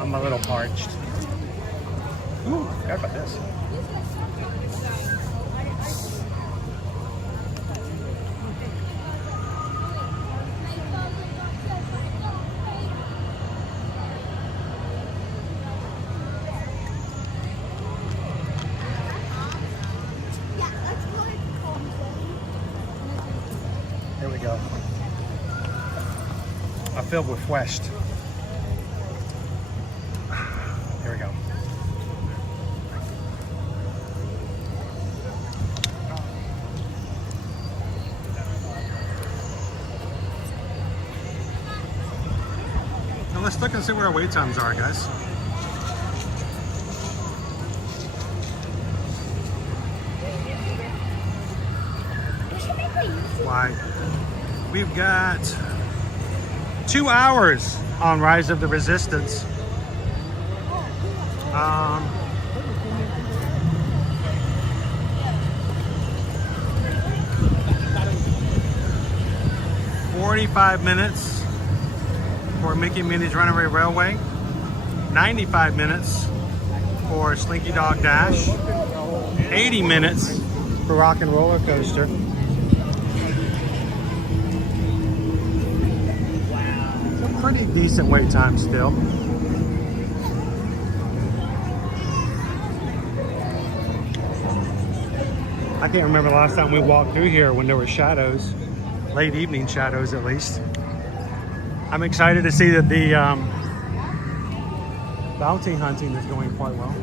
I'm a little parched. Ooh, forgot about this. There we go. I feel refreshed. There we go. Now let's look and see what our wait times are, guys. Why? We've got 2 hours on Rise of the Resistance. 45 minutes for Mickey and Minnie's Runaway Railway. 95 minutes for Slinky Dog Dash. 80 minutes for Rock and Roller Coaster. It's a pretty decent wait time still. I can't remember the last time we walked through here when there were shadows, late evening shadows at least. I'm excited to see that the bounty hunting is going quite well.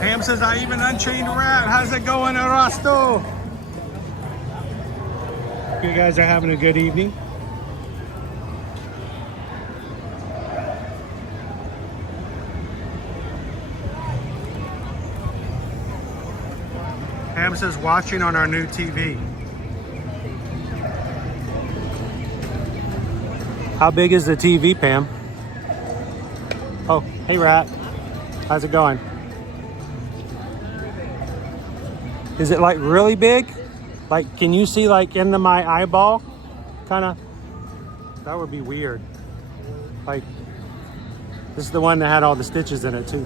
Pam says, I even unchained a rat. How's it going, Erasto? You guys are having a good evening. Pam says, watching on our new TV. How big is the TV, Pam? Oh, hey, Rat. How's it going? Is it like really big? Like, can you see like into my eyeball? Kind of. That would be weird. Like, this is the one that had all the stitches in it too.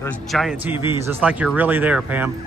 Those giant TVs. It's like you're really there, Pam.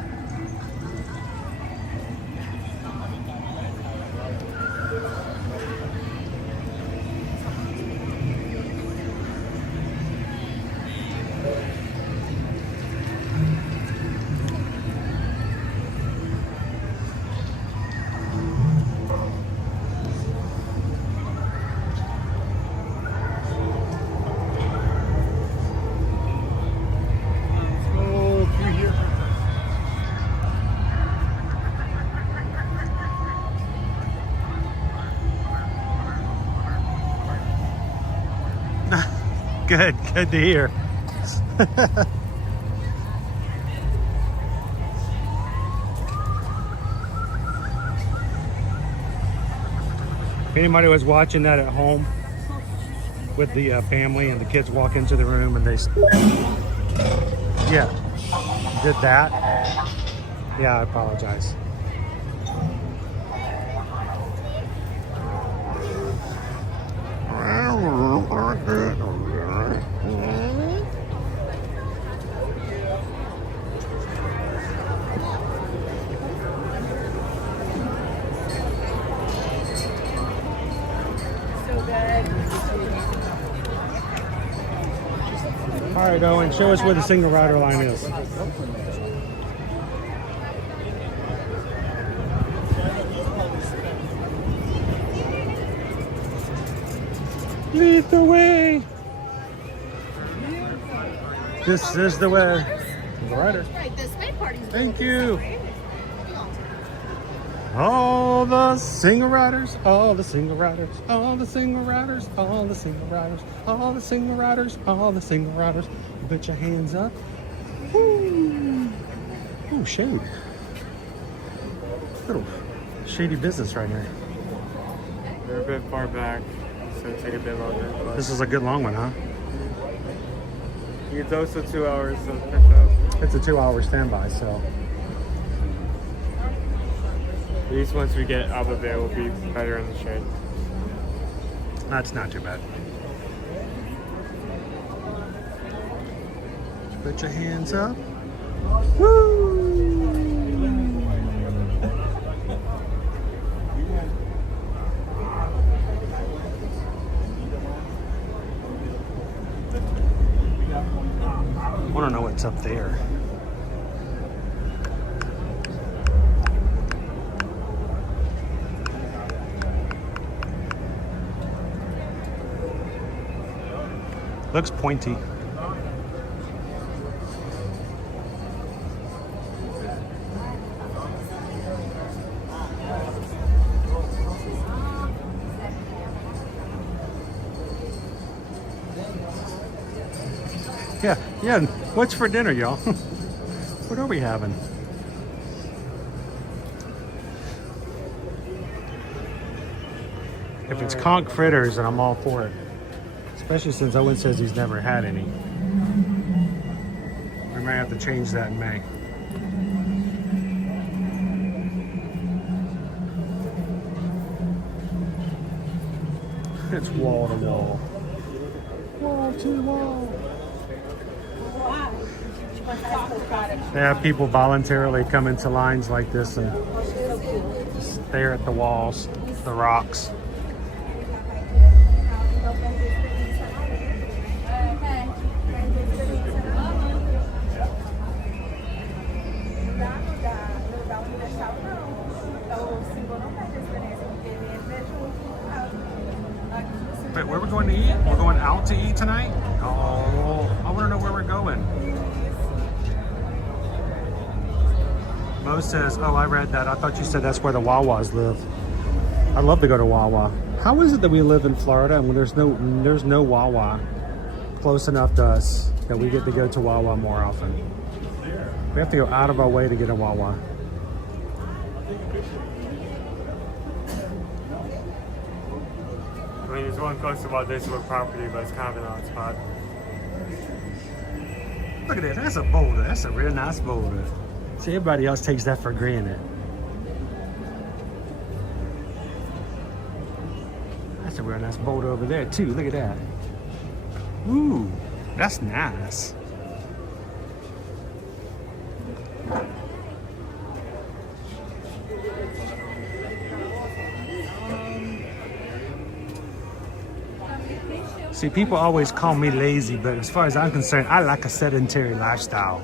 Good to hear. If anybody was watching that at home with the family and the kids walk into the room and they, yeah, did that. Yeah, I apologize. All right, Owen, show us where the single rider line is. Lead the way. This is the way. Single rider. Thank you. All the single riders, all the single riders, all the single riders, all the single riders, all the single riders, all the single riders. Put your hands up. Woo! Oh, shade. Little shady business right here. We're a bit far back, so it'll take a bit longer. But This is a good long one, huh? it's also 2 hours to pick up. It's a 2-hour standby, so. At least once we get out of there, we'll be better in the shade. That's not too bad. Put your hands up. Woo! I want to know what's up there. Looks pointy. Yeah. What's for dinner, y'all? What are we having? If it's conch fritters, then I'm all for it. Especially since Owen says he's never had any. We might have to change that in May. It's wall to wall. Wall to wall. They have people voluntarily come into lines like this and just stare at the walls, the rocks. Wait, where are we going to eat? We're going out to eat tonight? Oh, I want to know where we're going. Mo says, oh, I read that. I thought you said that's where the Wawas live. I'd love to go to Wawa. How is it that we live in Florida and when there's no Wawa close enough to us that we get to go to Wawa more often? We have to go out of our way to get a Wawa. I mean, there's one close to about this little property, but it's kind of an odd spot. Look at that. That's a boulder. That's a real nice boulder. See, everybody else takes that for granted. That's a real nice boulder over there, too. Look at that. Ooh, that's nice. See, people always call me lazy, but as far as I'm concerned, I like a sedentary lifestyle.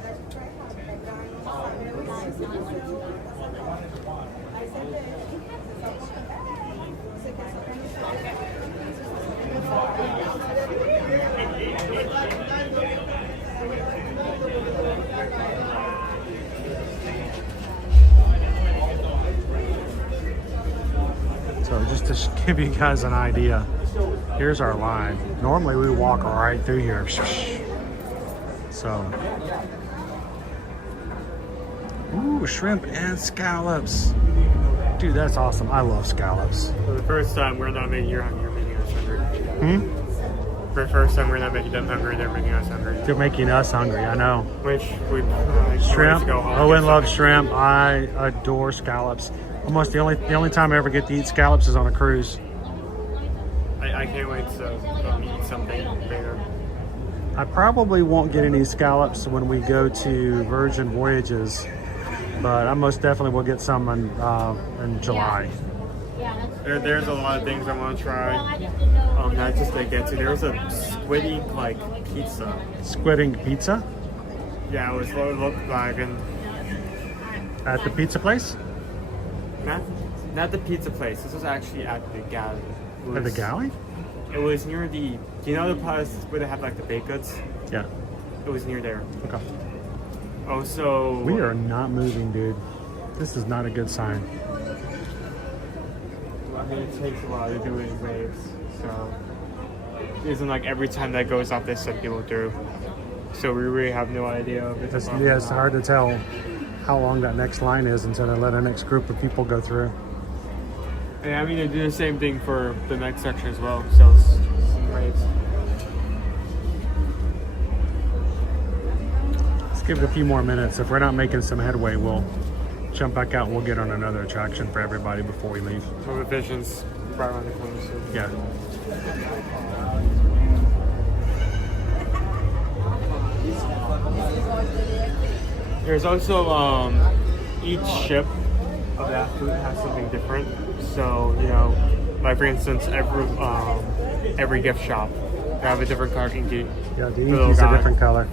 So just to give you guys an idea Here's our line. Normally we walk right through here. So, ooh, shrimp and scallops. Dude, that's awesome. I love scallops. For the first time, we're not making you're making us hungry. Hmm? For the first time, we're not making them hungry. They're making us hungry. They're making us hungry. I know. Which we shrimp. go home Owen loves shrimp. I adore scallops. Almost the only time I ever get to eat scallops is on a cruise. I can't wait to eat something bigger. I probably won't get any scallops when we go to Virgin Voyages, but I most definitely will get some in July. There's a lot of things I want to try. Not just to get to. There's a squid ink like pizza. Squid ink pizza? Yeah, it was what it looked like, and at the pizza place? Not the pizza place. This was actually at the galley. At the galley? It was near the. Do you know the place where they have like the baked goods? Yeah. It was near there. Okay. Also, we are not moving, dude. This is not a good sign. I mean, it takes a while to do it in waves, so it isn't like every time that goes off, they send people through. So we really have no idea if it's. Yeah, it's hard to tell how long that next line is until they let the next group of people go through. Yeah, I mean, they do the same thing for the next section as well, so some waves. Let's give it a few more minutes. If we're not making some headway, we'll jump back out and we'll get on another attraction for everybody before we leave. So the vision's right around the corner, so. Yeah. There's also each ship of that food has something different. So, you know, like for instance, every gift shop they have a different color inky. Yeah, the inky's a different color.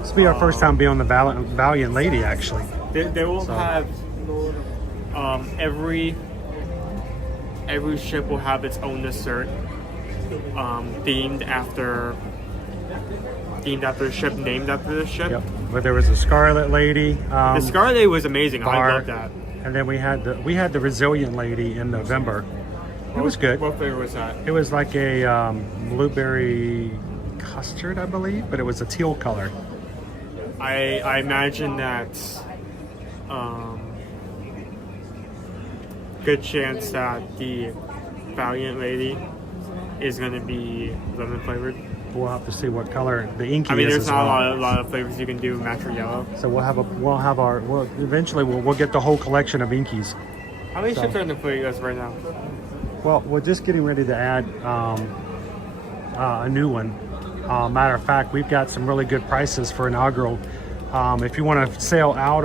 This will be our first time being on the Valiant Lady, actually. They will have every ship will have its own dessert themed after the ship, named after the ship. Yep. But there was a Scarlet Lady. The Scarlet Lady was amazing. I love that. And then we had the Resilient Lady in November. It was good. What flavor was that? It was like a blueberry custard, I believe, but it was a teal color. I imagine that good chance that the Valiant Lady is going to be lemon flavored. We'll have to see what color the inky is. I mean, there's as not well. a lot of flavors you can do, match or yellow. So we'll get the whole collection of inkies. How many ships are in the fleet us right now? Well, we're just getting ready to add a new one. Matter of fact, we've got some really good prices for inaugural. If you want to sail out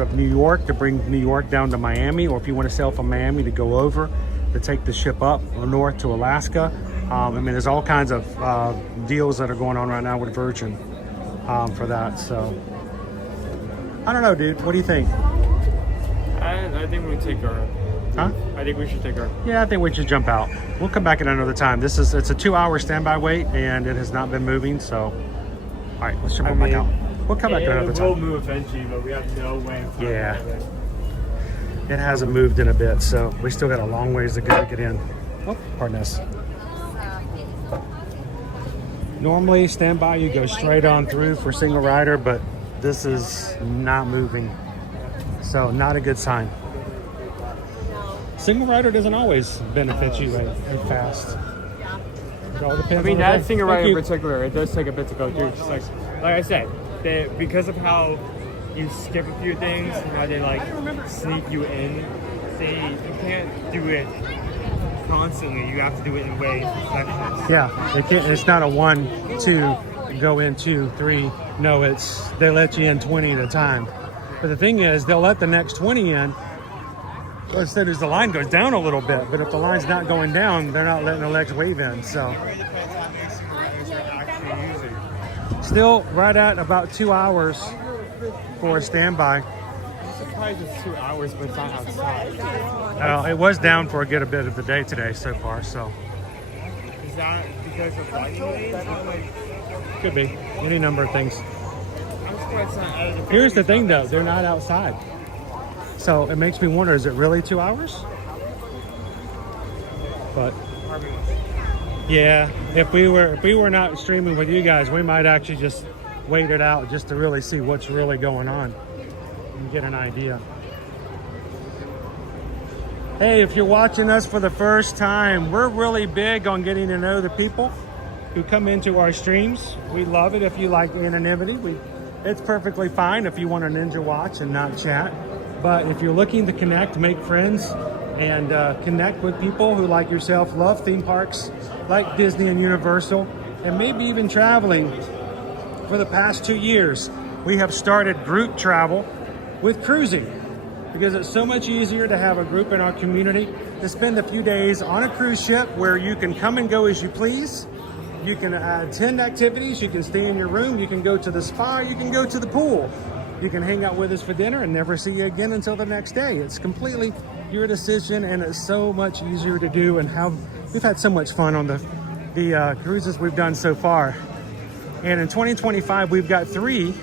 of New York to bring New York down to Miami, or if you want to sail from Miami to go over to take the ship up north to Alaska. I mean, there's all kinds of deals that are going on right now with Virgin for that. So I don't know, dude. What do you think? I think we take our. Huh? I think we should take our. Yeah, I think we should jump out. We'll come back at another time. It's a 2-hour standby wait, and it has not been moving. So, all right, let's jump back out. We'll come back at another time. It will move eventually, but we have no way of finding it. It hasn't moved in a bit, so we still got a long ways to go to get in. Oh, pardon us. Normally, standby, you go straight on through for single rider, but this is not moving. So, not a good sign. Single rider doesn't always benefit you right fast. It all depends. I mean, on that the single rider in particular, it does take a bit to go through. Just like I said, because of how you skip a few things and how they like sneak you in, you can't do it constantly. You have to do it in waves, sections. Yeah, they can't. It's not a 1, 2, go in 2, 3. No, they let you in 20 at a time. But the thing is, they'll let the next 20 in as soon as the line goes down a little bit. But if the line's not going down, they're not letting the next wave in. So still right at about 2 hours for a standby. I'm surprised it's 2 hours, but it's not outside. It was down for a good bit of the day today so far. So is that because of flight delays? Could be any number of things. I'm surprised it's not out of the. Here's the thing, though: they're not outside. So it makes me wonder: is it really 2 hours? But yeah, if we were not streaming with you guys, we might actually just wait it out just to really see what's really going on and get an idea. Hey, if you're watching us for the first time, we're really big on getting to know the people who come into our streams. We love it if you like anonymity. It's perfectly fine if you want to ninja watch and not chat. But if you're looking to connect, make friends, and connect with people who, like yourself, love theme parks like Disney and Universal, and maybe even traveling, for the past 2 years, we have started group travel with cruising, because it's so much easier to have a group in our community to spend a few days on a cruise ship where you can come and go as you please. You can attend activities, you can stay in your room, you can go to the spa, you can go to the pool. You can hang out with us for dinner and never see you again until the next day. It's completely your decision, and it's so much easier to do, and we've had so much fun on the cruises we've done so far. And in 2025, we've got 3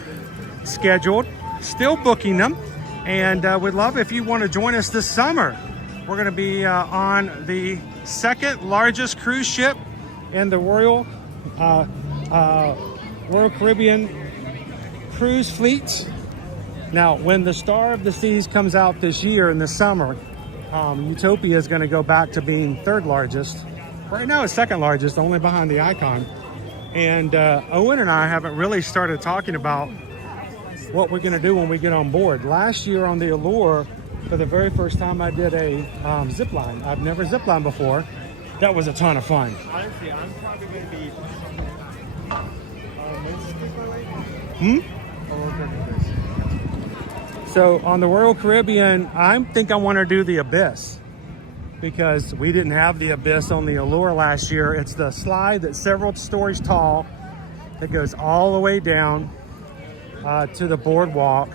scheduled, still booking them. And we'd love if you want to join us this summer. We're going to be on the 2nd largest cruise ship in the Royal Caribbean cruise fleet. Now, when the Star of the Seas comes out this year in the summer, Utopia is going to go back to being 3rd largest. Right now it's 2nd largest, only behind the Icon. And Owen and I haven't really started talking about what we're going to do when we get on board. Last year on the Allure, for the very first time, I did a zip line. I've never zip lined before. That was a ton of fun. Honestly, I'm probably going to be... So on the Royal Caribbean, I think I want to do the Abyss, because we didn't have the Abyss on the Allure last year. It's the slide that's several stories tall that goes all the way down to the boardwalk,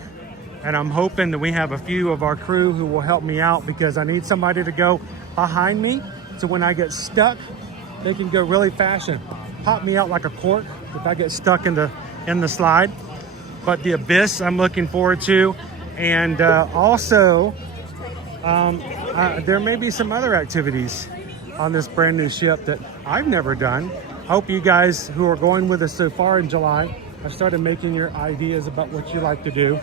and I'm hoping that we have a few of our crew who will help me out, because I need somebody to go behind me, so when I get stuck, they can go really fast and pop me out like a cork if I get stuck in the slide. But the Abyss I'm looking forward to, and also there may be some other activities on this brand new ship that I've never done. I hope you guys who are going with us so far in July have started making your ideas about what you like to do.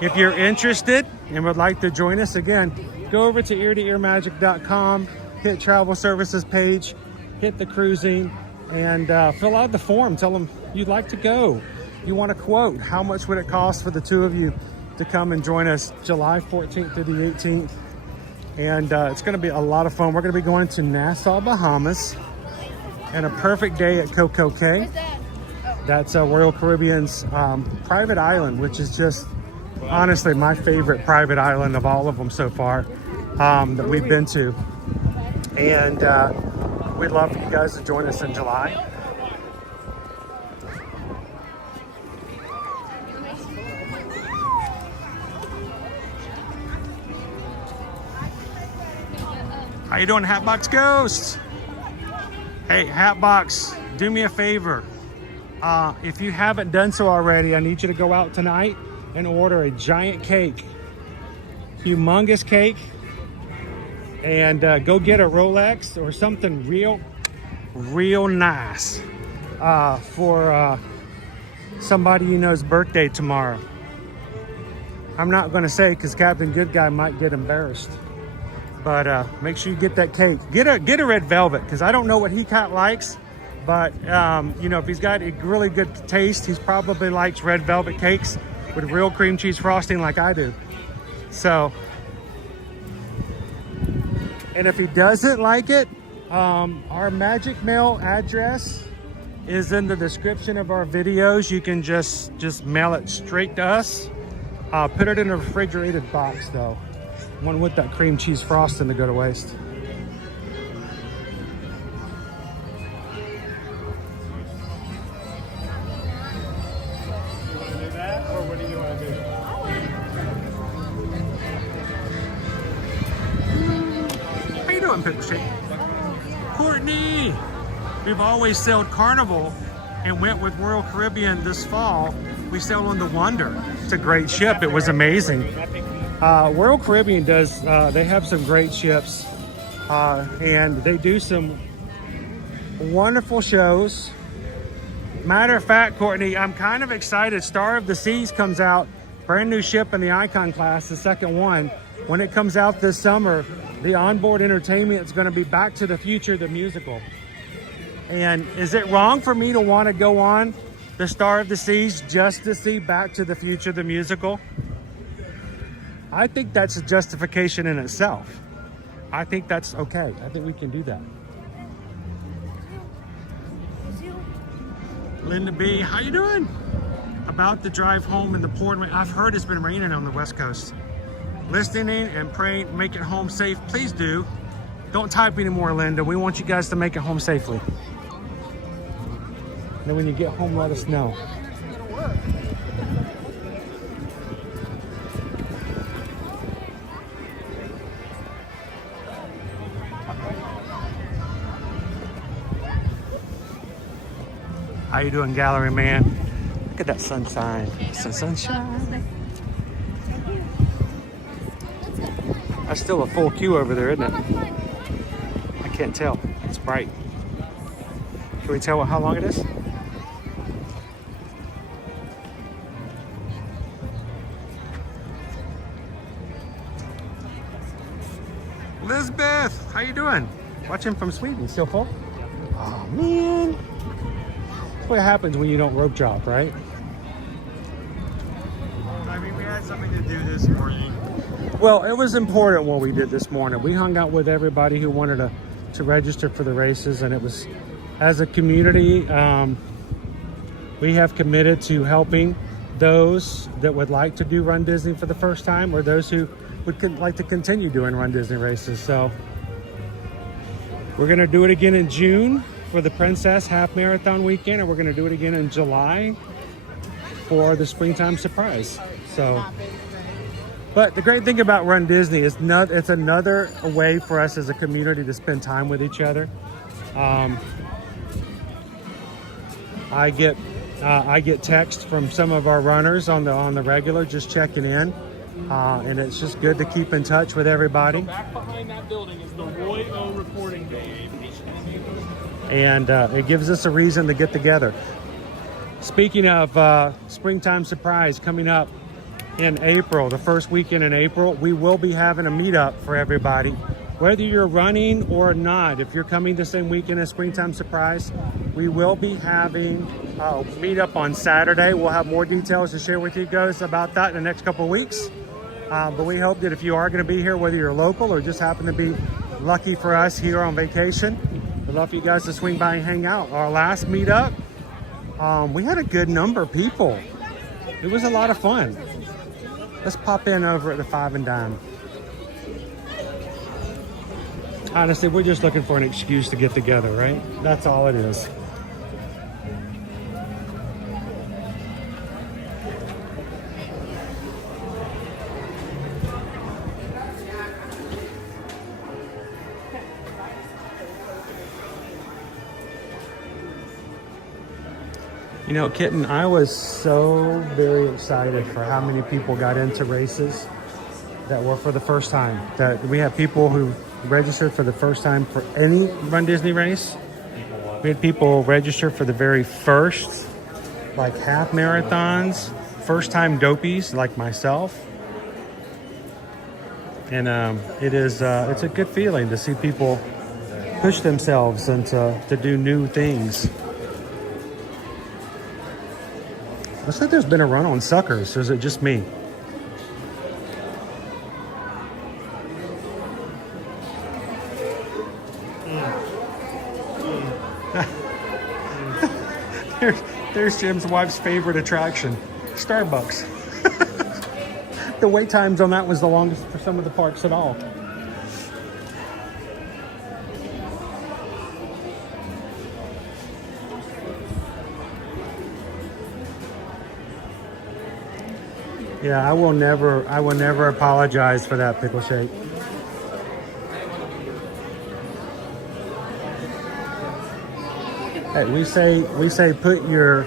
If you're interested and would like to join us, again, go over to eartoearmagic.com, hit travel services page, hit the cruising, and fill out the form. Tell them you'd like to go. You want a quote. How much would it cost for the 2 of you to come and join us July 14th to the 18th? And it's going to be a lot of fun. We're going to be going to Nassau, Bahamas, and a perfect day at Coco Cay. That's Royal Caribbean's private island, which is just honestly my favorite private island of all of them so far that we've been to. And we'd love for you guys to join us in July. How you doing, Hatbox Ghost? Hey, Hatbox, do me a favor. If you haven't done so already, I need you to go out tonight and order a giant cake, humongous cake, and go get a Rolex or something real nice for somebody you know's birthday tomorrow. I'm not going to say, because Captain Good Guy might get embarrassed. But make sure you get that cake. Get a red velvet, because I don't know what he kind of likes. But, you know, if he's got a really good taste, he probably likes red velvet cakes with real cream cheese frosting like I do. So, and if he doesn't like it, our Magic Mail address is in the description of our videos. You can just mail it straight to us. Put it in a refrigerated box, though. One with that cream cheese frosting to go to waste. How you doing, Pickle Shake? Courtney! We've always sailed Carnival and went with Royal Caribbean this fall. We sailed on the Wonder. It's a great ship. It was amazing. Royal Caribbean does, they have some great ships. and they do some wonderful shows. Matter of fact, Courtney, I'm kind of excited. Star of the Seas comes out, brand new ship in the Icon class, the second one. When it comes out this summer, the onboard entertainment is going to be Back to the Future, the musical. And is it wrong for me to want to go on the Star of the Seas just to see Back to the Future, the musical? I think that's a justification in itself. I think that's okay. I think we can do that. Linda B, how you doing? About the drive home in the pouring rain. I've heard it's been raining on the West Coast. Listening and praying, make it home safe. Please do. Don't type anymore, Linda. We want you guys to make it home safely. Then when you get home, let us know. How you doing, gallery man? Look at that sunshine. Sunshine. That's still a full queue over there, isn't it? I can't tell. It's bright. Can we tell how long it is? Elizabeth, how you doing? Watching from Sweden. Still full? Oh man. That's what happens when you don't rope drop, right? I mean, we had something to do this morning. Well, it was important what we did this morning. We hung out with everybody who wanted to register for the races, and it was, as a community, we have committed to helping those that would like to do Run Disney for the first time, or those who would like to continue doing Run Disney races. So we're going to do it again in June for the Princess Half Marathon weekend, and we're going to do it again in July for the Springtime Surprise. So, but the great thing about Run Disney is it's another way for us as a community to spend time with each other. I get texts from some of our runners on the regular, just checking in, and it's just good to keep in touch with everybody. So back behind that building is the Roy O recording bay. And it gives us a reason to get together. Speaking of Springtime Surprise coming up in April, the first weekend in April, we will be having a meetup for everybody. Whether you're running or not, if you're coming the same weekend as Springtime Surprise, we will be having a meetup on Saturday. We'll have more details to share with you guys about that in the next couple of weeks. But we hope that if you are going to be here, whether you're local or just happen to be lucky for us here on vacation, we'd love for you guys to swing by and hang out. Our last meetup, we had a good number of people. It was a lot of fun. Let's pop in over at the 5 and Dime. Honestly, we're just looking for an excuse to get together, right? That's all it is. You know, Kitten, I was so very excited for how many people got into races that were for the first time. That we have people who registered for the first time for any Run Disney race. We had people register for the very first, like half marathons, first time dopies like myself. And it's a good feeling to see people push themselves and to do new things. Looks like there's been a run on Suckers, or is it just me? There's Jim's wife's favorite attraction, Starbucks. The wait times on that was the longest for some of the parks at all. Yeah, I will never apologize for that pickle shake. Hey, we say put your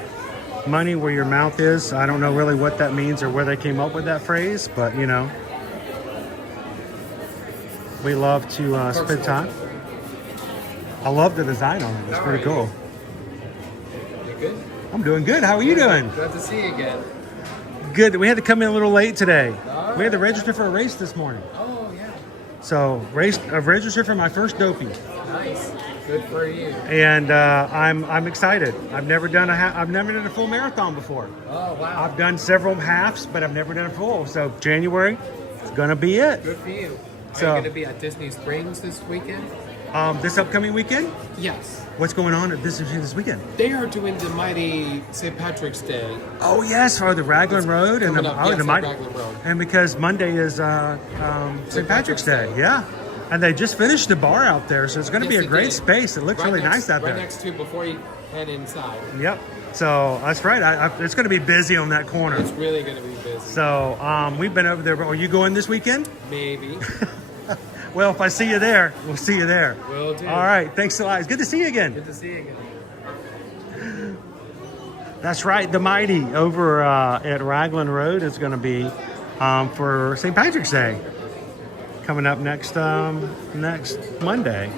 money where your mouth is. I don't know really what that means or where they came up with that phrase, but you know. We love to spend time. I love the design on it. It's pretty cool. You good? I'm doing good. How are you doing? Glad to see you again. Good. We had to come in a little late today. We had to register for a race this morning. Oh, yeah. So I've registered for my first dopey. Nice. Good for you. And I'm excited. I've never done a full marathon before. Oh, wow. I've done several halves, but I've never done a full. So January is gonna be it. Good for you. Are So- you going to be at Disney Springs this weekend? This upcoming weekend? Yes. What's going on at this weekend? They are doing the mighty St. Patrick's Day. Oh yes, for the Raglan Road and coming up, yes, the at mighty, Raglan Road. and because Monday is St. Patrick's Day, yeah. And they just finished the bar out there, so it's going to be Yes, a they great did. space. It looks Right really next- nice out right there. next to before you head inside. Yep. So that's right. It's going to be busy on that corner. It's really going to be busy. So we've been over there. Are you going this weekend? Maybe. Well, if I see you there, we'll see you there. Will do. All right. Thanks a lot. It's good to see you again. Good to see you again. That's right. The Mighty over at Raglan Road is going to be for St. Patrick's Day coming up next Monday.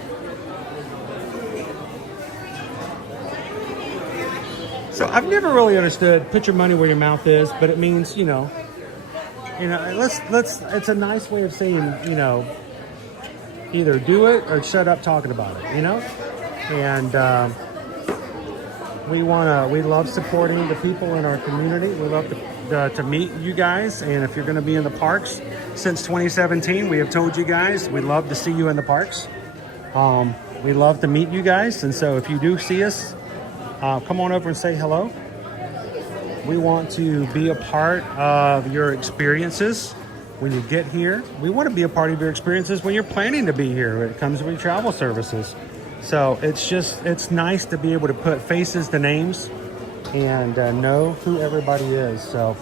So I've never really understood put your money where your mouth is, but it means, let's it's a nice way of saying, either do it or shut up talking about it, And we love supporting the people in our community. We love to meet you guys, and if you're going to be in the parks since 2017, we have told you guys we'd love to see you in the parks. We love to meet you guys, and so if you do see us, come on over and say hello. We want to be a part of your experiences when you get here. We want to be a part of your experiences when you're planning to be here when it comes to travel services. So it's nice to be able to put faces to names and know who everybody is. So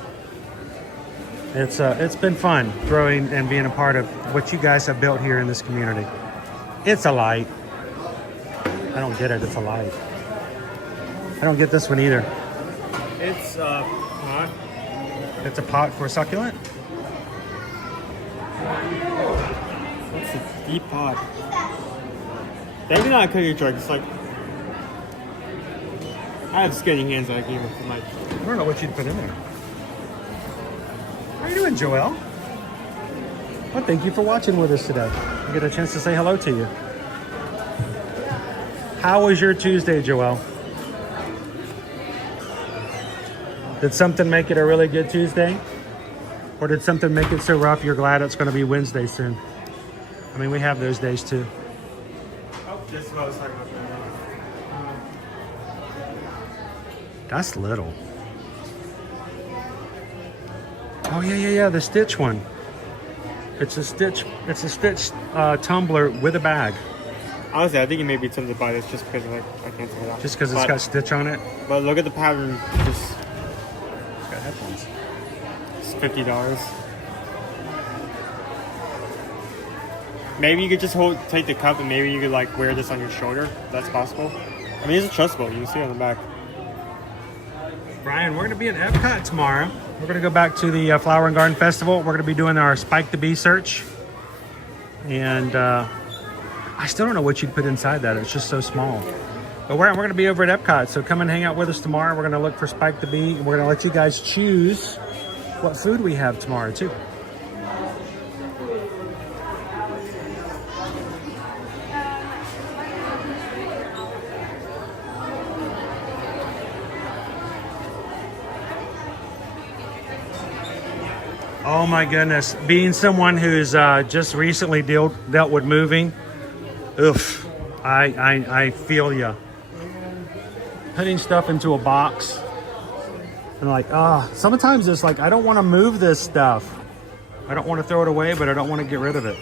it's been fun growing and being a part of what you guys have built here in this community. It's a light. I don't get it. It's a light. I don't get this one either. It's pot. It's a pot for a succulent? It's a deep pot. Maybe not a cookie jar, just like I have skinny hands that I gave it from like I don't know what you'd put in there. How are you doing, Joelle? Well, thank you for watching with us today. I get a chance to say hello to you. How was your Tuesday, Joelle? Did something make it a really good Tuesday? Or did something make it so rough you're glad it's going to be Wednesday soon? I mean, we have those days too. oh, this is what I was talking about. That's little. Oh yeah, the Stitch one. It's a Stitch tumbler with a bag. Honestly, I think it may be tempted to buy this just because like I can't take it off. Just because it's got Stitch on it? But look at the pattern. Just It's got headphones. it's $50. Maybe you could just take the cup and maybe you could like wear this on your shoulder. That's possible. I mean, it's adjustable. You can see it on the back. Brian, we're going to be in Epcot tomorrow. We're going to go back to the Flower and Garden Festival. We're going to be doing our Spike the Bee search. And I still don't know what you'd put inside that. It's just so small. But we're going to be over at Epcot. So come and hang out with us tomorrow. We're going to look for Spike the Bee. And we're going to let you guys choose what food we have tomorrow, too. Oh my goodness. Being someone who's just recently dealt with moving, oof, I feel ya. Putting stuff into a box and like, sometimes it's like, I don't want to move this stuff. I don't want to throw it away, but I don't want to get rid of it.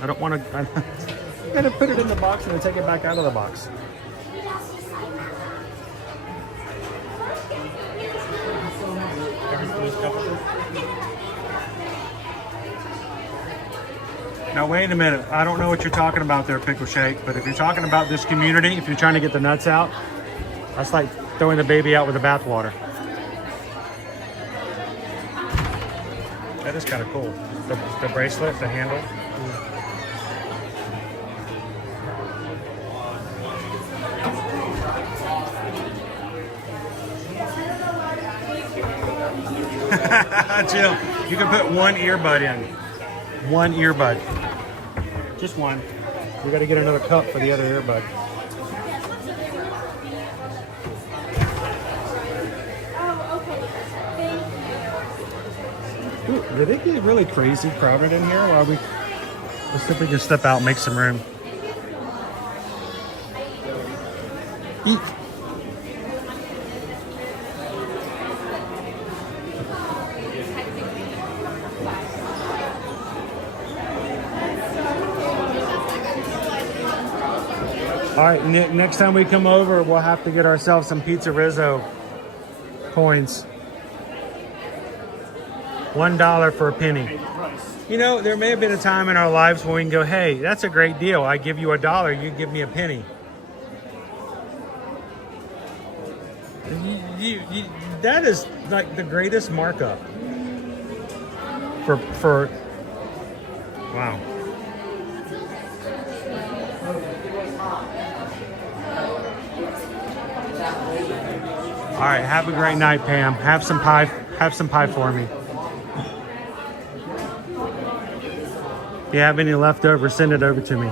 I don't want to, I'm going to put it in the box and then take it back out of the box. Now wait a minute, I don't know what you're talking about there, Pickle Shake, but if you're talking about this community, if you're trying to get the nuts out, that's like throwing the baby out with the bathwater. That is kind of cool. The bracelet, the handle. Chill. You can put one earbud in. One earbud. Just one. We got to get another cup for the other earbud. Ooh, did it get really crazy crowded in here? While let's see if we can step out and make some room. Eat. All right, next time we come over, we'll have to get ourselves some Pizza Rizzo coins. $1 for a penny. You know, there may have been a time in our lives when we can go, hey, that's a great deal. I give you $1, you give me a penny. That is like the greatest markup. For wow. All right, have a great night, Pam. Have some pie for me. If you have any left over, send it over to me.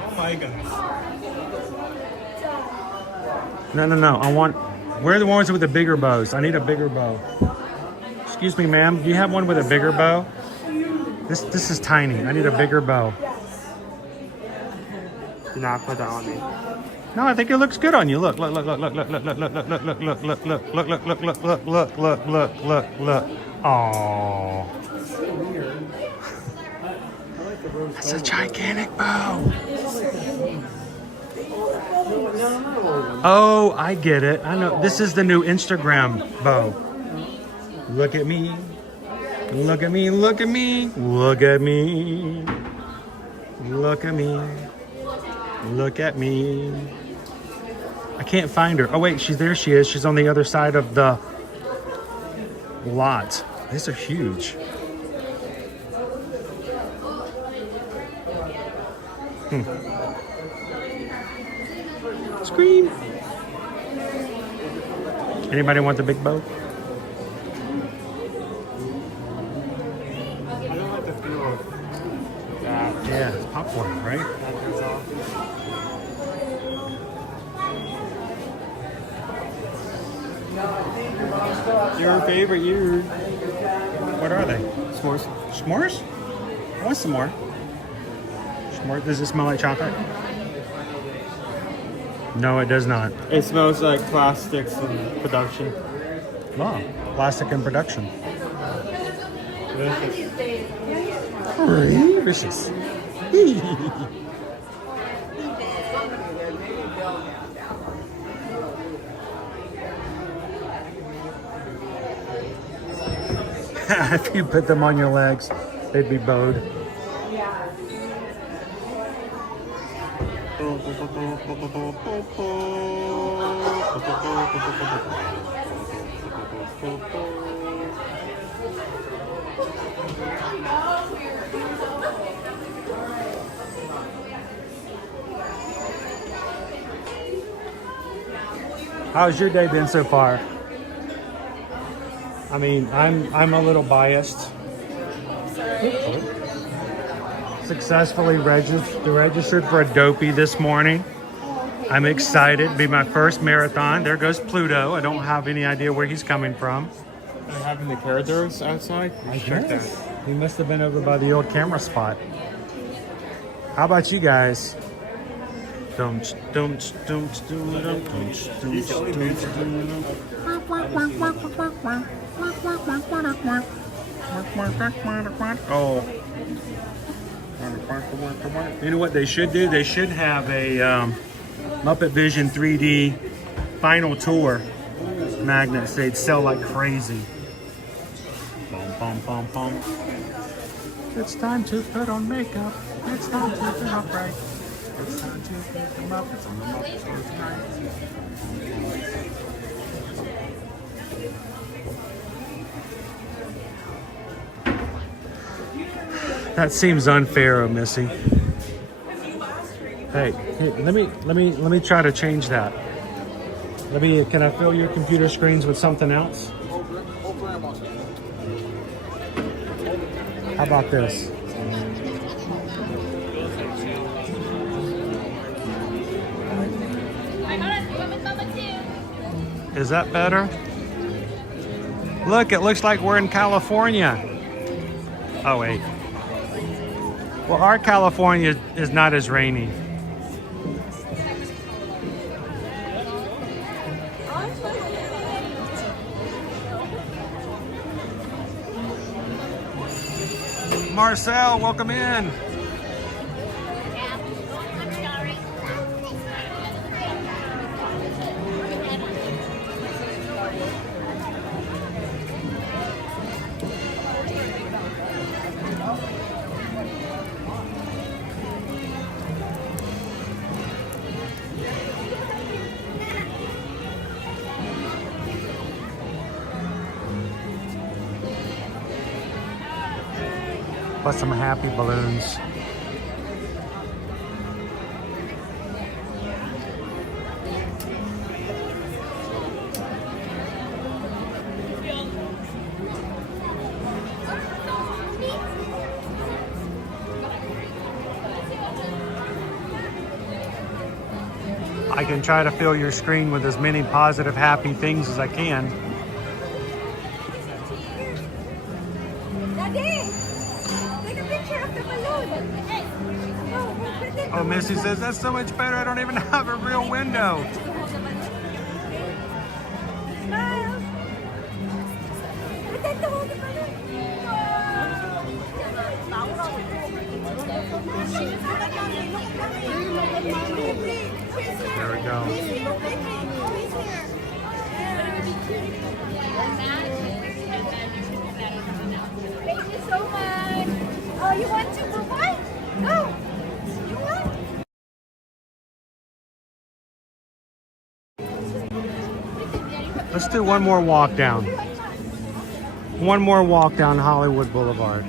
Oh my goodness. No. We're the ones with the bigger bows. I need a bigger bow. Excuse me, ma'am. Do you have one with a bigger bow? This is tiny. I need a bigger bow. Do not put that on me. No, I think it looks good on you. Look. Oh. That's a gigantic bow. Oh, I get it. I know. This is the new Instagram bow. Look at me. Look at me. Look at me. Look at me. Look at me. Look at me. I can't find her. Oh, wait. There she is. She's on the other side of the lot. These are huge. Scream. Anybody want the big bow? I don't like the feel of that. Yeah, it's popcorn, right? That goes off. Your favorite year. What are they? S'mores. S'mores? I want some more. S'mores. Does it smell like chocolate? No, it does not. It smells like plastics and production. Wow, plastic and production. Delicious. Delicious. If you put them on your legs, they'd be bowed. How's your day been so far? I mean, I'm a little biased. Successfully registered for a dopey this morning. I'm excited. It'll be my first marathon. There goes Pluto. I don't have any idea where he's coming from. Are having the carriers outside? I checked that. He must have been over by the old camera spot. How about you guys? Oh. You know what they should do? They should have a Muppet Vision 3D final tour magnets. They'd sell like crazy. Bum, bum, bum, bum. It's time to put on makeup. It's time to put up right. It's time to put them up. It's on the Muppet Show tonight. That seems unfair, Missy. Hey, let me try to change that. Can I fill your computer screens with something else? How about this? Is that better? Look, it looks like we're in California. Oh, wait. Well, our California is not as rainy. Marcel, welcome in. Plus some happy balloons. I can try to fill your screen with as many positive, happy things as I can. Oh, Missy says, that's so much better, I don't even have a real window. There we go. Thank you so much. Oh, you want to go by? Go. You want? Let's do one more walk down. One more walk down Hollywood Boulevard.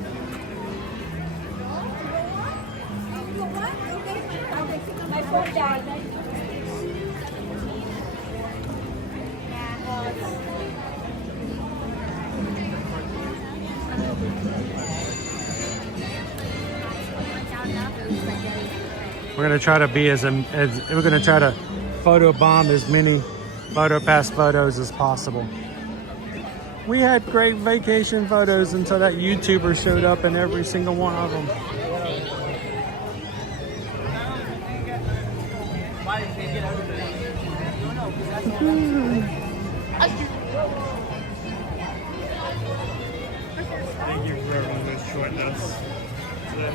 We're gonna try to be we're gonna try to photo bomb as many PhotoPass photos as possible. We had great vacation photos until that YouTuber showed up in every single one of them. Thank you for everyone who's joined us today.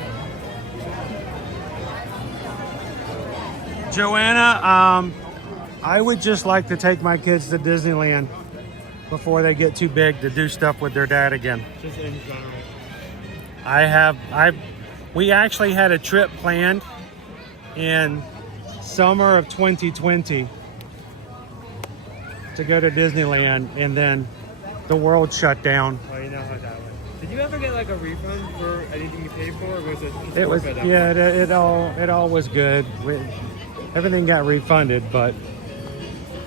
Joanna, I would just like to take my kids to Disneyland before they get too big to do stuff with their dad again. Just in general. We actually had a trip planned in summer of 2020 to go to Disneyland, and then the world shut down. Oh, you know how that went. Did you ever get like a refund for anything you paid for, or was it just It was, forfeit? yeah, it all was good. Everything got refunded, but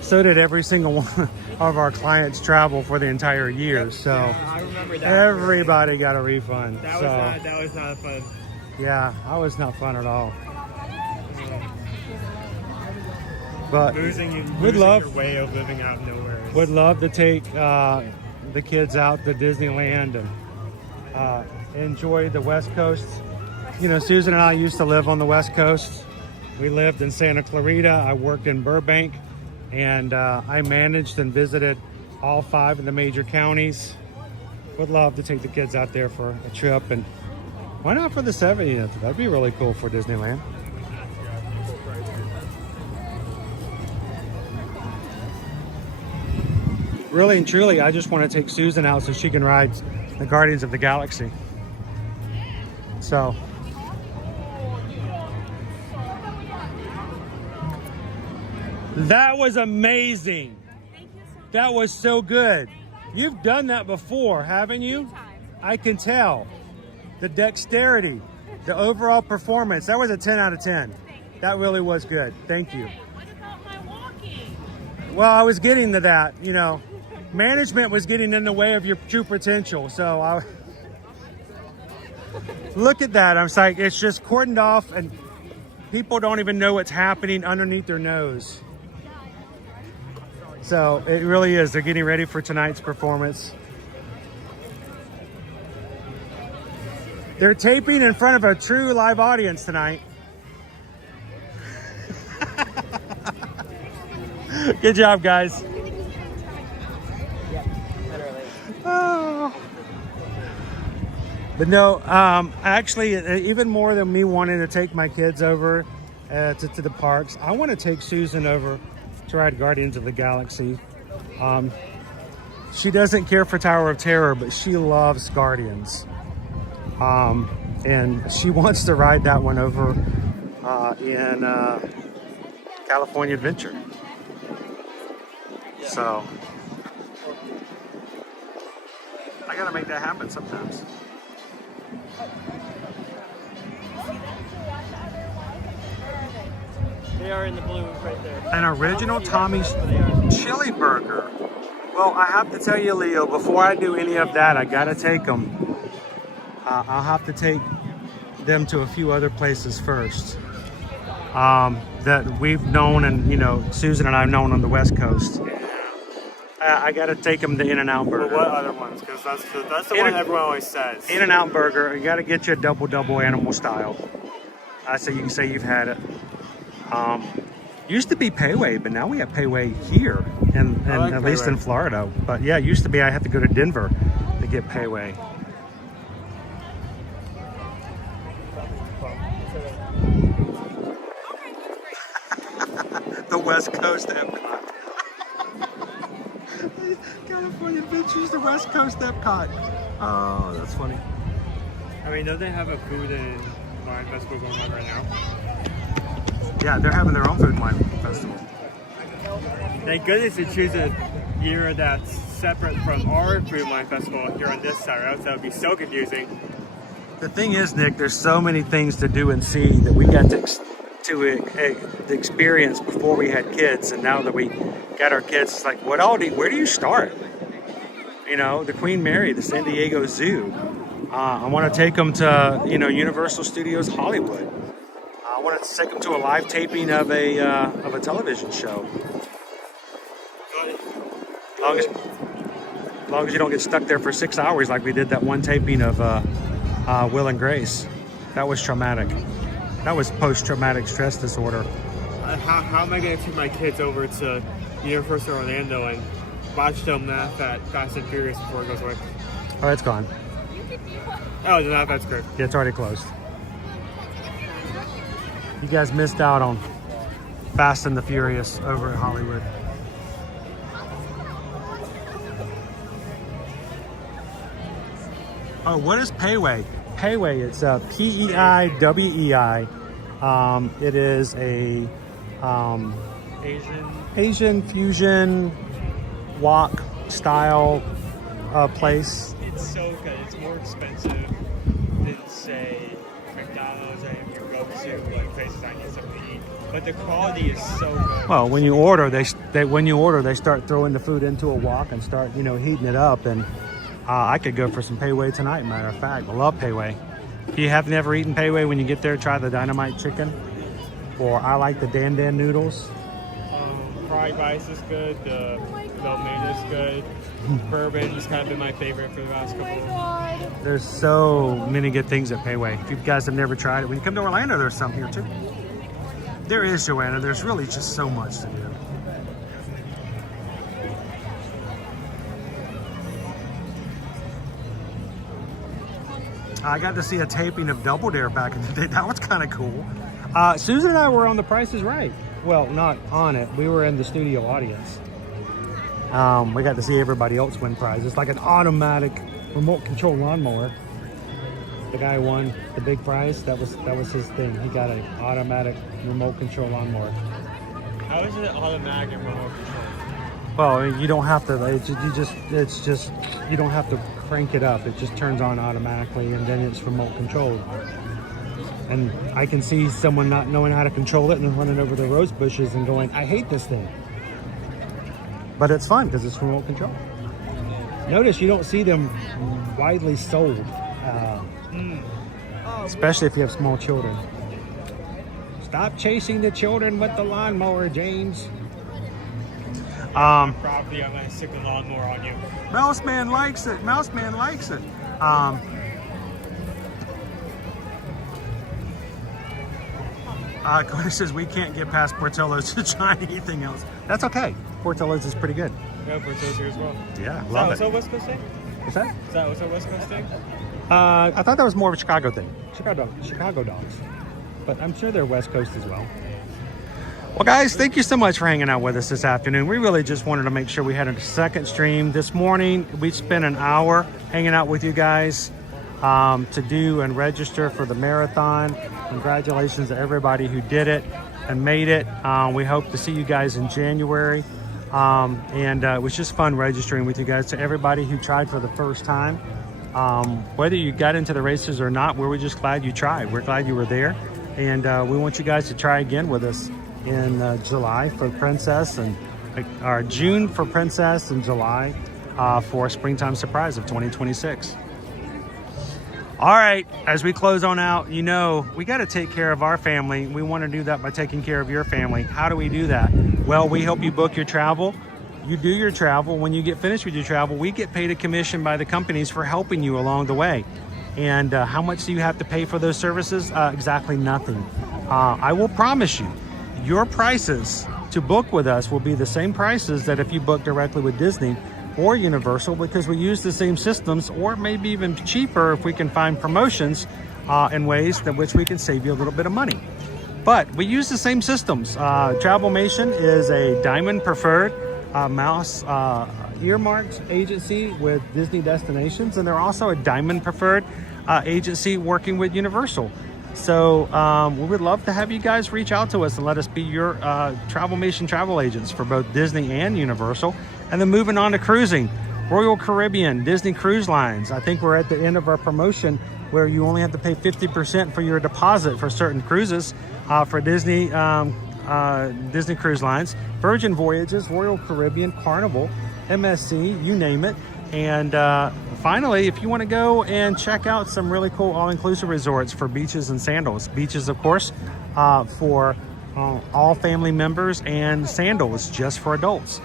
so did every single one of our clients travel for the entire year. So Yeah, I remember that. everybody got a refund. That was not fun. Yeah, that was not fun at all. But Losing we'd love your way of living out of nowhere. would love to take the kids out to Disneyland and enjoy the West Coast. You know, Susan and I used to live on the West Coast. We lived in Santa Clarita. I worked in Burbank, and I managed and visited all 5 of the major counties. Would love to take the kids out there for a trip, and why not for the 70th? That'd be really cool for Disneyland. Really and truly, I just want to take Susan out so she can ride the Guardians of the Galaxy. So that was amazing. That was so good. You've done that before, haven't you? I can tell. the dexterity, the overall performance. That was a 10 out of 10. That really was good. Thank you. Well, I was getting to that, you know. Management was getting in the way of your true potential. So I look at that. I was like, it's just cordoned off and people don't even know what's happening underneath their nose. So it really is. They're getting ready for tonight's performance. They're taping in front of a true live audience tonight. Good job, guys. Oh. But no, actually, even more than me wanting to take my kids over to the parks, I want to take Susan over to ride Guardians of the Galaxy. She doesn't care for Tower of Terror, but she loves Guardians. And she wants to ride that one over in California Adventure. So I gotta make that happen sometimes. They are in the blue right there. An original Tommy's chili burger. Well, I have to tell you, Leo, before I do any of that, I gotta take them. I'll have to take them to a few other places first that we've known, and you know, Susan and I've known on the West Coast. I gotta take them to In-N-Out Burger. Well, what other ones? Because that's the one everyone always says. In-N-Out Burger. You gotta get you a double animal style. I say you can say you've had it. Used to be Payway, but now we have Payway here, and like at least in Florida. But yeah, it used to be I had to go to Denver to get Payway. The West Coast Epcot. California Adventures, the West Coast Epcot. Oh, that's funny. I mean, don't they have a food and wine festival going on right now? Yeah, they're having their own food and wine festival. Thank goodness they choose a year that's separate from our food and wine festival here on this side, or else that would be so confusing. The thing is, Nick, there's so many things to do and see that we got to experience before we had kids, and now that we got our kids, it's like, where do you start? You know, the Queen Mary, the San Diego Zoo. I want to take them to, you know, Universal Studios Hollywood. I want to take them to a live taping of a television show. As long as you don't get stuck there for 6 hours like we did that one taping of Will and Grace. That was traumatic. That was post-traumatic stress disorder. How am I going to take my kids over to Universal Orlando and watch them laugh at Fast and Furious before it goes away? Oh, it's gone. Oh, no, that's good. Yeah, it's already closed. You guys missed out on Fast and the Furious over at Hollywood. Oh, what is Payway? Payway, it's P-E-I-W-E-I. It is a Asian fusion wok style place. It's so good. It's more expensive than, say, McDonald's or if you go to like places I get something to eat. But the quality is so good. Well, when you order, they start throwing the food into a wok and start, you know, heating it up. And I could go for some Payway tonight. Matter of fact, I love Payway. If you have never eaten Payway, when you get there, try the Dynamite Chicken. Or I like the Dan Dan noodles. Fried rice is good. The lo mein is good. Bourbon's kind of been my favorite for the last couple. There's so many good things at Payway. If you guys have never tried it, when you come to Orlando, there's some here too. There is, Joanna. There's really just so much to do. I got to see a taping of Double Dare back in the day. That was kind of cool. Susan and I were on The Price is Right. Well, not on it. We were in the studio audience. We got to see everybody else win prizes. Like an automatic remote control lawnmower. The guy won the big prize. That was his thing. He got an automatic remote control lawnmower. How is it automatic and remote control? Well, you don't have to. You don't have to crank it up. It just turns on automatically, and then it's remote controlled. And I can see someone not knowing how to control it and running over the rose bushes and going, I hate this thing. But it's fun because it's remote control. Notice you don't see them widely sold, especially if you have small children. Stop chasing the children with the lawnmower, James. Probably I'm gonna stick the lawnmower on you. Mouse Man likes it. Mouse Man likes it. Cody says we can't get past Portillo's to try anything else. That's okay. Portillo's is pretty good. Yeah, Portillo's here as well. Yeah, Is love that it. also a West Coast thing? What's that? Is that also a West Coast thing? I thought that was more of a Chicago thing. Chicago dogs. But I'm sure they're West Coast as well. Well, guys, thank you so much for hanging out with us this afternoon. We really just wanted to make sure we had a second stream. This morning, we spent an hour hanging out with you guys to do and register for the marathon. Congratulations to everybody who did it and made it. We hope to see you guys in January. It was just fun registering with you guys. To everybody who tried for the first time, whether you got into the races or not, we're just glad you tried. We're glad you were there. And we want you guys to try again with us in July for Princess, or June for Princess, and July for Springtime Surprise of 2026. All right, as we close on out, you know, we got to take care of our family. We want to do that by taking care of your family. How do we do that? Well, we help you book your travel. You do your travel. When you get finished with your travel, we get paid a commission by the companies for helping you along the way. And how much do you have to pay for those services? Exactly nothing. I will promise you, your prices to book with us will be the same prices that if you book directly with Disney or Universal, because we use the same systems, or maybe even cheaper if we can find promotions in ways that which we can save you a little bit of money. But we use the same systems. Travelmation is a Diamond Preferred mouse earmarked agency with Disney destinations, and they're also a Diamond Preferred agency working with Universal. So we would love to have you guys reach out to us and let us be your Travelmation travel agents for both Disney and Universal. And then moving on to cruising, Royal Caribbean, Disney Cruise Lines. I think we're at the end of our promotion where you only have to pay 50% for your deposit for certain cruises for Disney Disney Cruise Lines, Virgin Voyages, Royal Caribbean, Carnival, MSC, you name it. And finally, if you want to go and check out some really cool all-inclusive resorts for beaches and sandals. Beaches, of course, for all family members, and sandals just for adults.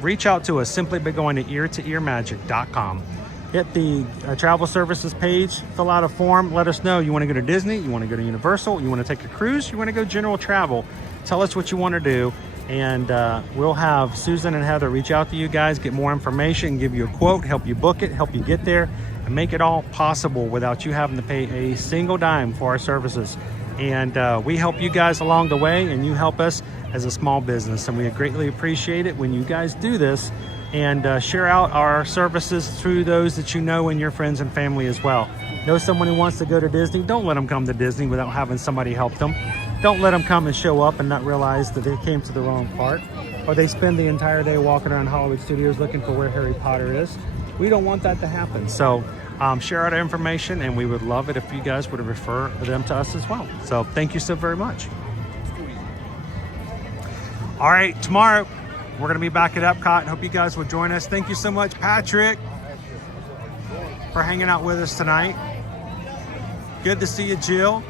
Reach out to us simply by going to eartoearmagic.com. Hit the travel services page, fill out a form, let us know you want to go to Disney, you want to go to Universal, you want to take a cruise, you want to go general travel. Tell us what you want to do, and we'll have Susan and Heather reach out to you guys, get more information, give you a quote, help you book it, help you get there, and make it all possible without you having to pay a single dime for our services. And we help you guys along the way, and you help us as a small business, and we greatly appreciate it when you guys do this and share out our services through those that you know and your friends and family as well. Know someone who wants to go to Disney? Don't let them come to Disney without having somebody help them. Don't let them come and show up and not realize that they came to the wrong part, or they spend the entire day walking around Hollywood Studios looking for where Harry Potter is. We don't want that to happen. So share out our information, and we would love it if you guys would refer them to us as well. So thank you so very much. All right, tomorrow we're going to be back at Epcot. Hope you guys will join us. Thank you so much, Patrick, for hanging out with us tonight. Good to see you, Jill.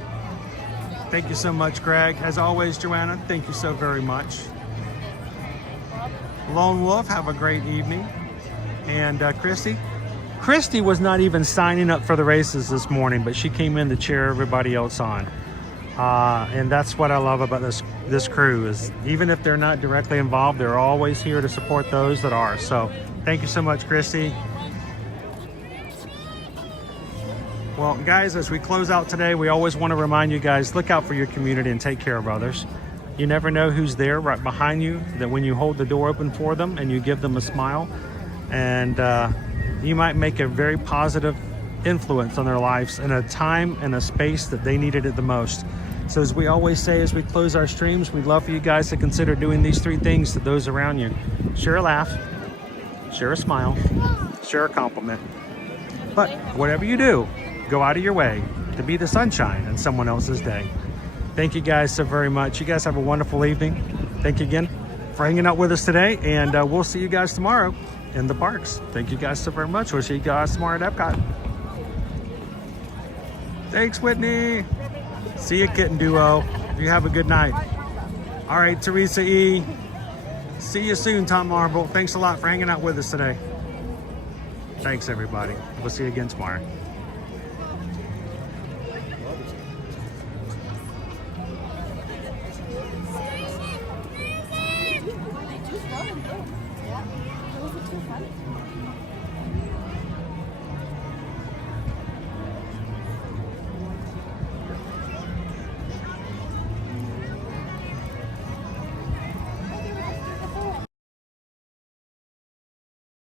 Thank you so much, Greg. As always, Joanna, thank you so very much. Lone Wolf, have a great evening. And Christy was not even signing up for the races this morning, but she came in to cheer everybody else on. And that's what I love about this crew, is even if they're not directly involved, they're always here to support those that are. So thank you so much, Christy. Well, guys, as we close out today, we always want to remind you guys, look out for your community and take care of others. You never know who's there right behind you, that when you hold the door open for them and you give them a smile, and you might make a very positive influence on their lives in a time and a space that they needed it the most. So as we always say, as we close our streams, we'd love for you guys to consider doing these three things to those around you. Share a laugh, share a smile, share a compliment, But whatever you do, go out of your way to be the sunshine in someone else's day. Thank you guys so very much. You guys have a wonderful evening. Thank you again for hanging out with us today, and we'll see you guys tomorrow in the parks. Thank you guys so very much. We'll see you guys tomorrow at Epcot. Thanks, Whitney. See you, Kitten Duo. You have a good night. All right, Teresa E. See you soon, Tom Marble. Thanks a lot for hanging out with us today. Thanks, everybody. We'll see you again tomorrow.